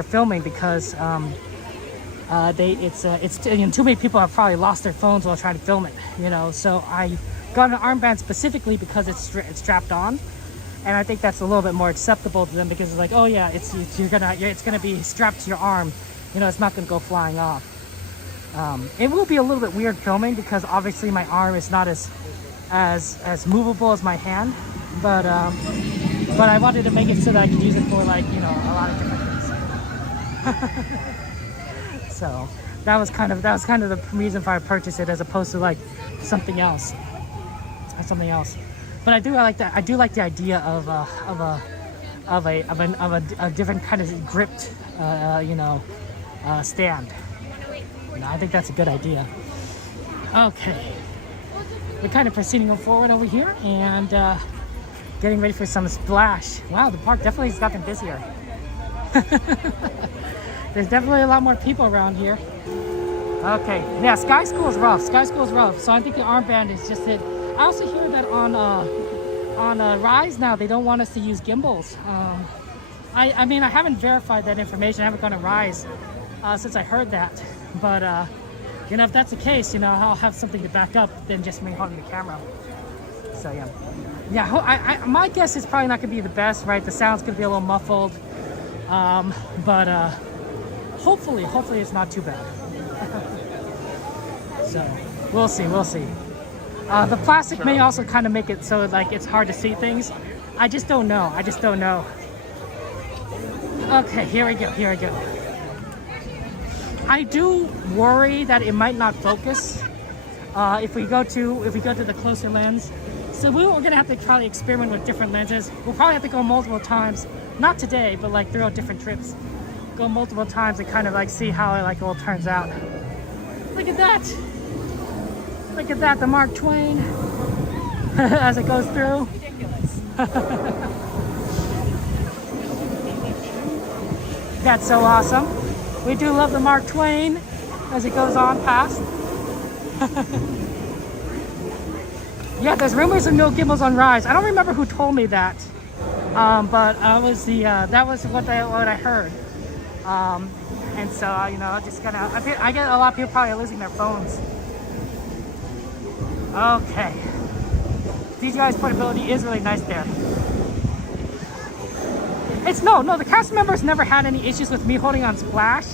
filming because too many people have probably lost their phones while trying to film it. So I got an armband specifically because it's strapped on, and I think that's a little bit more acceptable to them because it's oh yeah, it's gonna be strapped to your arm. It's not gonna go flying off. It will be a little bit weird filming because obviously my arm is not as movable as my hand, but I wanted to make it so that I could use it for a lot of different things. So that was kind of the reason why I purchased it as opposed to something else. But I do like that. I do like the idea of a different kind of gripped stand. I think that's a good idea. Okay, we're kind of proceeding forward over here and getting ready for some splash. Wow, the park definitely has gotten busier. There's definitely a lot more people around here. Okay, yeah, Sky School is rough. So I think the armband is just it. I also hear that on Rise now they don't want us to use gimbals. I mean, I haven't verified that information. I haven't gone to Rise since I heard that. But if that's the case, I'll have something to back up than just me holding the camera. So yeah, my guess is probably not gonna be the best, right? The sound's gonna be a little muffled. But hopefully it's not too bad. So we'll see. The plastic may also kind of make it so it's hard to see things. I just don't know. Okay, here we go. I do worry that it might not focus if we go to the closer lens. So we're gonna have to probably experiment with different lenses. We'll probably have to go multiple times. Not today, but throughout different trips. Go multiple times and kind of see how it all turns out. Look at that, the Mark Twain as it goes through. Ridiculous. That's so awesome. We do love the Mark Twain as it goes on past. Yeah, there's rumors of no gimbals on Rise. I don't remember who told me that, but that was what I heard. And so you know, just kind of I get a lot of people probably losing their phones. Okay, DJI's portability is really nice there. It's no, the cast members never had any issues with me holding on Splash.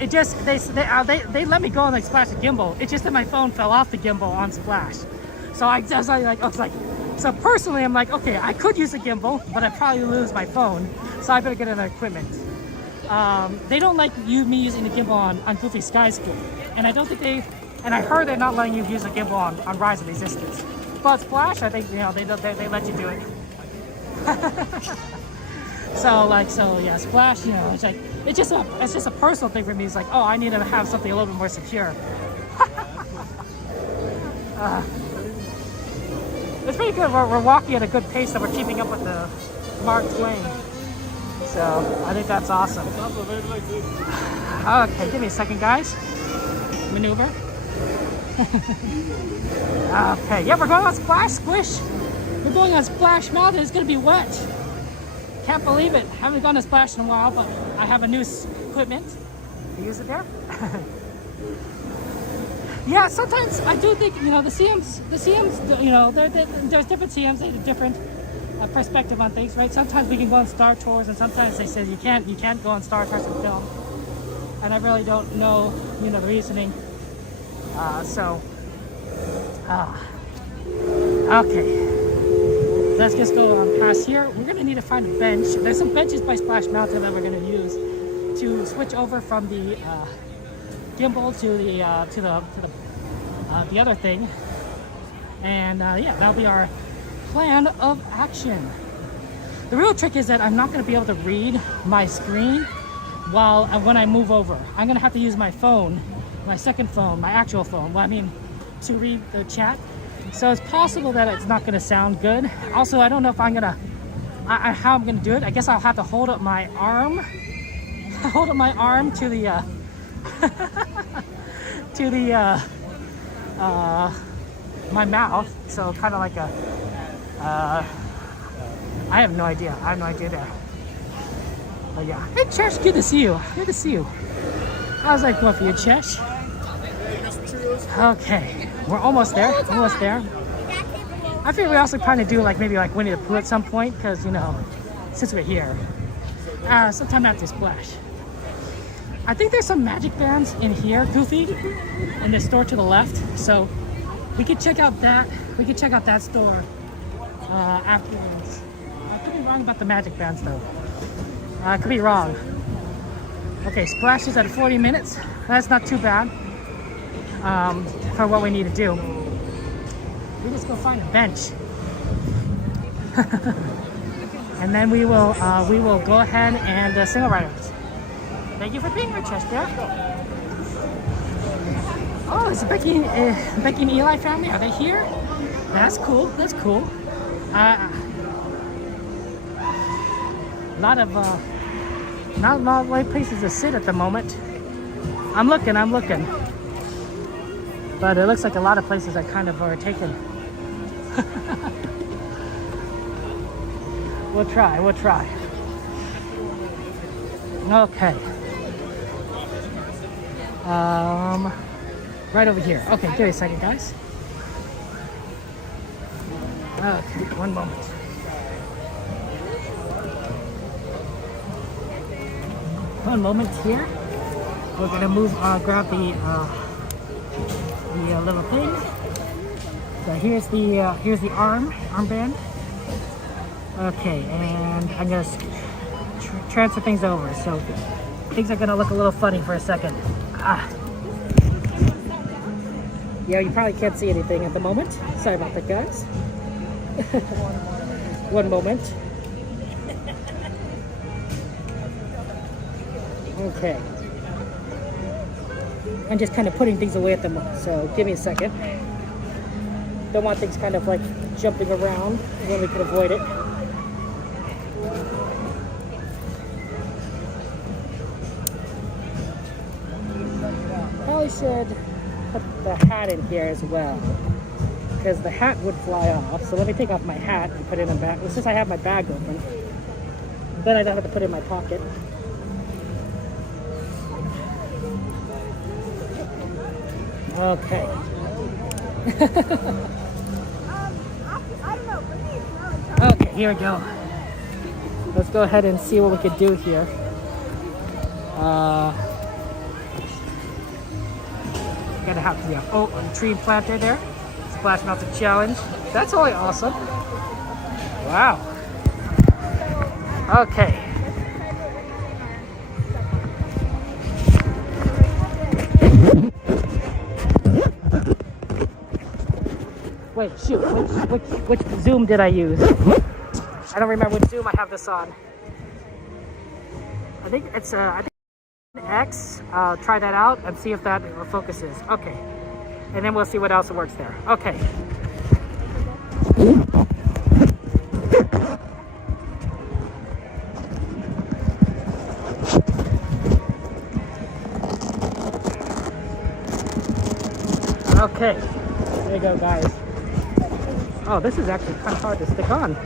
It just they let me go on like Splash the gimbal. It's just that my phone fell off the gimbal on Splash. So I was like, so personally I'm like, okay, I could use a gimbal, but I'd probably lose my phone. So I better get another equipment. They don't like me using the gimbal on Goofy Sky School, and I don't think and I heard they're not letting you use a gimbal on Rise of Resistance. But Splash, I think, you know, they let you do it. So yeah, Splash, you know, it's like it's just a personal thing for me. It's like, oh, I need to have something a little bit more secure. It's pretty good. We're walking at a good pace, and we're keeping up with the Mark Twain. So I think that's awesome. Okay, give me a second, guys. Maneuver. Okay, yeah, we're going on Splash Squish. We're going on Splash Mountain. It's gonna be wet. Can't believe it. Haven't gone to Splash in a while, but I have a new equipment. Use it there. Yeah, sometimes I do think, you know, the CMs, you know, there's different CMs. They have a different perspective on things, right? Sometimes we can go on Star Tours, and sometimes they say you can't go on Star Tours and film. And I really don't know, you know, the reasoning. Okay. Let's just go on past here. We're gonna need to find a bench. There's some benches by Splash Mountain that we're gonna use to switch over from the gimbal to the other thing. And yeah, that'll be our plan of action. The real trick is that I'm not gonna be able to read my screen when I move over. I'm gonna have to use my phone, my second phone, my actual phone. Well, I mean, to read the chat. So it's possible that it's not going to sound good. Also, I don't know if how I'm going to do it. I guess I'll have to hold up my arm to the my mouth. So kind of like a I have no idea. There. But yeah. Hey, Chesh, good to see you. Good to see you. How's that going for you, Chesh? Okay. We're almost there. Almost there. I think we also kind of do maybe Winnie the Pooh at some point, because, you know, since we're here. Sometime after Splash. I think there's some magic bands in here, Goofy, in the store to the left. So we could check out that. We could check out that store afterwards. I could be wrong about the magic bands though. I could be wrong. Okay, Splash is at 40 minutes. That's not too bad. For what we need to do. We just go find a bench. And then we will go ahead and single riders. Thank you for being here, Chester. Oh, is Becky and Eli family? Are they here? That's cool. That's cool. Not a lot of places to sit at the moment. I'm looking. But it looks like a lot of places are kind of taken. We'll try. Okay. Right over here. Okay, give me a second, guys. Okay, one moment. One moment here. We're gonna grab the little thing. So here's the armband. Okay, and I'm gonna transfer things over. So things are gonna look a little funny for a second. Yeah, you probably can't see anything at the moment. Sorry about that, guys. One moment. Okay. I'm just kind of putting things away at the moment, so give me a second. Don't want things kind of jumping around when we could avoid it. probably should put the hat in here as well, because the hat would fly off. So let me take off my hat and put it in the bag. Well, since I have my bag open, then I don't have to put it in my pocket. Okay. Okay, here we go. Let's go ahead and see what we could do here. Gonna have to be a tree planted there. Splash Mountain Challenge. That's only awesome. Wow. Okay. Wait, shoot. Which zoom did I use? I don't remember which zoom I have this on. I think it's X. I'll try that out and see if that focuses. Okay. And then we'll see what else works there. Okay. Okay. There you go, guys. Oh, this is actually kind of hard to stick on.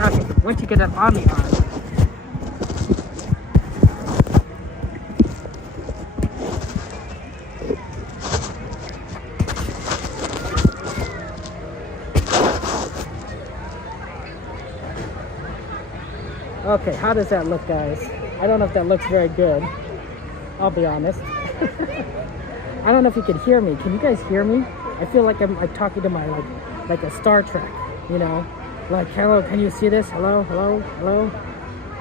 Okay, once you get it on the arm. Okay, how does that look, guys? I don't know if that looks very good. I'll be honest. I don't know if you can hear me. Can you guys hear me? I feel like I'm like talking to my like a Star Trek, you know? Like, hello, can you see this? Hello, hello, hello?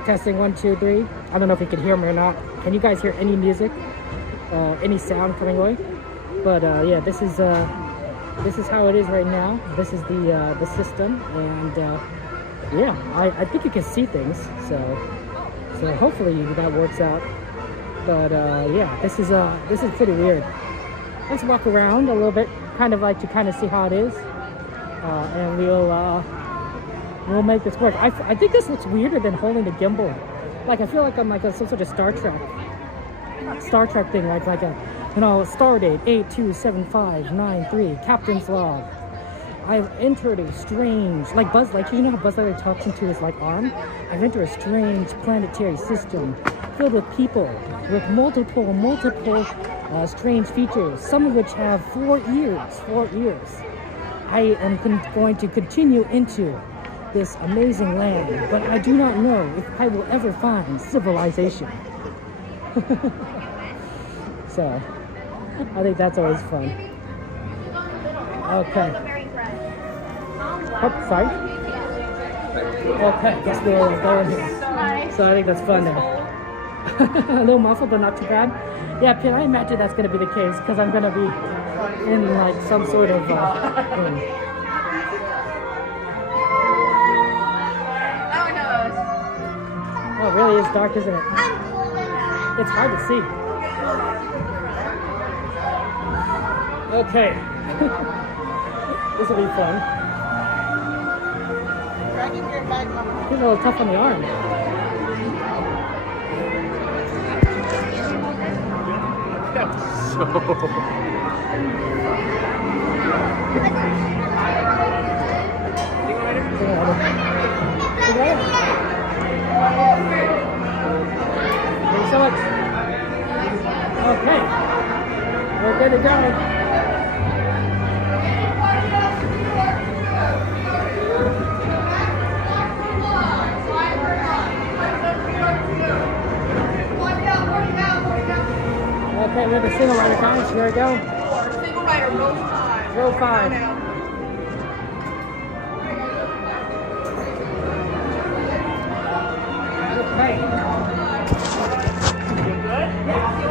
Testing 1, 2, 3. I don't know if you can hear me or not. Can you guys hear any music? Any sound coming away? But yeah, this is how it is right now. This is the system, and yeah, I think you can see things. So hopefully that works out. But yeah, this is pretty weird. Let's walk around a little bit, kind of like to kind of see how it is, and we'll make this work. I think this looks weirder than holding the gimbal. Like, I feel like I'm like some sort of Star Trek thing, like a, you know, star date 827593, captain's log. I've entered a strange, like Buzz, like, you know how Buzz Lightyear talks into his like arm? I've entered a strange planetary system filled with people with multiple strange features, some of which have 4 ears. I am going to continue into this amazing land, but I do not know if I will ever find civilization. So, I think that's always fun. Okay. Oh, sorry. Okay, guess we'll go in here. So I think that's fun now. A little muffled, but not too bad. Yeah, can I imagine that's going to be the case? Because I'm going to be in like some sort of thing. Oh, it really is dark, isn't it? It's hard to see. Okay. This will be fun. It's a little tough on the arm. Thanks so much. Okay. We're good to go. Okay, we have a single rider guys. Here we go. Single rider, row 5. Row 5. Okay. You good? Yeah.